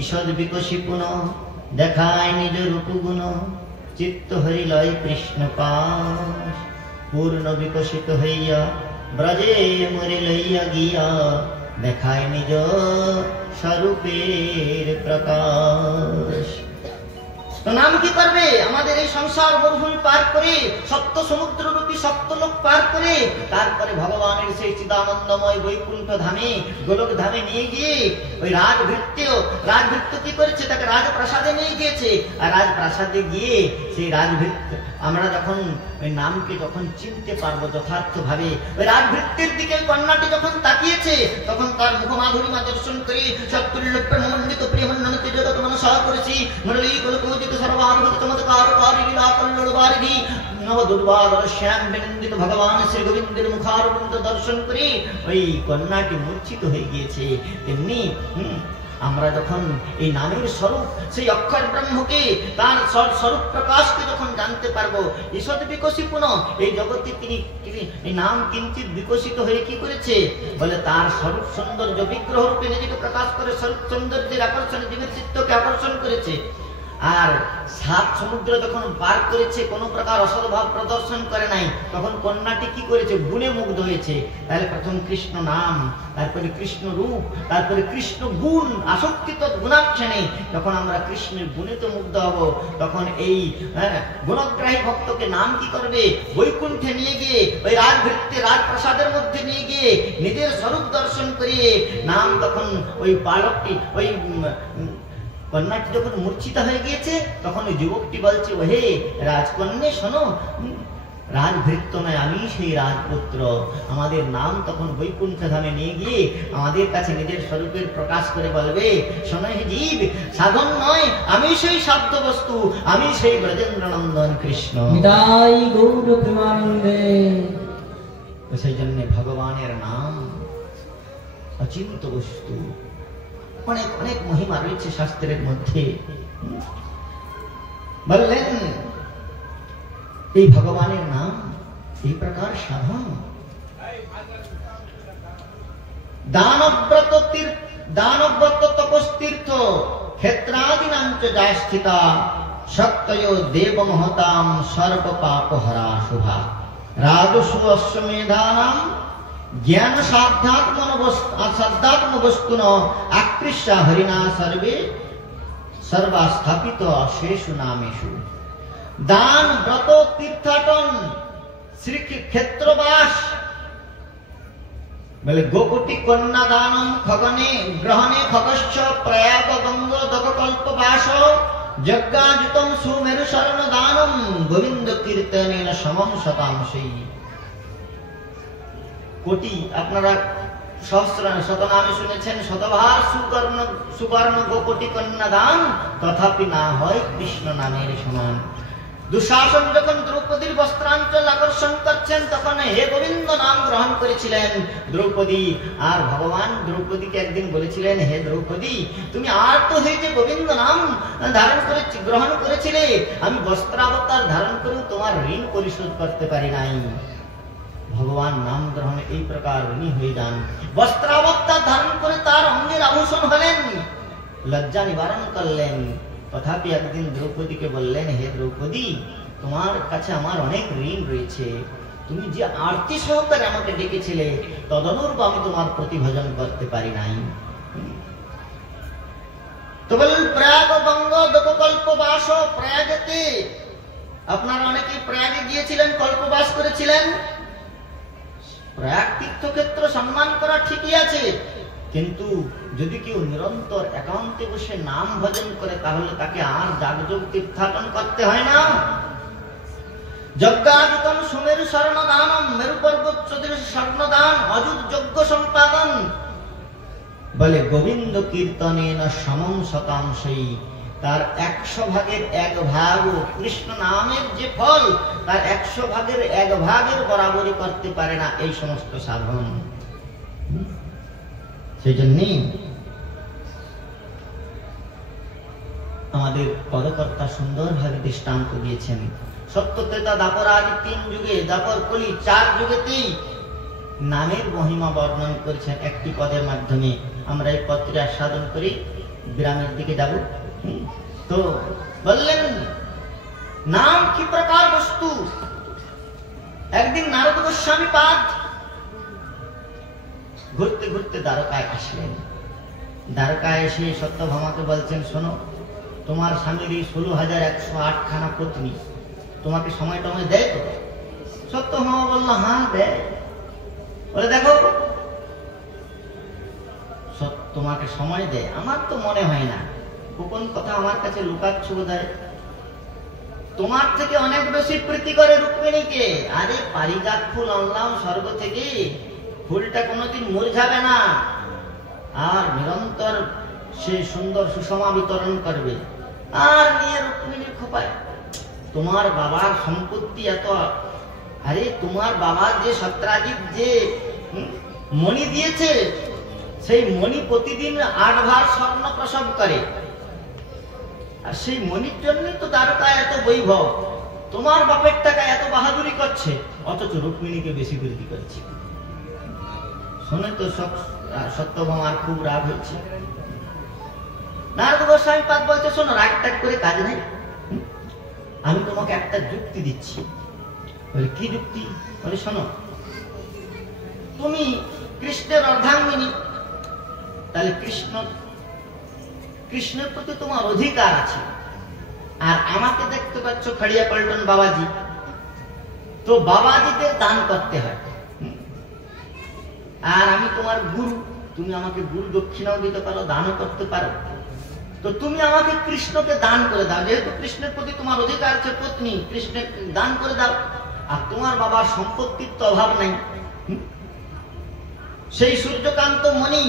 ঈষদ বিকশিপুন দেখায় নিজ রূপগুণ, চিত্ত হরিলয় কৃষ্ণ পাশ, পূর্ণ বিকশিত হইয়া ব্রজে মরে লইয়া গিয়া, দেখায় নিজ স্বরূপের প্রকাশ। তো নাম কি করবে? আমাদের এই সংসার মরুভূমি পার করে, সপ্ত সমুদ্র রূপী সপ্তলোক পার করে, তারপরে ভগবানের সেই চিদানন্দময় বৈকুণ্ঠ ধামে, গোলক ধামে নিয়ে গিয়ে ওই রাজভৃত্য কি করেছে? তাকে রাজপ্রাসাদে নিয়ে গিয়েছে। আর রাজপ্রাসাদে গিয়ে সেই রাজভৃত্য আমরা যখন ওই নামকে যখন চিনতে পারবো যথার্থ ভাবে, ওই রাজভৃত্যের দিকে কন্যাটি যখন তাকিয়েছে, তখন তার মুখমাধুরীমা দর্শন করে সত্তুল্য প্রেমমণ্ডিত প্রিয়মন্ডিত জগৎ মনসা করেছি মুরলী গোলকোদিত সর্বানুভূত চমৎকার কারি লীলা কল্লোড়বারিধি নব দুর্বাদর শ্যাম বিনন্দিত ভগবান শ্রী গোবিন্দের মুখারবিন্দ দর্শন করে ওই কন্যাটি মূর্ছিত হয়ে গিয়েছে। তেমনি আমরা যখন এই নামের স্বরূপ, সেই অক্ষর ব্রহ্মকে, তার স্বরূপ প্রকাশকে যখন জানতে পারবো, ঈষদ বিকশিপুন, এই জগতে তিনি এই নাম কিঞ্চিত বিকশিত হয়ে কি করেছে? বলে তার স্বরূপ সৌন্দর্য বিগ্রহ রূপে নিজেকে প্রকাশ করে স্বরূপ সৌন্দর্যের আকর্ষণে জীবের চিত্তকে আকর্ষণ করেছে। আর সাত সমুদ্র যখন পার করেছে, কোনো প্রকার অসদ্ভাব প্রদর্শন করে নাই, তখন কন্যাটি কি করেছে? গুণে মুগ্ধ হয়েছে। তাহলে প্রথম কৃষ্ণ নাম, তারপরে কৃষ্ণ রূপ, তারপরে কৃষ্ণ গুণ, আসক্তি গুণাক্ষণে যখন আমরা কৃষ্ণের গুণে তো মুগ্ধ হব, তখন এই গুণগ্রাহী ভক্তকে নাম কি করবে? বৈকুণ্ঠে নিয়ে গিয়ে, ওই রাজভৃত্যে রাজপ্রাসাদের মধ্যে নিয়ে গিয়ে নিজের স্বরূপ দর্শন করিয়ে নাম তখন ওই বালকটি, ওই কন্যাটি যখন মূর্ছিত হয়ে গিয়েছে, তখন ওই যুবকটি বলছে, ওহে রাজকন্যা শোনো, রাজভৃত্য নয়, আমি সেই রাজপুত্র। আমাদের নাম তখন বৈকুণ্ঠ ধামে নিয়ে গিয়ে আমাদের কাছে নিজের স্বরূপের প্রকাশ করে বলবে, শোনো হে জীব, সাধন নয়, আমি সেই সাধ্য বস্তু, আমি সেই ব্রজেন্দ্র নন্দন কৃষ্ণ। সেই জন্য ভগবানের নাম অচিন্ত বস্তু, অনেক অনেক মহিমা রয়েছে শাস্ত্রের মধ্যে। বললেন এই ভগবানের নাম এই প্রকার সাধন। দানব্রত তপস্তীর্থ ক্ষেত্রাদিনাঞ্চ যাস্থিতা, শক্তয় দেব মহতাম সর্ব পাপহরা শুভা, রাজসু অশ্বমেধানাম জ্ঞান সাধ্যাত্ম বস্তুন আকৃষ্যা হরিণা সর্বে সর্বা স্থাপিত অশেষু নামেষু। দান ব্রত তীর্থাটন শ্রীক্ষেত্রবাস, বলে গোকুটি কন্যা দানম খগনে গ্রহণে খগশ্চ প্রয়াগ গঙ্গ দকল্পবাস, যজ্ঞাযুতম সুমেরু শরণ দানম গোবিন্দ কীর্তনেন সমম শতাংশী। কোটি আপনারা শতনামে শুনেছেন, শতভার সুবর্ণ গোকোটি কন্যা দান, তথাপি না হয় কৃষ্ণ নামের সমান। দুঃশাসন যখন দ্রৌপদীর বস্ত্রাঞ্চল আকর্ষণ করছেন, তখন হে গোবিন্দ নাম গ্রহণ করেছিলেন দ্রৌপদী। আর ভগবান দ্রৌপদীকে একদিন বলেছিলেন, হে দ্রৌপদী, তুমি আর তো হয়েছে গোবিন্দ নাম গ্রহণ করেছিলে, আমি বস্ত্রাবতার ধারণ করেও তোমার ঋণ পরিশোধ করতে পারি নাই। ভগবান নাম গ্রহণে এই প্রকার ঋণী হয়ে যান। বস্ত্রাবতার ধারণ করে তার অঙ্গের আভূষণ হলেন, লজ্জা নিবারণ করলেন। তথাপি একদিন দ্রৌপদীকে বললেন, হে দ্রৌপদী, তোমার কাছে আমার অনেক ঋণ রয়েছে, তুমি যে আরতি সহকারে আমাকে ডেকেছিলে, তদনুরূপ আমি তোমার প্রতিভজন করতে পারি নাই। তো বললেন, প্রয়াগ গঙ্গ দকল্পবাস, প্রয়াগেতে আপনারা অনেকেই প্রয়াগে গিয়েছিলেন, কল্পবাস করেছিলেন। প্রয়াগ তীর্থক্ষেত্র সম্মান করা ঠিকই আছে, কিন্তু যদি কেউ নিরন্তর একান্তে বসে নাম ভজন করে, তাহলে তাকে আর যাগযোগ তীর্থাটন করতে হয় না। যজ্ঞাযুতম সুমেরু শরণ দানম, মেরু পর্বত সদৃশ স্বর্ণদান, অযুত যজ্ঞ সম্পাদন। বলে গোবিন্দ কীর্তনেন সমম শতাংশী, তার 100 ভাগের 1 ভাগ কৃষ্ণ নামের যে ফল, তার 100 ভাগের 1 ভাগের বরাবরই করতে পারে না এই সমস্ত সাধন। সেই জন্যই আমাদের পদকর্তা সুন্দরভাবে দৃষ্টান্ত দিয়েছেন। সত্য ত্রেতা দ্বাপর আদি 3 যুগে, দ্বাপর কলি 4 যুগেতেই নামের মহিমা বর্ণন করেছেন একটি পদের মাধ্যমে। আমরা এই পত্রে আস্বাদন করি, গ্রামের দিকে যাব। তো বললেন নাম কি প্রকার বস্তু। একদিন নারদ গোস্বামী পাদ ঘুরতে ঘুরতে দ্বারকায় আসলেন। দ্বারকায় এসে সত্যভামাকে বলছেন, শোনো, তোমার স্বামীর এই 16,108 খানা পত্নী তোমাকে সময় টময় দেয় তো? সত্যভামা বলল, হ্যাঁ দেয়। বলে, দেখো তোমাকে সময় দেয়, আমার তো মনে হয় না, গোপন কথা আমার কাছে লুকাচ্ছ বোধহয়। তোমার থেকে অনেক বেশি প্রীতি করে রুক্মিণীকে। আরে পারিজাত ফুল আনলাম স্বর্গ থেকে, ফুলটা কোনোদিন মুরঝাবে না, আর নিরন্তর সে সুন্দর সুষমা বিতরণ করবে। আর নিয়ে রুক্মিণী খোপায় তোমার বাবার সম্পত্তি এত, আরে তোমার বাবা যে সত্রাজিৎ যে মণি দিয়েছে, সেই মণি প্রতিদিন 8 ভার স্বর্ণ প্রসব করে, আর সেই মণির জন্য তো দ্বারকায় এত বৈভব। তোমার বাপের টাকা এত বাহাদুরি করছে, অথচ রুক্মিণীকে বেশি বৃদ্ধি করছে। শুনে তো সত্যভামার খুব রাগ হচ্ছে। নারদ গোস্বামী পাদ বলছে, শোনো, রাগ টাগ করে কাজ নাই, আমি তোমাকে একটা যুক্তি দিচ্ছি। বলে, কি যুক্তি? বলে, শোনো, তুমি কৃষ্ণের অর্ধাঙ্গিনী, তাহলে কৃষ্ণের প্রতি তোমার অধিকার আছে। আর আমাকে দেখতে পাচ্ছ খড়িয়া পল্টন বাবাজি, তো বাবাজিকে দান করতে হয়। আর আমি তোমার গুরু, তুমি আমাকে গুরু দক্ষিণাও দিতে পারো, দানও করতে পারো। তো তুমি আমাকে কৃষ্ণকে দান করে দাও, যেহেতু কৃষ্ণের প্রতি তোমার অধিকার আছে, পত্নী কৃষ্ণকে দান করে দাও। আর তোমার বাবার সম্পত্তির তো অভাব নাই। সেই সূর্যকান্ত মণি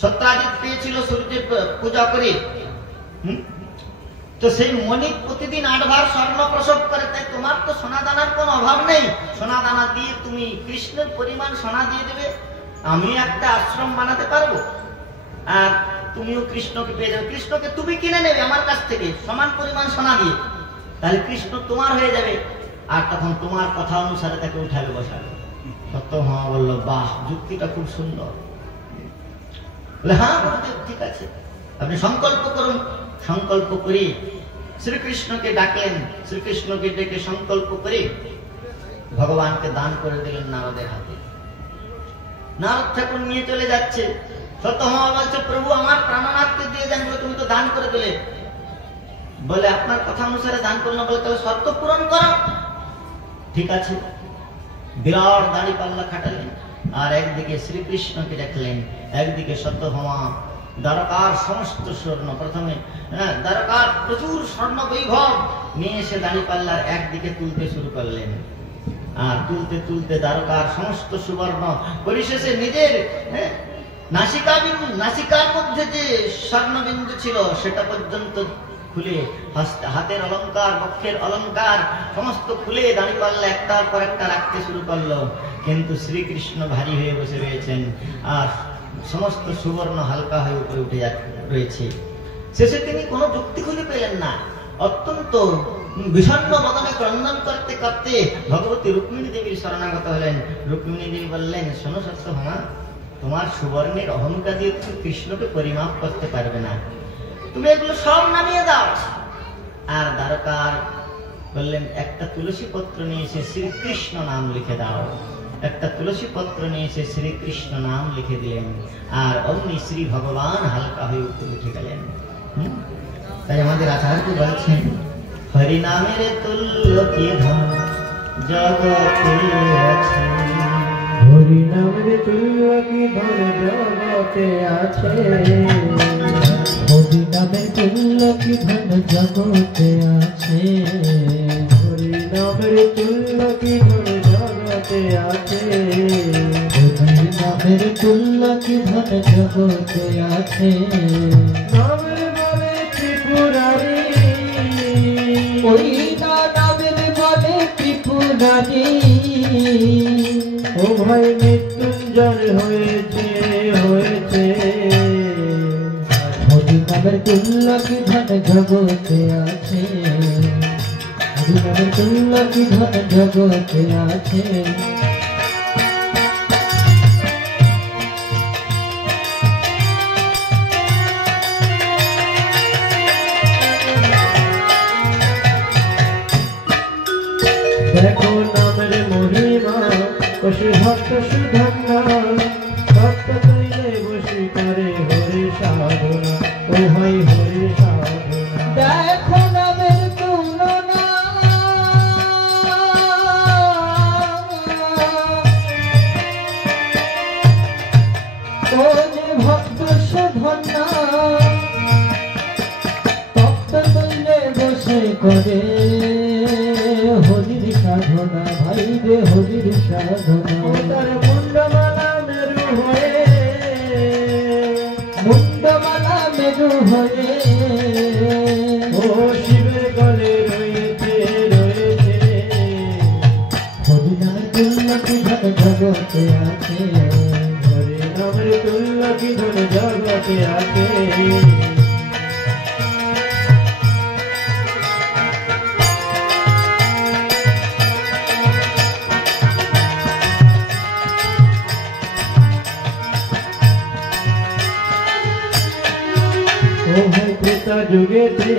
সত্রাজিৎ পেয়েছিল সূর্যের পূজা করে, তো সেই মণি প্রতিদিন 8 ভার স্বর্ণ প্রসব করে, তাই তোমার তো সোনা দানার কোনো অভাব নেই। সোনা দানা দিয়ে তুমি কৃষ্ণের পরিমাণ সোনা দিয়ে দেবে, আমি একটা আশ্রম বানাতে পারবো, আর তুমিও কৃষ্ণকে পেয়ে যাবে। কৃষ্ণকে তুমি কিনে নেবে আমার কাছ থেকে সমান পরিমাণ সোনা দিয়ে, তাহলে কৃষ্ণ তোমার হয়ে যাবে, আর তখন তোমার কথা অনুসারে তাকে উঠাবে বসাবে। সত্যভামা বলল, বাহ, যুক্তিটা খুব সুন্দর। বলে, হ্যাঁ ঠিক আছে, আপনি সংকল্প করুন। সংকল্প করে শ্রীকৃষ্ণকে ডাকলেন। শ্রীকৃষ্ণকে ডেকে সংকল্প করে ভগবানকে দান করে দিলেন নারদের হাতে। নারদ ঠাকুর নিয়ে চলে যাচ্ছে। সত্যভামা বলছে, প্রভু আমার প্রাণনাথকে দিয়ে দেন, তুমি তো দান করে দিলে। বলে, আপনার কথা অনুসারে দান করলাম। বলে, তাহলে শর্ত পূরণ করো। ঠিক আছে। বিরাট দাড়ি পাল্লা খাটালেন, আর একদিকে শ্রীকৃষ্ণকে দেখলেন, একদিকে সত্যভামা দ্বারকার সমস্ত স্বর্ণ, প্রথমে দ্বারকার প্রচুর স্বর্ণ বৈভব নিয়ে এসে দাড়ি পাল্লার একদিকে তুলতে শুরু করলেন। আর তুলতে তুলতে দ্বারকার সমস্ত সুবর্ণ, পরিশেষে নিজের নাসিকার মধ্যে যে স্বর্ণবিন্দু ছিল সেটা পর্যন্ত খুলে, হাতের অলংকার, বক্ষের অলংকার সমস্ত খুলে দাঁড়িপাল্লা একটার পর একটা রাখতে শুরু করলো। কিন্তু শ্রীকৃষ্ণ ভারী হয়ে বসে রয়েছেন, আর সমস্ত সুবর্ণ হালকা হয়ে উপরে উঠে রয়েছে। শেষে তিনি কোনো যুক্তি খুঁজে পেলেন না। অত্যন্ত বিষণ্ণ বদনে ক্রন্দন করতে করতে ভগবতী রুক্মিণী দেবীর শরণাগত হলেন। রুক্মিণী দেবী বললেন, শোনো সত্যভামা, তোমার সুবর্ণের অহংকার দিয়ে তুমি কৃষ্ণকে পরিমাপ করতে পারবে না, তুমি এগুলো সব নামিয়ে দাও। আর দ্বারকার বললেন, একটা তুলসী পত্র নিয়ে এসে শ্রীকৃষ্ণ নাম লিখে দাও। একটা তুলসী পত্র নিয়ে এসে শ্রীকৃষ্ণ নাম লিখে দিলেন, আর অমনি শ্রী ভগবান হালকা হয়ে উপরে উঠে গেলেন। তাই আমাদের আচার্য বলছেন, হরি নামের তুল্য কি ধন জগতে আছে, হরি নামের তুল্য কি ধন জগতে আছে, হরি নামের তুল্য কি ধন জগতে আছে, হরি নামের তুল্য কি ধন জগতে আছে, হরি নামের তুল্য কি ধন জগতে আছে। নামের বলে ত্রিপুরারি, ওই নামের বলে ত্রিপুরারি, ও ভাই মৃত্যুঞ্জয় হয়েছে হয়েছে, হরি নামের তুল্য কি ধন জগতে আছে, হরি নামের তুল্য কি ধন জগতে আছে। দেখো নামের মহিমা বসে ভক্ত সুধন্যা ভক্ত তৈলে বসে করে হরি সাধনা ও ভাই হরি সাধনা দেখো নামের তুলনা ও যে ভক্ত সুধন্যা ভক্ত তৈলে বসে করে হরির সাধনা ভাই রে হরির সাধনা তার মুন্ডমালা মেরু হয়ে মুন্ডমালা মেরু হয়ে ও শিবের গলে রয়েছে রয়েছে হরিনামের তুল্য কি ধন জগতে আছে হরি নামের তুল্য কি ধন জগতে আছে ও ভাই ত্রেতা যুগেতে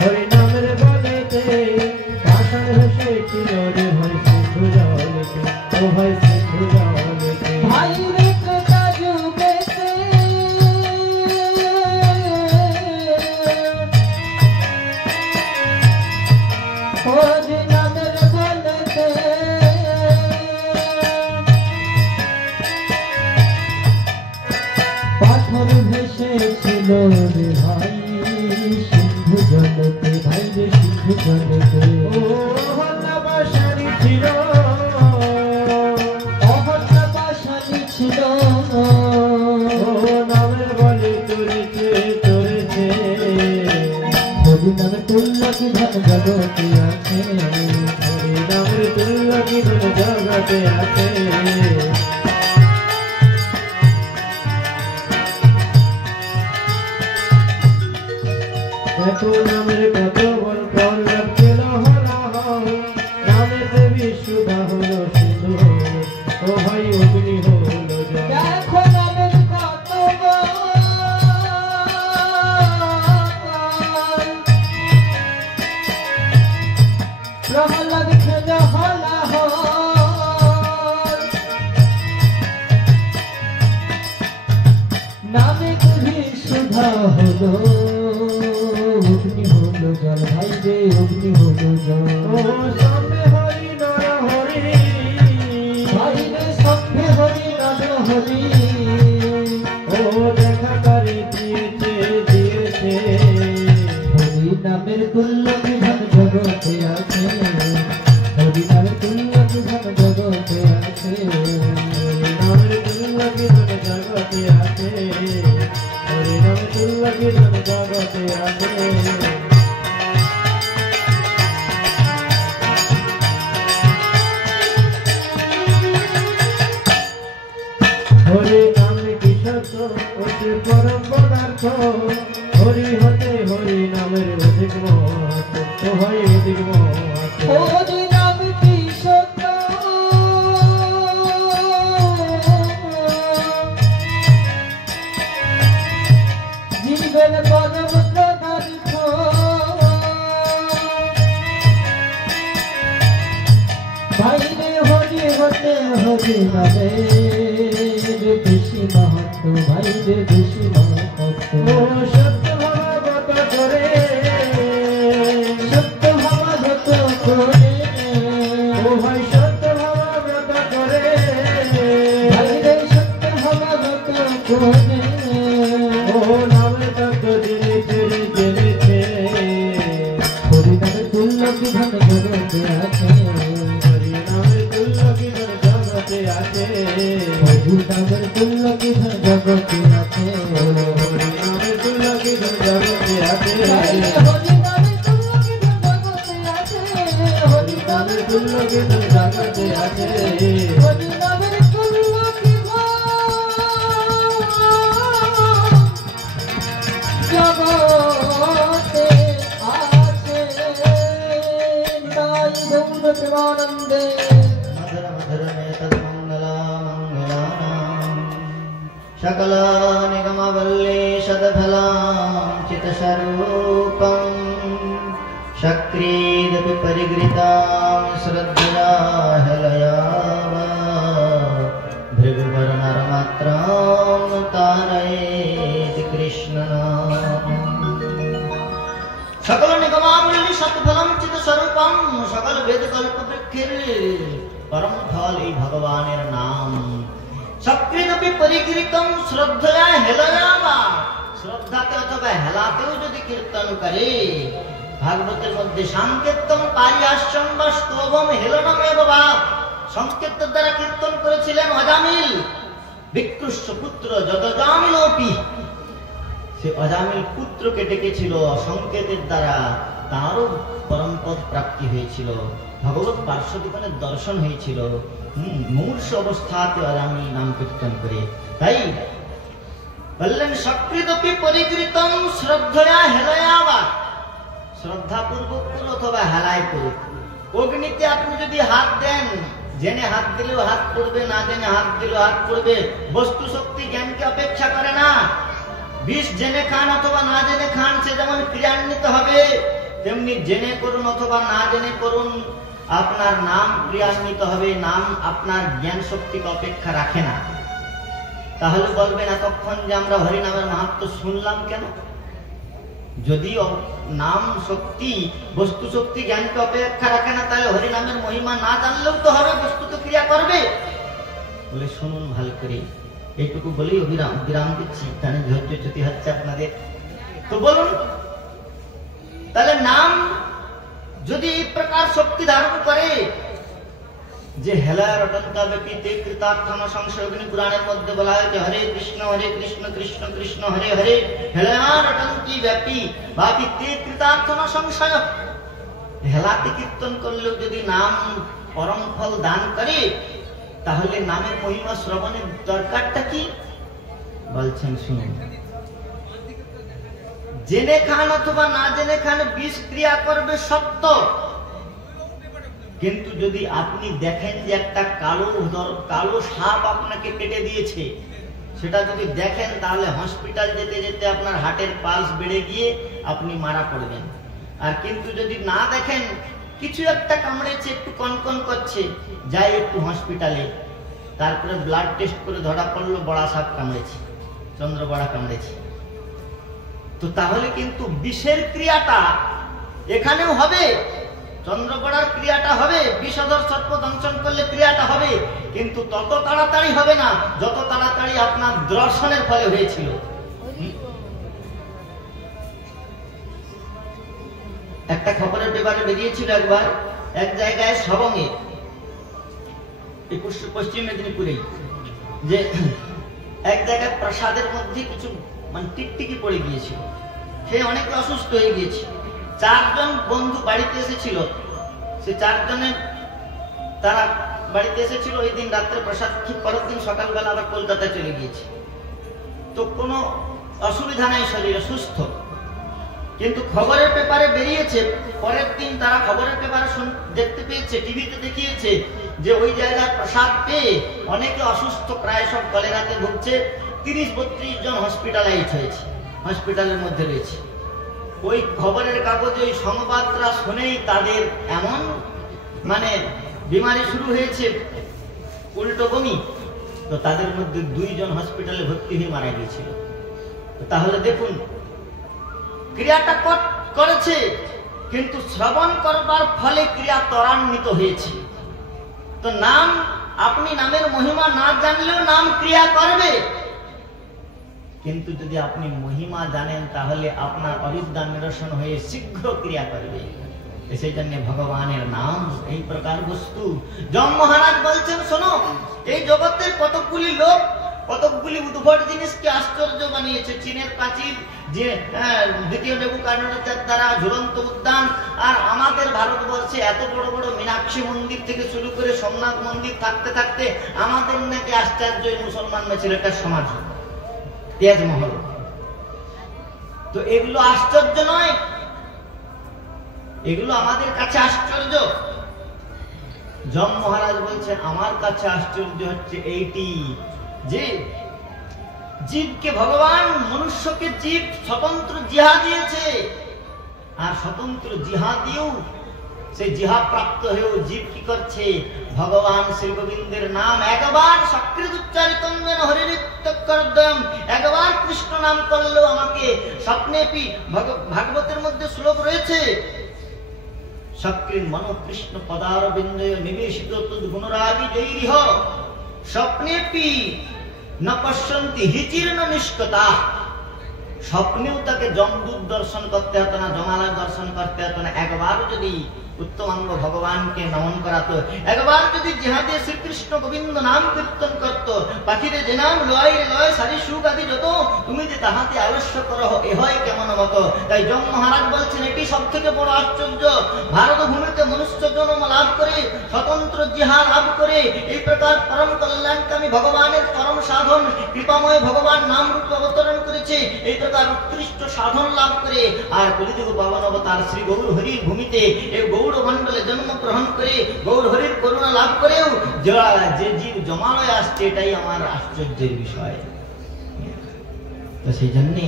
হরি নামের বলেতে পাষাণ ভেসেছিল রে ভাই সিন্ধু জলেতে ও ভাই সিন্ধু জলেতে ভাই রে ত্রেতা যুগেতে হরি নামের বলেতে পাথর ভেসেছিল রে ভাই সিন্ধু জলেতে ভাই রে সিন্ধু জলেতে ও হল্লা বাসারি ছিল অহট্ট পাশালি ছিল ও নামের বলে চলেছে চলেছে হরি নামে তুল্য কি ধন জগতে আছে হরি নামের তুল্য কি ধন জগতে আছে দেখো নামের কত বল পল্লব কেন হলা নামে দেবী সুধা হলো সিন্ধু ও ভাই অগ্নি হলো জল দেখো নামের কত প্রহ্লাদ খেল হলা নামে কবি সুধা হলো অগ্নি হলো জল ভাই রে অগ্নি হলো জল ও সামনে হরি নর হরি ভাই রে সঙ্গে হরি নর হরি ও দেখা করে দিয়েছে দিয়েছে হরি নামের তুল্য কি ধন জগতে আছে হরি নামের তুল্য কি ধন জগতে আছে হরি নামের তুল্য কি ধন জগতে আছে হরি নামের তুল্য কি ধন জগতে আছে হরি নাম কি সত্য অতি পরম পদার্থ হরি হতে হরি নামের অধিক মহত্ব ও ভাই অধিক মহত্ব হরি নাম কি সত্য জীবের পরম পদার্থ ভাই রে হরি হতে হরি নামের বেশি মহত্ব ভাই রে বেশি মহত্ব ও সত্য ভাগবত করে সত্য ভাবাগত করে ও ভাই সত্য ভাগবত করে ভাই রে সত্য ভাবাগত করে ও নামে তত্ত্ব জেনেছে রে জেনেছে হরি নামে তুল্য কি ধন জগতে আছে হরি নামের তুল্য কি ধন জগতে আছে হরি নামের তুল্য কি ধন জগতে আছে হরি নামের তুল্য কি ধন জগতে আছে ভাই রে হরি নামে তুল্য কি ধন জগতে আছে হরি নামের তুল্য কি ধন জগতে আছে হরি নামের তুল্য কি ধন জগতে আছে তাই গৌর প্রেমানন্দে मधुर मधुर नेतमंगला मंगलानां सकल निगम वल्ले सदफलां चितस्वरूपं शक्रीदपि परिगृतां श्रद्धया हेलयावा भृगुवर्णरमात्रां तारयेति कृष्णनाम सकल निगमावली सत्फलम चित स्वरूपम सकल वेद कल्प वृक्षेर परम फल এই ভগবানের নাম সক্রিয়পি পরিকৃতম শ্রদ্ধয়া হেলয়াবা শ্রদ্ধাতে অথবা হেলাতেও যদি কীর্তন করে ভাগবতের মধ্যে সংকীর্তন পারিহাস্যম বা স্তবম হেলনমেব বা সংকীর্তন দ্বারা কীর্তন করেছিলেন অজামিল বিকৃষ্ট পুত্র যদজামিলোপি সে অজামিল পুত্রকে ডেকেছিল সংকেতের দ্বারা তারও পরমপদ প্রাপ্তি হয়েছিল ভগবত পার্শ্বদীপনের দর্শন হয়েছিল মূর্ষ অবস্থাতে অজামিল নাম কীর্তন করে তাই বললেন সক্রিয়পি পরিকৃতম শ্রদ্ধয়া হেলয়াবা শ্রদ্ধাপূর্বক অথবা হেলায় করুক অগ্নিতে আপনি যদি হাত দেন জেনে হাত দিলেও হাত পড়বে না জেনে হাত দিলেও হাত পড়বে বস্তু শক্তি জ্ঞানকে অপেক্ষা করে না বিষ জেনে খান অথবা না জেনে খান সে যেমন ক্রিয়ান্বিত হবে তেমনি জেনে করুন অথবা না জেনে করুন আপনার নাম ক্রিয়ান্বিত হবে নাম আপনার জ্ঞান শক্তিকে অপেক্ষা রাখে না তাহলে বলবেন এতক্ষণ যে আমরা হরিনামের মাহাত্ম্য শুনলাম কেন যদি নাম শক্তি বস্তু শক্তি জ্ঞানকে অপেক্ষা রাখে না তাহলে হরিনামের মহিমা না জানলেও তো হবে বস্তু তো ক্রিয়া করবে বলে শুনুন ভালো করে এইটুকু বলেই বিরাম দিচ্ছি তাহলে ধৈর্যচ্যুতি হচ্ছে আপনাদের তো বলুন তাহলে নাম যদি এই প্রকার শক্তি ধারণ করে যে হেলায় রটনতা ব্যতীতে কৃতার্থম সংশয় অগ্নি পুরাণের মধ্যে বলা হয় যে হরে কৃষ্ণ কৃষ্ণ কৃষ্ণ হরে হরে হেলায় রটন্তি ব্যাপী ভাবিতে কৃতার্থম সংশয় হেলাতে কীর্তন করলেও যদি নাম পরম ফল দান করে তাহলে নামের মহিমা শ্রবণের দরকারটা কি বলছেন শুনুন জেনে খান অথবা না জেনে খান বিষ ক্রিয়া করবে সত্য কিন্তু যদি আপনি দেখেন যে একটা কালো সাপ আপনাকে কেটে দিয়েছে সেটা যদি দেখেন তাহলে হসপিটাল যেতে যেতে আপনার হার্টের পালস বেড়ে গিয়ে আপনি মারা পড়বেন আর কিন্তু যদি না দেখেন কিছু একটা কামড়েছে একটু কনকন করছে যাই একটু হসপিটালে তারপরে ব্লাড টেস্ট করে ধরা পড়লো বড়া সাপ কামড়েছে চন্দ্রবড়া কামড়েছে তো তাহলে কিন্তু বিষের ক্রিয়াটা এখানেও হবে চন্দ্রবড়ার ক্রিয়াটা হবে বিষধর সর্প দংশন করলে ক্রিয়াটা হবে কিন্তু তত তাড়াতাড়ি হবে না যত তাড়াতাড়ি আপনার দর্শনের ফলে হয়েছিল একটা খবরের পেপারে বেরিয়েছিল একবার এক জায়গায় সবঙ্গে পশ্চিম মেদিনীপুরে যে এক জায়গায় প্রসাদের মধ্যে কিছু মানে টিকটিকি পড়ে গিয়েছিল সে অনেক অসুস্থ হয়ে গিয়েছে চারজন বন্ধু বাড়িতে এসেছিল সে চারজনের তারা বাড়িতে এসেছিল ওই দিন রাত্রে প্রসাদ ঠিক পরের দিন সকালবেলা আবার কলকাতায় চলে গিয়েছে তো কোনো অসুবিধা নাই শরীরে সুস্থ কিন্তু খবরের পেপারে বেরিয়েছে পরের দিন তারা খবরের পেপারে দেখতে পেয়েছে টিভিতে দেখিয়েছে যে ওই জায়গায় প্রসাদ পেয়ে অনেকে অসুস্থ প্রায় সব কলেরাতে ভুগছে 30-32 জন হসপিটালাইজড হয়েছে হসপিটালের মধ্যে রয়েছে ওই খবরের কাগজে ওই সংবাদটা শুনেই তাদের এমন মানে বিমারি শুরু হয়েছে উল্টো বমি তো তাদের মধ্যে 2 জন হসপিটালে ভর্তি হয়ে মারা গিয়েছিল তাহলে দেখুন ক্রিয়াটা করেছে কিন্তু শ্রবণ করবার ফলে ক্রিয়া ত্বরান্বিত হয়েছে তো নাম আপনি নামের মহিমা না জানলেও নাম ক্রিয়া করবে কিন্তু যদি আপনি মহিমা জানেন তাহলে আপনার অবিদ্যা নিরসন হয়ে শীঘ্র ক্রিয়া করবে সেই জন্য ভগবানের নাম এই প্রকার বস্তু যম মহারাজ বলছেন শোনো এই জগতের কতগুলি লোক কতগুলি উদ্ভট জিনিসকে আশ্চর্য বানিয়েছে চীনের প্রাচীর যে দ্বিতীয় নেবুকাদনেজার দ্বারা ঝুলন্ত উদ্যান আর আমাদের ভারতবর্ষে এত বড় বড় মীনাক্ষী মন্দির থেকে শুরু করে সোমনাথ মন্দির থাকতে থাকতে আমাদের নাকি আশ্চর্য মুসলমান ছেলেটার সমাজ তেজমহল তো এগুলো আশ্চর্য নয় এগুলো আমাদের কাছে আশ্চর্য যম মহারাজ বলছেন আমার কাছে আশ্চর্য হচ্ছে এইটি যে জীবকে ভগবান মনুষ্যকে জীব স্বতন্ত্র জিহা দিয়েছে আর স্বতন্ত্র জিহাদিও সেই জিহাদ প্রাপ্ত হয়েও জীব কি করছে? ভগবান শ্রী গোবিন্দের নাম একবার সক্রিয় উচ্চারিত একবার কৃষ্ণ নাম করলেও আমাকে স্বপ্নে ভাগবতের মধ্যে শ্লোক রয়েছে, সক্রিয় মনো কৃষ্ণ পদার বিন্দয় নিবেশিত তদ্গুণরাগি জৈরিহ স্বপ্নেপি ন পশ্যন্তি হিচির্ণ নিষ্কতা। স্বপ্নেও তাকে যমদূত দর্শন করতে হতো না, জমালয় দর্শন করতে হতো না। একবার যদি উত্তমাঙ্গ ভগবানকে নমন করাতো, একবার যদি জিহাদে শ্রীকৃষ্ণ গোবিন্দ নাম কীর্তন করত, পাখিরে যে নাম লয় লয় সারি সুখ আদি যত, তুমি যে তাহাতে আলস্য করো এ হয় কেমন মতো। তাই যম মহারাজ বলছেন এটি সব থেকে বড় আশ্চর্য। ভারত ভূমিতে মনুষ্য জন্ম লাভ করে, স্বতন্ত্র জিহাদ লাভ করে, এই প্রকার পরম কল্যাণকামী ভগবানের পরম সাধন কৃপাময় ভগবান নাম রূপে অবতরণ করেছে, এই প্রকার উৎকৃষ্ট সাধন লাভ করে আর কলিযুগ পাবন অবতার শ্রী গৌর হরির ভূমিতে এই গৌর মণ্ডলে জন্মগ্রহণ করে গৌর হরির করুণা লাভ করেও যে জীব জমালয় আসছে, এটাই আমার আশ্চর্যের বিষয়। তো সেই জন্যে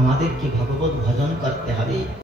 আমাদেরকে ভগবত ভজন করতে হবে।